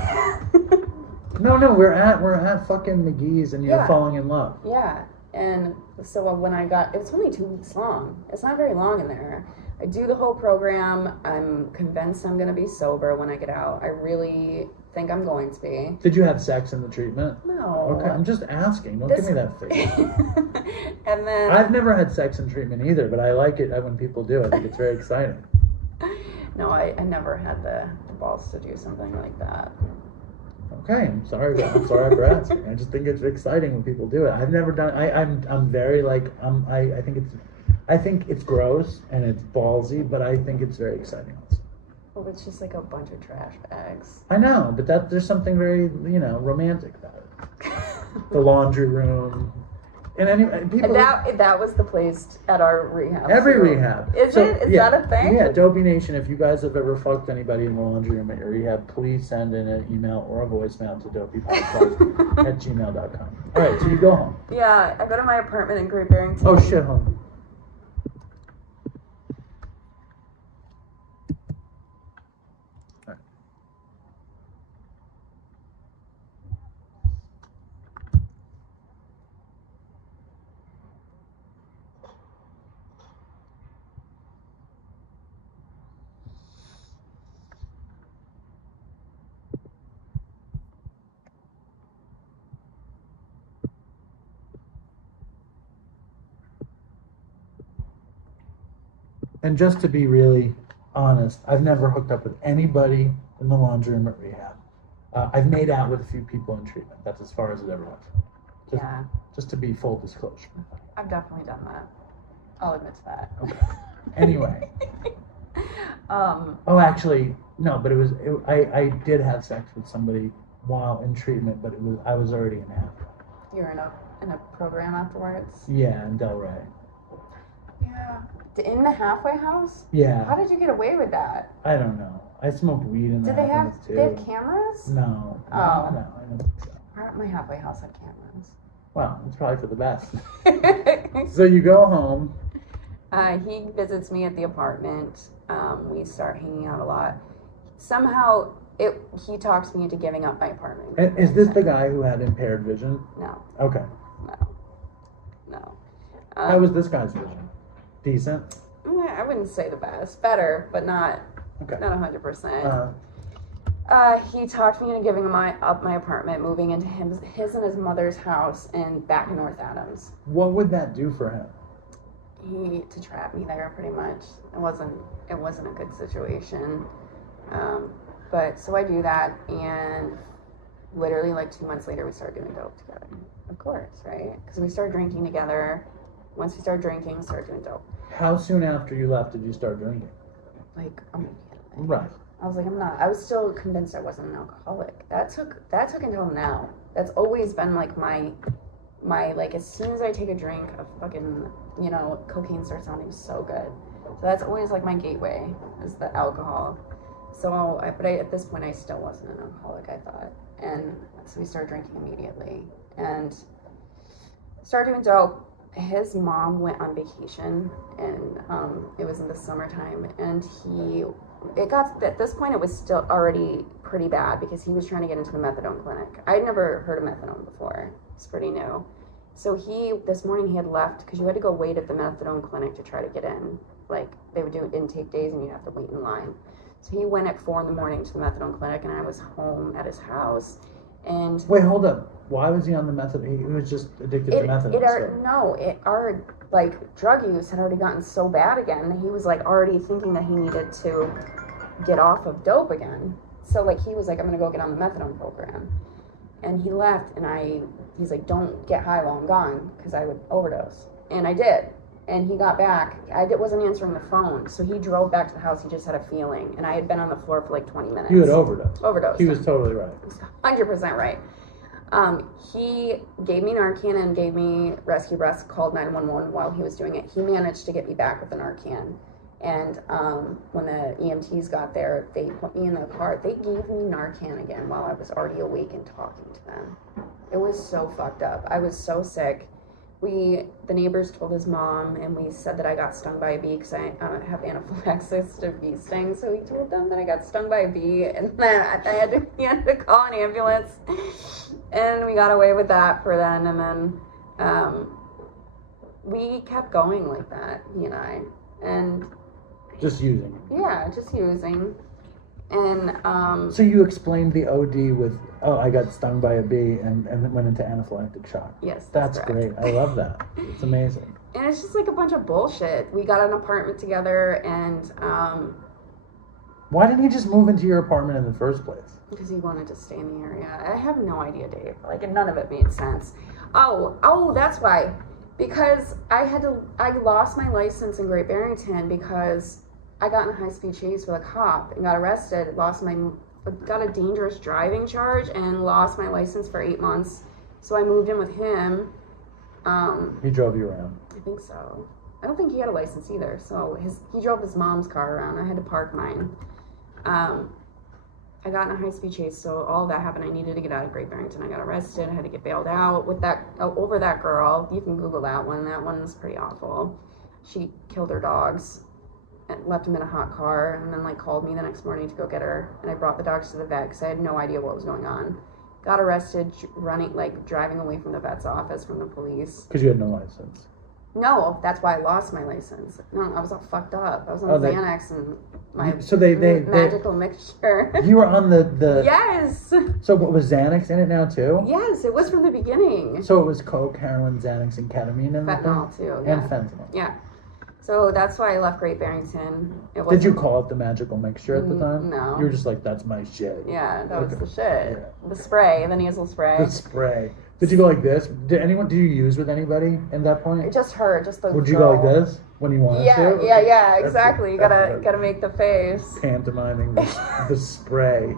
No, we're at fucking McGee's, and you're Yeah. falling in love. Yeah, and so when it was only 2 weeks long. It's not very long in there. I do the whole program. I'm convinced I'm going to be sober when I get out. I really think I'm going to be. Did you have sex in the treatment? No. Okay, I'm just asking. Don't give me that face. And then I've never had sex in treatment either, but I like it when people do. I think it's very exciting. no, I never had the balls to do something like that. Okay, I'm sorry for asking. I just think it's exciting when people do it. I've never done. I'm very like I think it's gross and it's ballsy, but I think it's very exciting also. Well, it's just like a bunch of trash bags. I know, but there's something very romantic about it. The laundry room, and people. And that was the place at our rehab. Every too. Rehab. Is that a thing? Yeah, Dopey Nation, if you guys have ever fucked anybody in the laundry room at your rehab, please send in an email or a voicemail to dopeypodcast@gmail.com. All right, so you go home. Yeah, I go to my apartment in Great Barrington. Oh, shit, home. All right. And just to be really honest, I've never hooked up with anybody in the laundry room at rehab. I've made out with a few people in treatment. That's as far as it ever went. Just to be full disclosure. I've definitely done that. I'll admit to that. Okay. Anyway. Oh, actually, no. But I did have sex with somebody while in treatment, but I was already in halfway. You were in a program afterwards. Yeah, in Delray. Yeah. In the halfway house? Yeah. How did you get away with that? I don't know. I smoked weed in there. Did they have cameras? No. Oh. No, I don't think so. My halfway house had cameras. Well, it's probably for the best. So you go home. He visits me at the apartment. We start hanging out a lot. Somehow, he talks me into giving up my apartment. And is this the guy who had impaired vision? No. Okay. No. How was this guy's vision? Decent? I wouldn't say the best. Better, but not 100%. He talked me into giving up my apartment, moving into his and his mother's house and back in North Adams. What would that do for him? To trap me there, pretty much. It wasn't a good situation. But so I do that, and literally like 2 months later, we started doing dope together. Of course, right? Because we started drinking together. Once we started drinking, we started doing dope. How soon after you left did you start drinking? Like immediately. Right. I was like, I'm not. I was still convinced I wasn't an alcoholic. That took until now. That's always been like my like, as soon as I take a drink of fucking, cocaine starts sounding so good. So that's always like my gateway is the alcohol. So but at this point I still wasn't an alcoholic, I thought. And so we started drinking immediately and started doing dope. His mom went on vacation, and it was in the summertime, and at this point it was still already pretty bad because he was trying to get into the methadone clinic. I'd never heard of methadone before. It's pretty new. So this morning he had left because you had to go wait at the methadone clinic to try to get in. Like, they would do intake days and you'd have to wait in line. So he went at 4 a.m. to the methadone clinic, and I was home at his house. And wait, hold up. Why was he on the methadone? He was just addicted to methadone. Our drug use had already gotten so bad again that he was like already thinking that he needed to get off of dope again. So like he was like, I'm gonna go get on the methadone program. And he left, and he's like, don't get high while I'm gone, because I would overdose. And I did. And he got back. I wasn't answering the phone, so he drove back to the house. He just had a feeling, and I had been on the floor for like 20 minutes. You had overdosed. Overdosed. He was totally right. 100% right. He gave me Narcan and gave me rescue breaths, called 911 while he was doing it. He managed to get me back with the Narcan. And when the EMTs got there, they put me in the car. They gave me Narcan again while I was already awake and talking to them. It was so fucked up. I was so sick. The neighbors told his mom, and we said that I got stung by a bee because I have anaphylaxis to bee stings. So he told them that I got stung by a bee, and then he had to call an ambulance, and we got away with that for then. And then we kept going like that, he and I, and just using. Yeah, just using. And so you explained the OD with, I got stung by a bee and went into anaphylactic shock. Yes, that's great. I love that. It's amazing. And it's just like a bunch of bullshit. We got an apartment together, and why didn't he just move into your apartment in the first place? Because he wanted to stay in the area. I have no idea, Dave. Like, none of it made sense. Oh, that's why. Because I lost my license in Great Barrington because I got in a high-speed chase with a cop and got arrested, got a dangerous driving charge, and lost my license for 8 months. So I moved in with him. He drove you around? I think so. I don't think he had a license either. So he drove his mom's car around. I had to park mine. I got in a high-speed chase, so all of that happened. I needed to get out of Great Barrington. I got arrested. I had to get bailed out over that girl. You can Google that one. That one's pretty awful. She killed her dogs and left them in a hot car, and then called me the next morning to go get her. And I brought the dogs to the vet because I had no idea what was going on. Got arrested driving away from the vet's office from the police. Because you had no license. No, that's why I lost my license. No, I was all fucked up. I was on Xanax and my magical mixture. You were on the... Yes! So what, was Xanax in it now too? Yes, it was from the beginning. So it was coke, heroin, Xanax, and ketamine in Fentanyl too. Yeah. And fentanyl. Yeah. So that's why I left Great Barrington. Did you call it the magical mixture at the time? No. You were just like, that's my shit. Yeah, that was the shit. Yeah. The spray, the nasal spray. The spray. Did you go like this? Did you use with anybody at that point? Just her, just the Would you go like this when you wanted to? Yeah, exactly. You gotta make the face. Pantomiming the spray.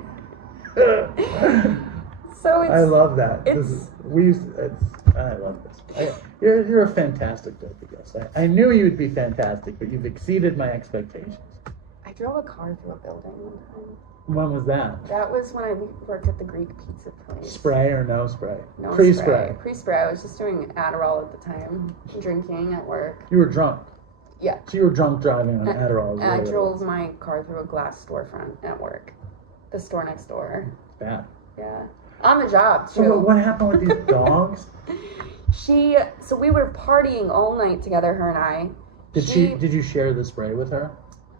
So I love that. I love this. You're a fantastic therapy guest. I knew you would be fantastic, but you've exceeded my expectations. I drove a car through a building one time. When was that? That was when I worked at the Greek pizza place. Spray or no spray? No Pre-spray. Pre-spray. I was just doing Adderall at the time, drinking at work. You were drunk? Yeah. So you were drunk driving on Adderall? I drove my car through a glass storefront at work. The store next door. Bad. Yeah. On the job, too. So what happened with these dogs? So we were partying all night together, her and I. Did you share the spray with her?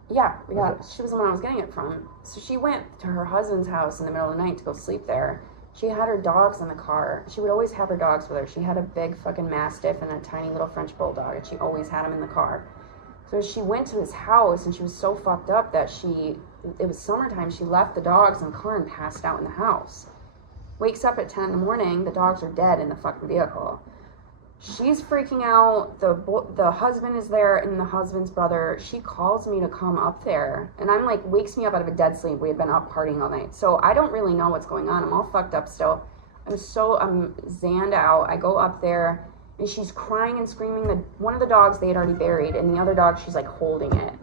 Yeah. Okay. She was the one I was getting it from. So she went to her husband's house in the middle of the night to go sleep there. She had her dogs in the car. She would always have her dogs with her. She had a big fucking Mastiff and a tiny little French Bulldog, and she always had them in the car. So she went to his house, and she was so fucked up that it was summertime, she left the dogs in the car and passed out in the house. Wakes up at 10 in the morning, the dogs are dead in the fucking vehicle. She's freaking out. The husband is there and the husband's brother. She calls me to come up there. And I'm like, wakes me up out of a dead sleep. We had been up partying all night. So I don't really know what's going on. I'm all fucked up still. I'm zanned out. I go up there and she's crying and screaming. One of the dogs they had already buried, and the other dog, she's like holding it.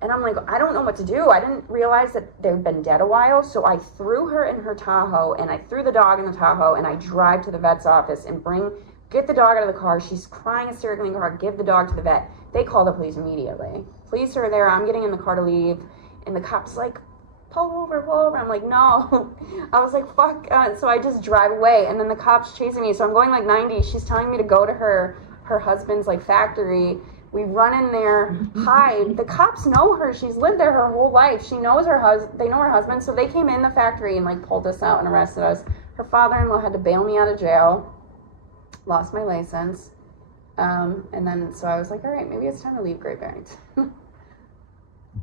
And I'm like, I don't know what to do. I didn't realize that they'd been dead a while. So I threw her in her Tahoe, and I threw the dog in the Tahoe, and I drive to the vet's office and get the dog out of the car. She's crying hysterically in the car. Give the dog to the vet. They call the police immediately. Police are there. I'm getting in the car to leave. And the cop's like, pull over. I'm like, no. I was like, fuck. So I just drive away. And then the cop's chasing me. So I'm going like 90. She's telling me to go to her husband's like factory. We run in there, hide. The cops know her. She's lived there her whole life. She knows they know her husband. So they came in the factory and like pulled us out and arrested us. Her father-in-law had to bail me out of jail. Lost my license. And then, so I was like, all right, maybe it's time to leave Great Barrington.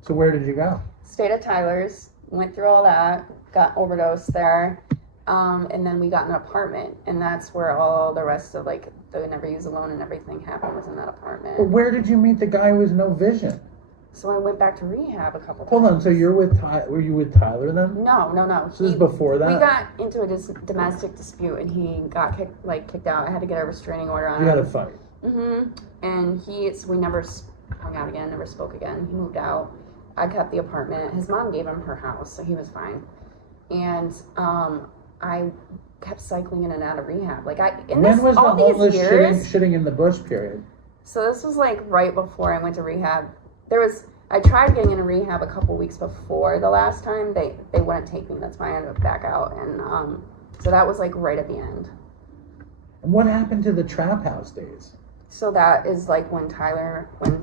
So where did you go? Stayed at Tyler's, went through all that, got Overdose there. And then we got an apartment, and that's where all the rest of like the Never Use Alone and everything happened, was in that apartment. But where did you meet the guy who has no vision? So I went back to rehab a couple times. Hold on, so were you with Tyler then? No. So this is before that? We got into a domestic dispute, and he got kicked out. I had to get a restraining order on him. You had a fight? Mm-hmm. And we never hung out again, never spoke again. He moved out. I kept the apartment. His mom gave him her house, so he was fine. And I kept cycling in and out of rehab. When was the homeless shitting in the bush period? So this was like right before I went to rehab. I tried getting into rehab a couple weeks before the last time. They wouldn't take me. That's why I ended up back out. And so that was like right at the end. And what happened to the trap house days? So that is like when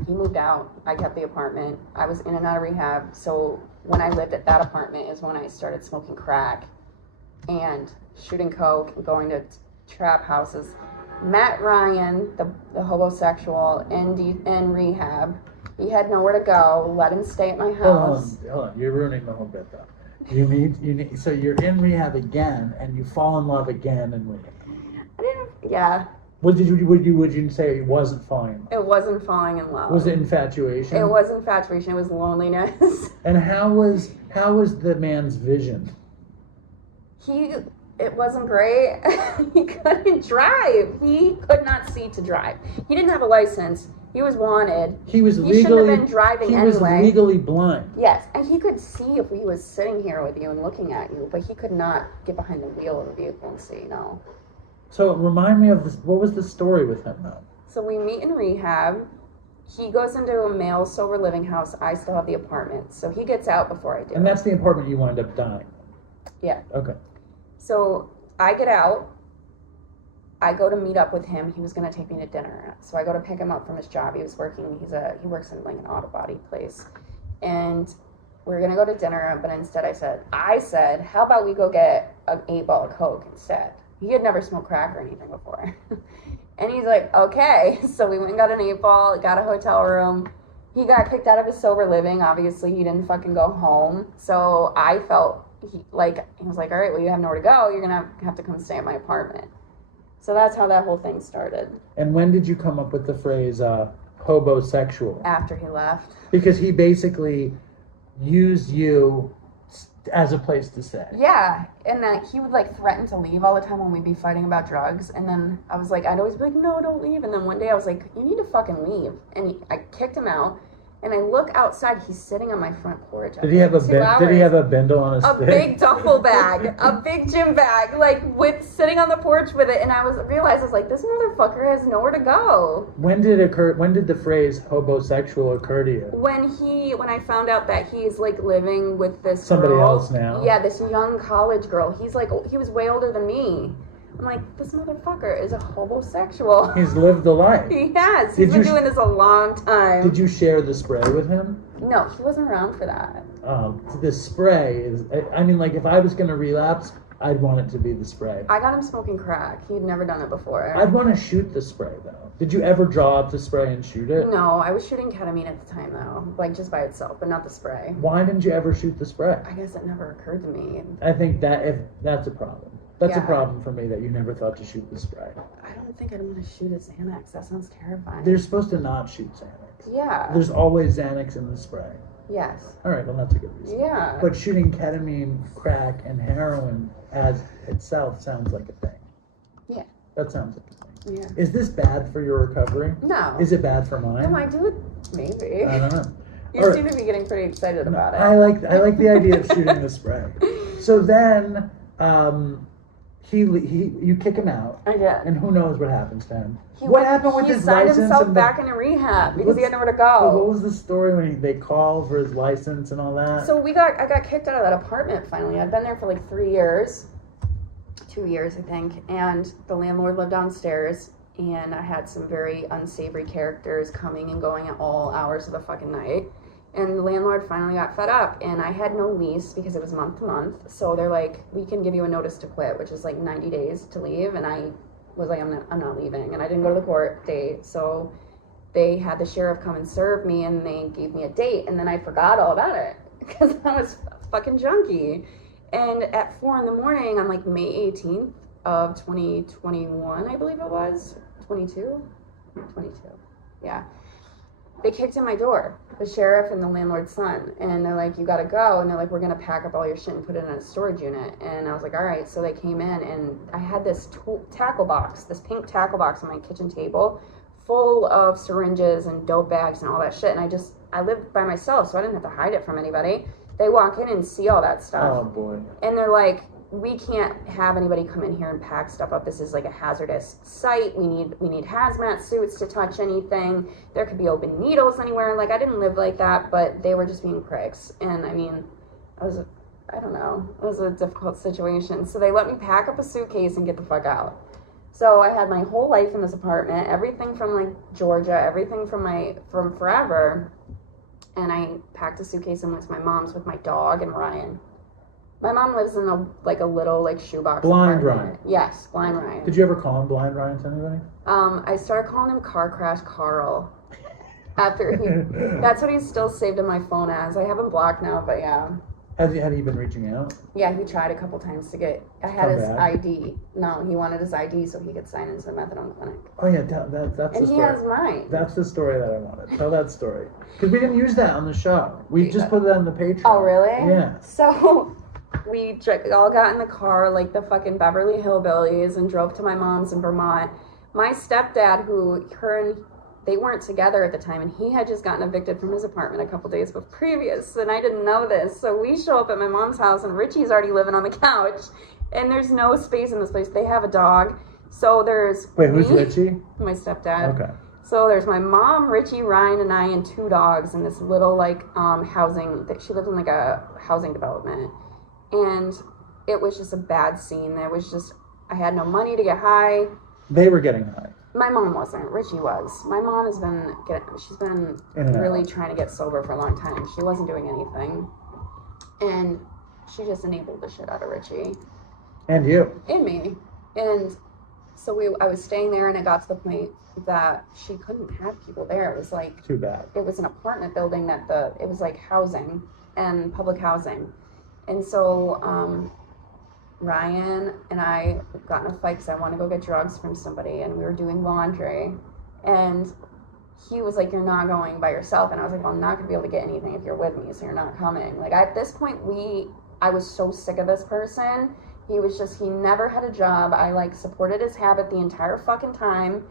he moved out, I kept the apartment. I was in and out of rehab. So when I lived at that apartment is when I started smoking crack and shooting coke and going to trap houses. Met Ryan, the hobosexual, in rehab. He had nowhere to go. Let him stay at my house. Hold on. You're ruining the whole bit, though. You need. So you're in rehab again, and you fall in love again in rehab. Yeah. Would you say it wasn't falling? It wasn't falling in love. Was it infatuation? It was infatuation. It was loneliness. And how was the man's vision? It wasn't great. He couldn't drive. He could not see to drive. He didn't have a license. He was wanted. He shouldn't have been driving anyway. He was legally blind. Yes, and he could see if he was sitting here with you and looking at you, but he could not get behind the wheel of the vehicle and see, no. So remind me of this. What was the story with him, though? So we meet in rehab. He goes into a male sober living house. I still have the apartment. So he gets out before I do. And that's the apartment you wind up dying. Yeah. Okay. So I get out. I go to meet up with him. He was going to take me to dinner. So I go to pick him up from his job. He works in like an auto body place. And we're going to go to dinner, but instead I said, how about we go get an 8-ball of Coke instead? He had never smoked crack or anything before. And he's like, okay. So we went and got an 8-ball, got a hotel room, he got kicked out of his sober living. Obviously, he didn't fucking go home. So I felt he was like, all right, well, you have nowhere to go. You're going to have to come stay at my apartment. So that's how that whole thing started. And when did you come up with the phrase hobosexual? After he left. Because he basically used you as a place to stay. Yeah, and then he would like threaten to leave all the time when we'd be fighting about drugs, and then I was like, I'd always be like, no, don't leave, and then one day I was like, you need to fucking leave, and I kicked him out, and I look outside, he's sitting on my front porch. Did he have a bindle on his stick? A big duffel bag, a big gym bag, like sitting on the porch with it, and I realized like, this motherfucker has nowhere to go. When did the phrase hobosexual occur to you? When I found out that he's like living with this somebody girl, else now. Yeah, this young college girl. He was way older than me. I'm like, this motherfucker is a hobosexual. He's lived the life. He has. He's been doing this a long time. Did you share the spray with him? No, he wasn't around for that. The spray is, I mean, like, if I was going to relapse, I'd want it to be the spray. I got him smoking crack. He'd never done it before. I'd want to shoot the spray, though. Did you ever draw up the spray and shoot it? No, I was shooting ketamine at the time, though. Like, just by itself, but not the spray. Why didn't you ever shoot the spray? I guess it never occurred to me. I think that's a problem. That's a problem for me that you never thought to shoot the spray. I don't think I'd want to shoot a Xanax. That sounds terrifying. They're supposed to not shoot Xanax. Yeah. There's always Xanax in the spray. Yes. All right, well, that's a good reason. Yeah. But shooting ketamine, crack, and heroin as itself sounds like a thing. Yeah. That sounds like a thing. Yeah. Is this bad for your recovery? No. Is it bad for mine? No, I do it maybe. I don't know. You seem to be getting pretty excited about it. I like the idea of shooting the spray. So then, you kick him out. I did. And who knows what happens to him? What happened with his license? He signed himself back into rehab because he had nowhere to go. What was the story when they called for his license and all that? So I got kicked out of that apartment finally. I'd been there for like 3 years. 2 years, I think. And the landlord lived downstairs. And I had some very unsavory characters coming and going at all hours of the fucking night. And the landlord finally got fed up, and I had no lease because it was month to month. So they're like, we can give you a notice to quit, which is like 90 days to leave. And I was like, I'm not leaving. And I didn't go to the court date. So they had the sheriff come and serve me, and they gave me a date. And then I forgot all about it because I was a fucking junkie. And at 4 a.m, on like May 18th of 2021, I believe it was, 22, yeah. They kicked in my door, the sheriff and the landlord's son, and they're like, you gotta go, and they're like, we're gonna pack up all your shit and put it in a storage unit, and I was like, all right. So they came in, and I had this tackle box, this pink tackle box on my kitchen table, full of syringes and dope bags and all that shit, and I lived by myself, so I didn't have to hide it from anybody. They walk in and see all that stuff. Oh boy. And they're like, we can't have anybody come in here and pack stuff up. This is like a hazardous site. We need hazmat suits to touch anything. There could be open needles anywhere. Like, I didn't live like that, but they were just being pricks. And I mean, I don't know. It was a difficult situation. So they let me pack up a suitcase and get the fuck out. So I had my whole life in this apartment, everything from like Georgia, everything from forever. And I packed a suitcase and went to my mom's with my dog and Ryan. My mom lives in a little shoebox Blind apartment. Ryan. Yes, Blind Ryan. Did you ever call him Blind Ryan to anybody? I started calling him Car Crash Carl. That's what he's still saved in my phone as. I have him blocked now, but yeah. Had he been reaching out? Yeah, he tried a couple times to get. I had his ID. No, he wanted his ID so he could sign into the methadone clinic. Oh yeah, that's the story. And he has mine. That's the story that I wanted. Tell that story because we didn't use that on the show. We just put it on the Patreon. Oh really? Yeah. So we all got in the car like the fucking Beverly Hillbillies and drove to my mom's in Vermont. My stepdad, they weren't together at the time, and he had just gotten evicted from his apartment a couple days previous, and I didn't know this. So we show up at my mom's house, and Richie's already living on the couch, and there's no space in this place. They have a dog, so there's who's Richie? My stepdad. Okay. So there's my mom, Richie, Ryan, and I, and 2 dogs in this little housing. She lived in like a housing development, and it was just a bad scene. I had no money to get high. They were getting high. My mom wasn't. Richie was. My mom has been really trying to get sober for a long time. She wasn't doing anything. And she just enabled the shit out of Richie. And you. And me. And So I was staying there, and it got to the point that she couldn't have people there. It was like, too bad. It was an apartment building that it was like housing and public housing. And so Ryan and I got in a fight because I wanted to go get drugs from somebody, and we were doing laundry. And he was like, you're not going by yourself. And I was like, well, I'm not going to be able to get anything if you're with me, so you're not coming. Like, at this point, I was so sick of this person. He never had a job. I, like, supported his habit the entire fucking time.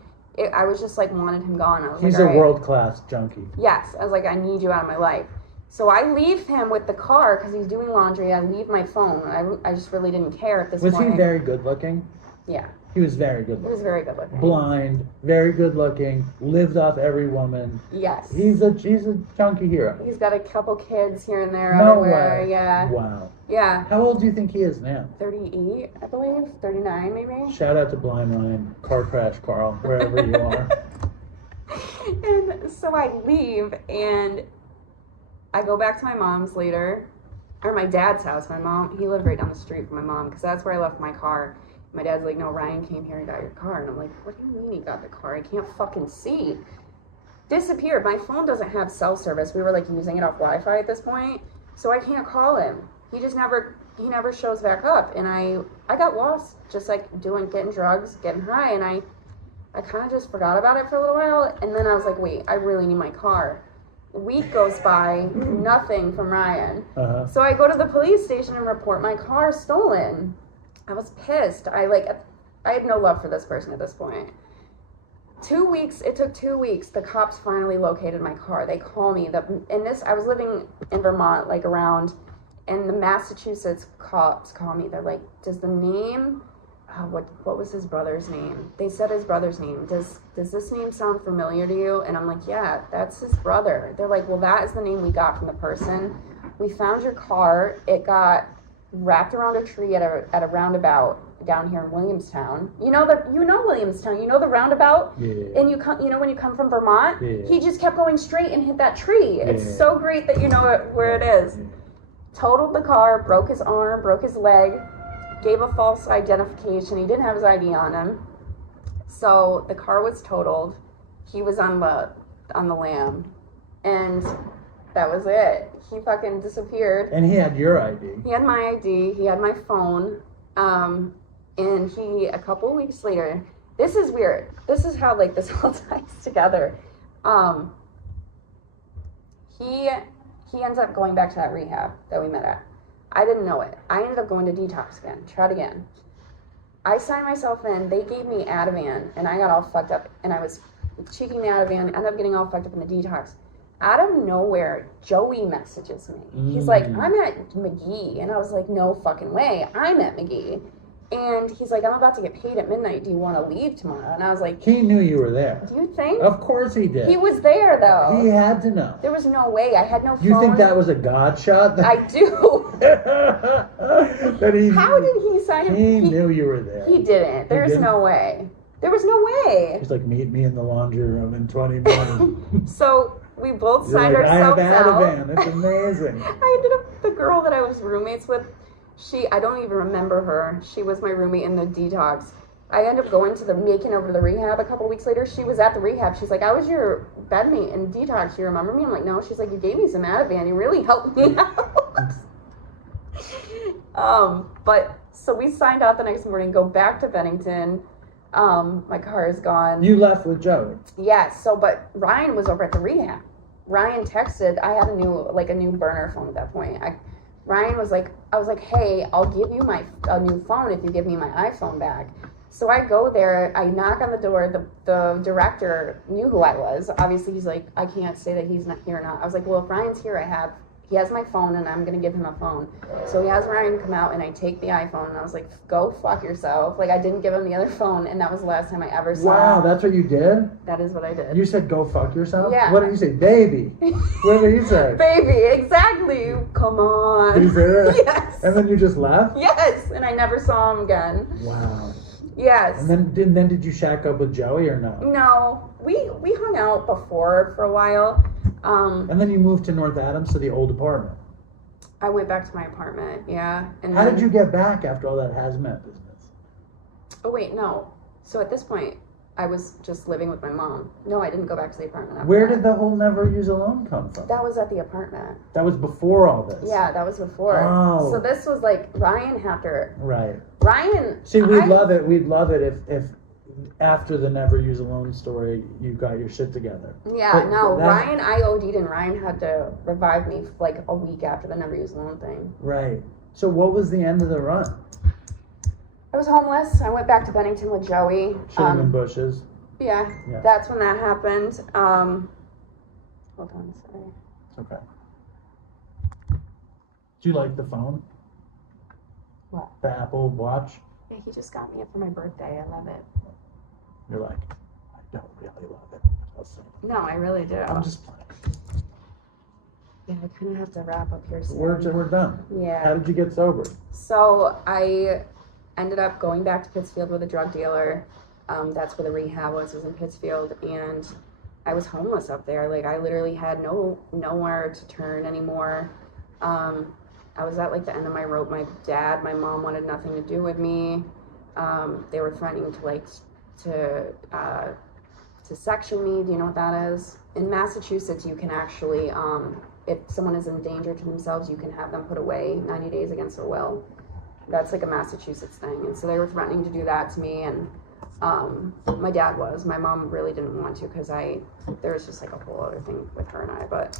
I was just, like, wanted him gone. He's a world-class junkie. Yes. I was like, I need you out of my life. So I leave him with the car because he's doing laundry. I leave my phone. I just really didn't care at this point. Was he very good-looking? Yeah. He was very good looking. He was very good looking. Blind, very good looking, lived off every woman. Yes. He's a junkie hero. He's got a couple kids here and there. No everywhere. way. Yeah. Wow. Yeah. How old do you think he is now? 38, I believe. 39, maybe. Shout out to Blind Ryan, Car Crash Carl, wherever you are. And so I leave, and I go back to my mom's later, or my dad's house. He lived right down the street from my mom, because that's where I left my car. My dad's like, no, Ryan came here and got your car. And I'm like, what do you mean he got the car? I can't fucking see. Disappeared. My phone doesn't have cell service. We were like using it off Wi-Fi at this point. So I can't call him. He never shows back up. And I got lost just like getting drugs, getting high. And I kind of just forgot about it for a little while. And then I was like, wait, I really need my car. A week goes by, nothing from Ryan. Uh-huh. So I go to the police station and report my car stolen. I was pissed. I had no love for this person at this point. It took 2 weeks. The cops finally located my car. They call me. I was living in Vermont, like around, and the Massachusetts cops call me. They're like, does the name, what was his brother's name? They said his brother's name. Does this name sound familiar to you? And I'm like, yeah, that's his brother. They're like, well, that is the name we got from the person. We found your car. It got wrapped around a tree at a roundabout down here in Williamstown. You know Williamstown. You know the roundabout? Yeah. And when you come from Vermont, yeah. He just kept going straight and hit that tree. Yeah. It's so great that you know where it is. Yeah. Totaled the car, broke his arm, broke his leg, gave a false identification. He didn't have his ID on him. So the car was totaled. He was on the lam. And that was it. He fucking disappeared. And he had your ID. He had my ID. He had my phone. And a couple weeks later, this is weird. This is how like this all ties together. He ends up going back to that rehab that we met at. I didn't know it. I ended up going to detox again. Tried again. I signed myself in. They gave me Ativan, and I got all fucked up. And I was cheeking the Ativan. Ended up getting all fucked up in the detox. Out of nowhere, Joey messages me. He's like, I'm at McGee. And I was like, no fucking way. I'm at McGee. And he's like, I'm about to get paid at midnight. Do you want to leave tomorrow? And I was like... He knew you were there. Do you think? Of course he did. He was there, though. He had to know. There was no way. I had no phone. You think that was a God shot? I do. How did he sign him? He knew you were there. He didn't. There's no way. There was no way. He's like, meet me in the laundry room in 20 minutes. So... We both signed ourselves out. I have Ativan. It's amazing. I ended up, the girl that I was roommates with, I don't even remember her. She was my roommate in the detox. I ended up making over to the rehab a couple weeks later. She was at the rehab. She's like, I was your bedmate in detox. You remember me? I'm like, no. She's like, you gave me some Ativan. You really helped me out. But so we signed out the next morning, go back to Bennington. My car is gone. You left with Joey. Yes. But Ryan was over at the rehab. Ryan texted. I had a new burner phone at that point. Ryan was like, I was like, hey, I'll give you a new phone if you give me my iPhone back. So I go there. I knock on the door. The director knew who I was. Obviously, he's like, I can't say that he's not here or not. I was like, well, if Ryan's here, he has my phone, and I'm going to give him a phone. So he has Ryan come out, and I take the iPhone, and I was like, go fuck yourself. Like, I didn't give him the other phone, and that was the last time I ever saw him. Wow, that's what you did? That is what I did. You said, go fuck yourself? Yeah. What did you say? Baby. What did he say? Baby, exactly. Come on. Did he say that? Yes. And then you just left? Yes, and I never saw him again. Wow. Yes. And then did you shack up with Joey or no? No. We hung out before for a while. And then you moved to North Adams to the old apartment. I went back to my apartment, yeah. And How did you get back after all that hazmat business? Oh wait, no. So at this point, I was just living with my mom. No, I didn't go back to the apartment after Where that. did the whole never use alone come from? That was at the apartment. That was before all this. Yeah, that was before. Oh. So this was like Ryan after. Right. Ryan. See, we'd love it. We'd love it if after the never use alone story, you got your shit together. Yeah, But no, that- Ryan, I OD'd and Ryan had to revive me like a week after the never use alone thing. Right. So what was the end of the run? I was homeless. I went back to Bennington with Joey. Shitting in bushes. Yeah, Yeah. that's when that happened. Hold on, sorry. It's okay. Do you like the phone? What? The Apple Watch? Yeah, he just got me it for my birthday. I love it. You're like, I don't really love it. I'll say. No, I really do. I'm just playing. Yeah, I kind of have to wrap up here soon. We're done. Yeah. How did you get sober? So I ended up going back to Pittsfield with a drug dealer. That's where the rehab was in Pittsfield, and I was homeless up there. Like I literally had nowhere to turn anymore. I was at like the end of my rope. My dad, my mom wanted nothing to do with me. They were threatening to section me. Do you know what that is? In Massachusetts, you can actually, if someone is in danger to themselves, you can have them put away 90 days against their will. That's like a Massachusetts thing. And so they were threatening to do that to me. And my dad was. My mom really didn't want to because there was just like a whole other thing with her and I. But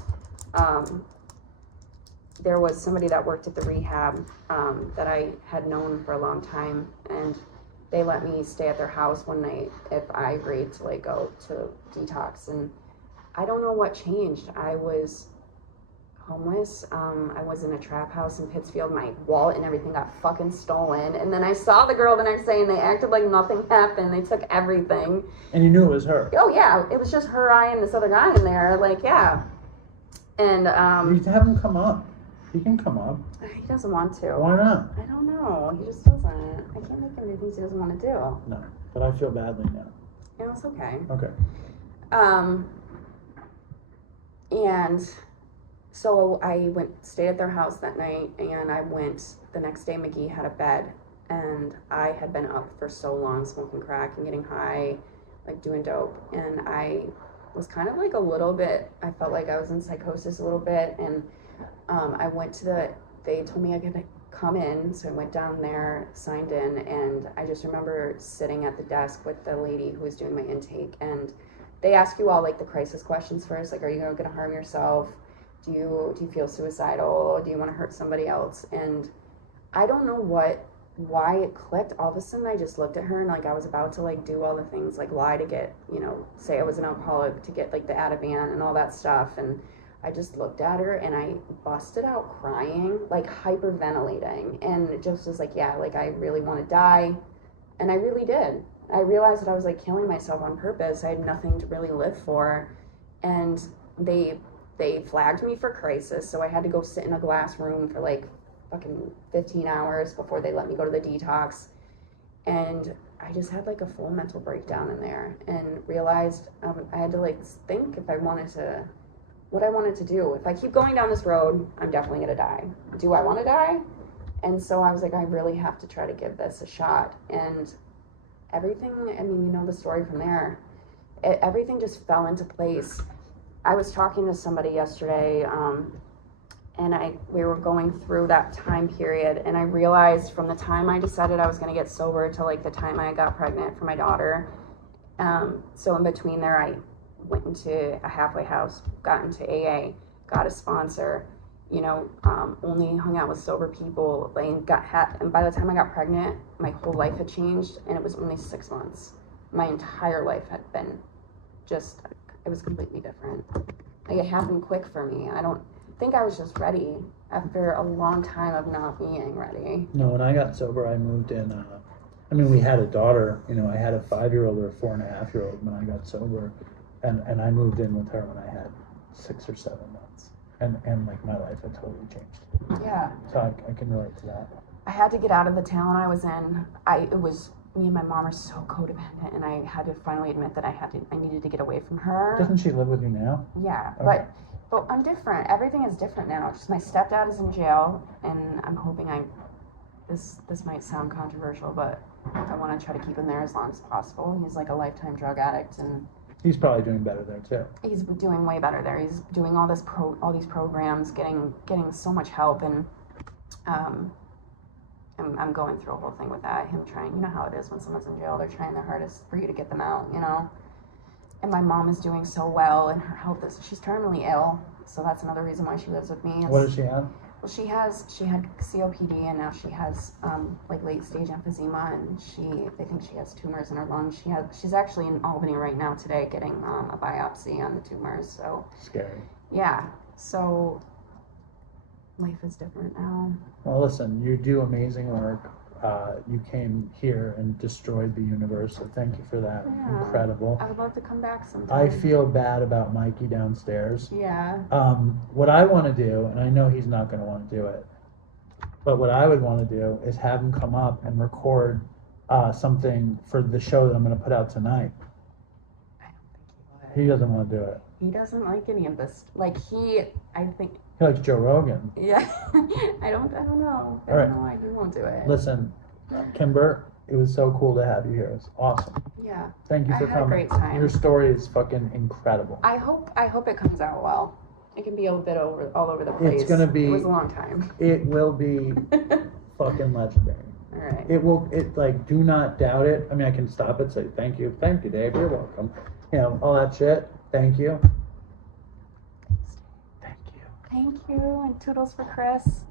there was somebody that worked at the rehab that I had known for a long time, and they let me stay at their house one night if I agreed to like go to detox. And I don't know what changed. I was homeless. I was in a trap house in Pittsfield. My wallet and everything got fucking stolen. And then I saw the girl the next day and they acted like nothing happened. They took everything. And you knew it was her. Oh yeah, it was just her, I, and this other guy in there. Like, yeah. And You need to have him come up. He can come up. he doesn't want to. Why not? I don't know. He just doesn't. I can't make him do things he doesn't want to do. No, but I feel badly now. Yeah, it's okay. Okay. And so I stayed at their house that night, and I went the next day. McGee had a bed, and I had been up for so long smoking crack and getting high, like doing dope, and I was kind of like a little bit, I felt like I was in psychosis a little bit, and I went to they told me I could come in, so I went down there, signed in, and I just remember sitting at the desk with the lady who was doing my intake, and they ask you all like the crisis questions first, like, are you going to harm yourself? Do you feel suicidal? Do you want to hurt somebody else? And I don't know why it clicked. All of a sudden I just looked at her and like I was about to like do all the things, like lie to get, say I was an alcoholic to get like the Ativan and all that stuff. And I just looked at her and I busted out crying, like hyperventilating. And it just was like, yeah, like I really want to die. And I really did. I realized that I was like killing myself on purpose. I had nothing to really live for. And they flagged me for crisis, so I had to go sit in a glass room for like fucking 15 hours before they let me go to the detox. And I just had like a full mental breakdown in there and realized I had to like think what I wanted to do. If I keep going down this road, I'm definitely gonna die. Do I want to die? And so I was like, I really have to try to give this a shot. And everything, I mean, you know the story from there. Everything just fell into place. I was talking to somebody yesterday, and we were going through that time period, and I realized from the time I decided I was going to get sober to like the time I got pregnant for my daughter, so in between there I went into a halfway house, got into AA, got a sponsor, only hung out with sober people, and by the time I got pregnant, my whole life had changed, and it was only 6 months. My entire life had been it was completely different. Like it happened quick for me. I don't think I was just ready after a long time of not being ready. No, when I got sober, I moved in. We had a daughter. I had a 5-year-old or a 4.5-year-old when I got sober, and I moved in with her when I had 6 or 7 months, and like my life had totally changed. Yeah. So I can relate to that. I had to get out of the town I was in. Me and my mom are so codependent, and I had to finally admit that I needed to get away from her. Doesn't she live with you now? Yeah, Okay. but I'm different. Everything is different now. Just my stepdad is in jail, and I'm hoping this might sound controversial, but I want to try to keep him there as long as possible. He's like a lifetime drug addict, and he's probably doing better there too. He's doing way better there. He's doing all these programs, getting so much help, and I'm going through a whole thing with that. Him trying, you know how it is when someone's in jail, they're trying their hardest for you to get them out, you know. And my mom is doing so well, and her health is—she's terminally ill, so that's another reason why she lives with me. What does she have? Well, she had COPD, and now she has like late stage emphysema, and they think she has tumors in her lungs. She's actually in Albany right now today getting a biopsy on the tumors. So scary. Yeah. So life is different now. Well, listen, you do amazing work. You came here and destroyed the universe, so thank you for that. Yeah. Incredible. I would love to come back sometime. I feel bad about Mikey downstairs. Yeah. What I want to do, and I know he's not going to want to do it, but what I would want to do is have him come up and record something for the show that I'm going to put out tonight. I don't think he would. He doesn't want to do it. He doesn't like any of this. Like I think. He likes Joe Rogan. Yeah. I don't know. I don't know why he won't do it. Listen, Kimber, it was so cool to have you here. It's awesome. Yeah. Thank you for I had coming. a great time. Your story is fucking incredible. I hope it comes out well. It can be a bit all over the place. It's gonna be. It was a long time. It will be fucking legendary. All right. Do not doubt it. I mean, I can stop it, say thank you, Dave, you're welcome. You know, all that shit. Thank you. Thank you, and toodles for Chris.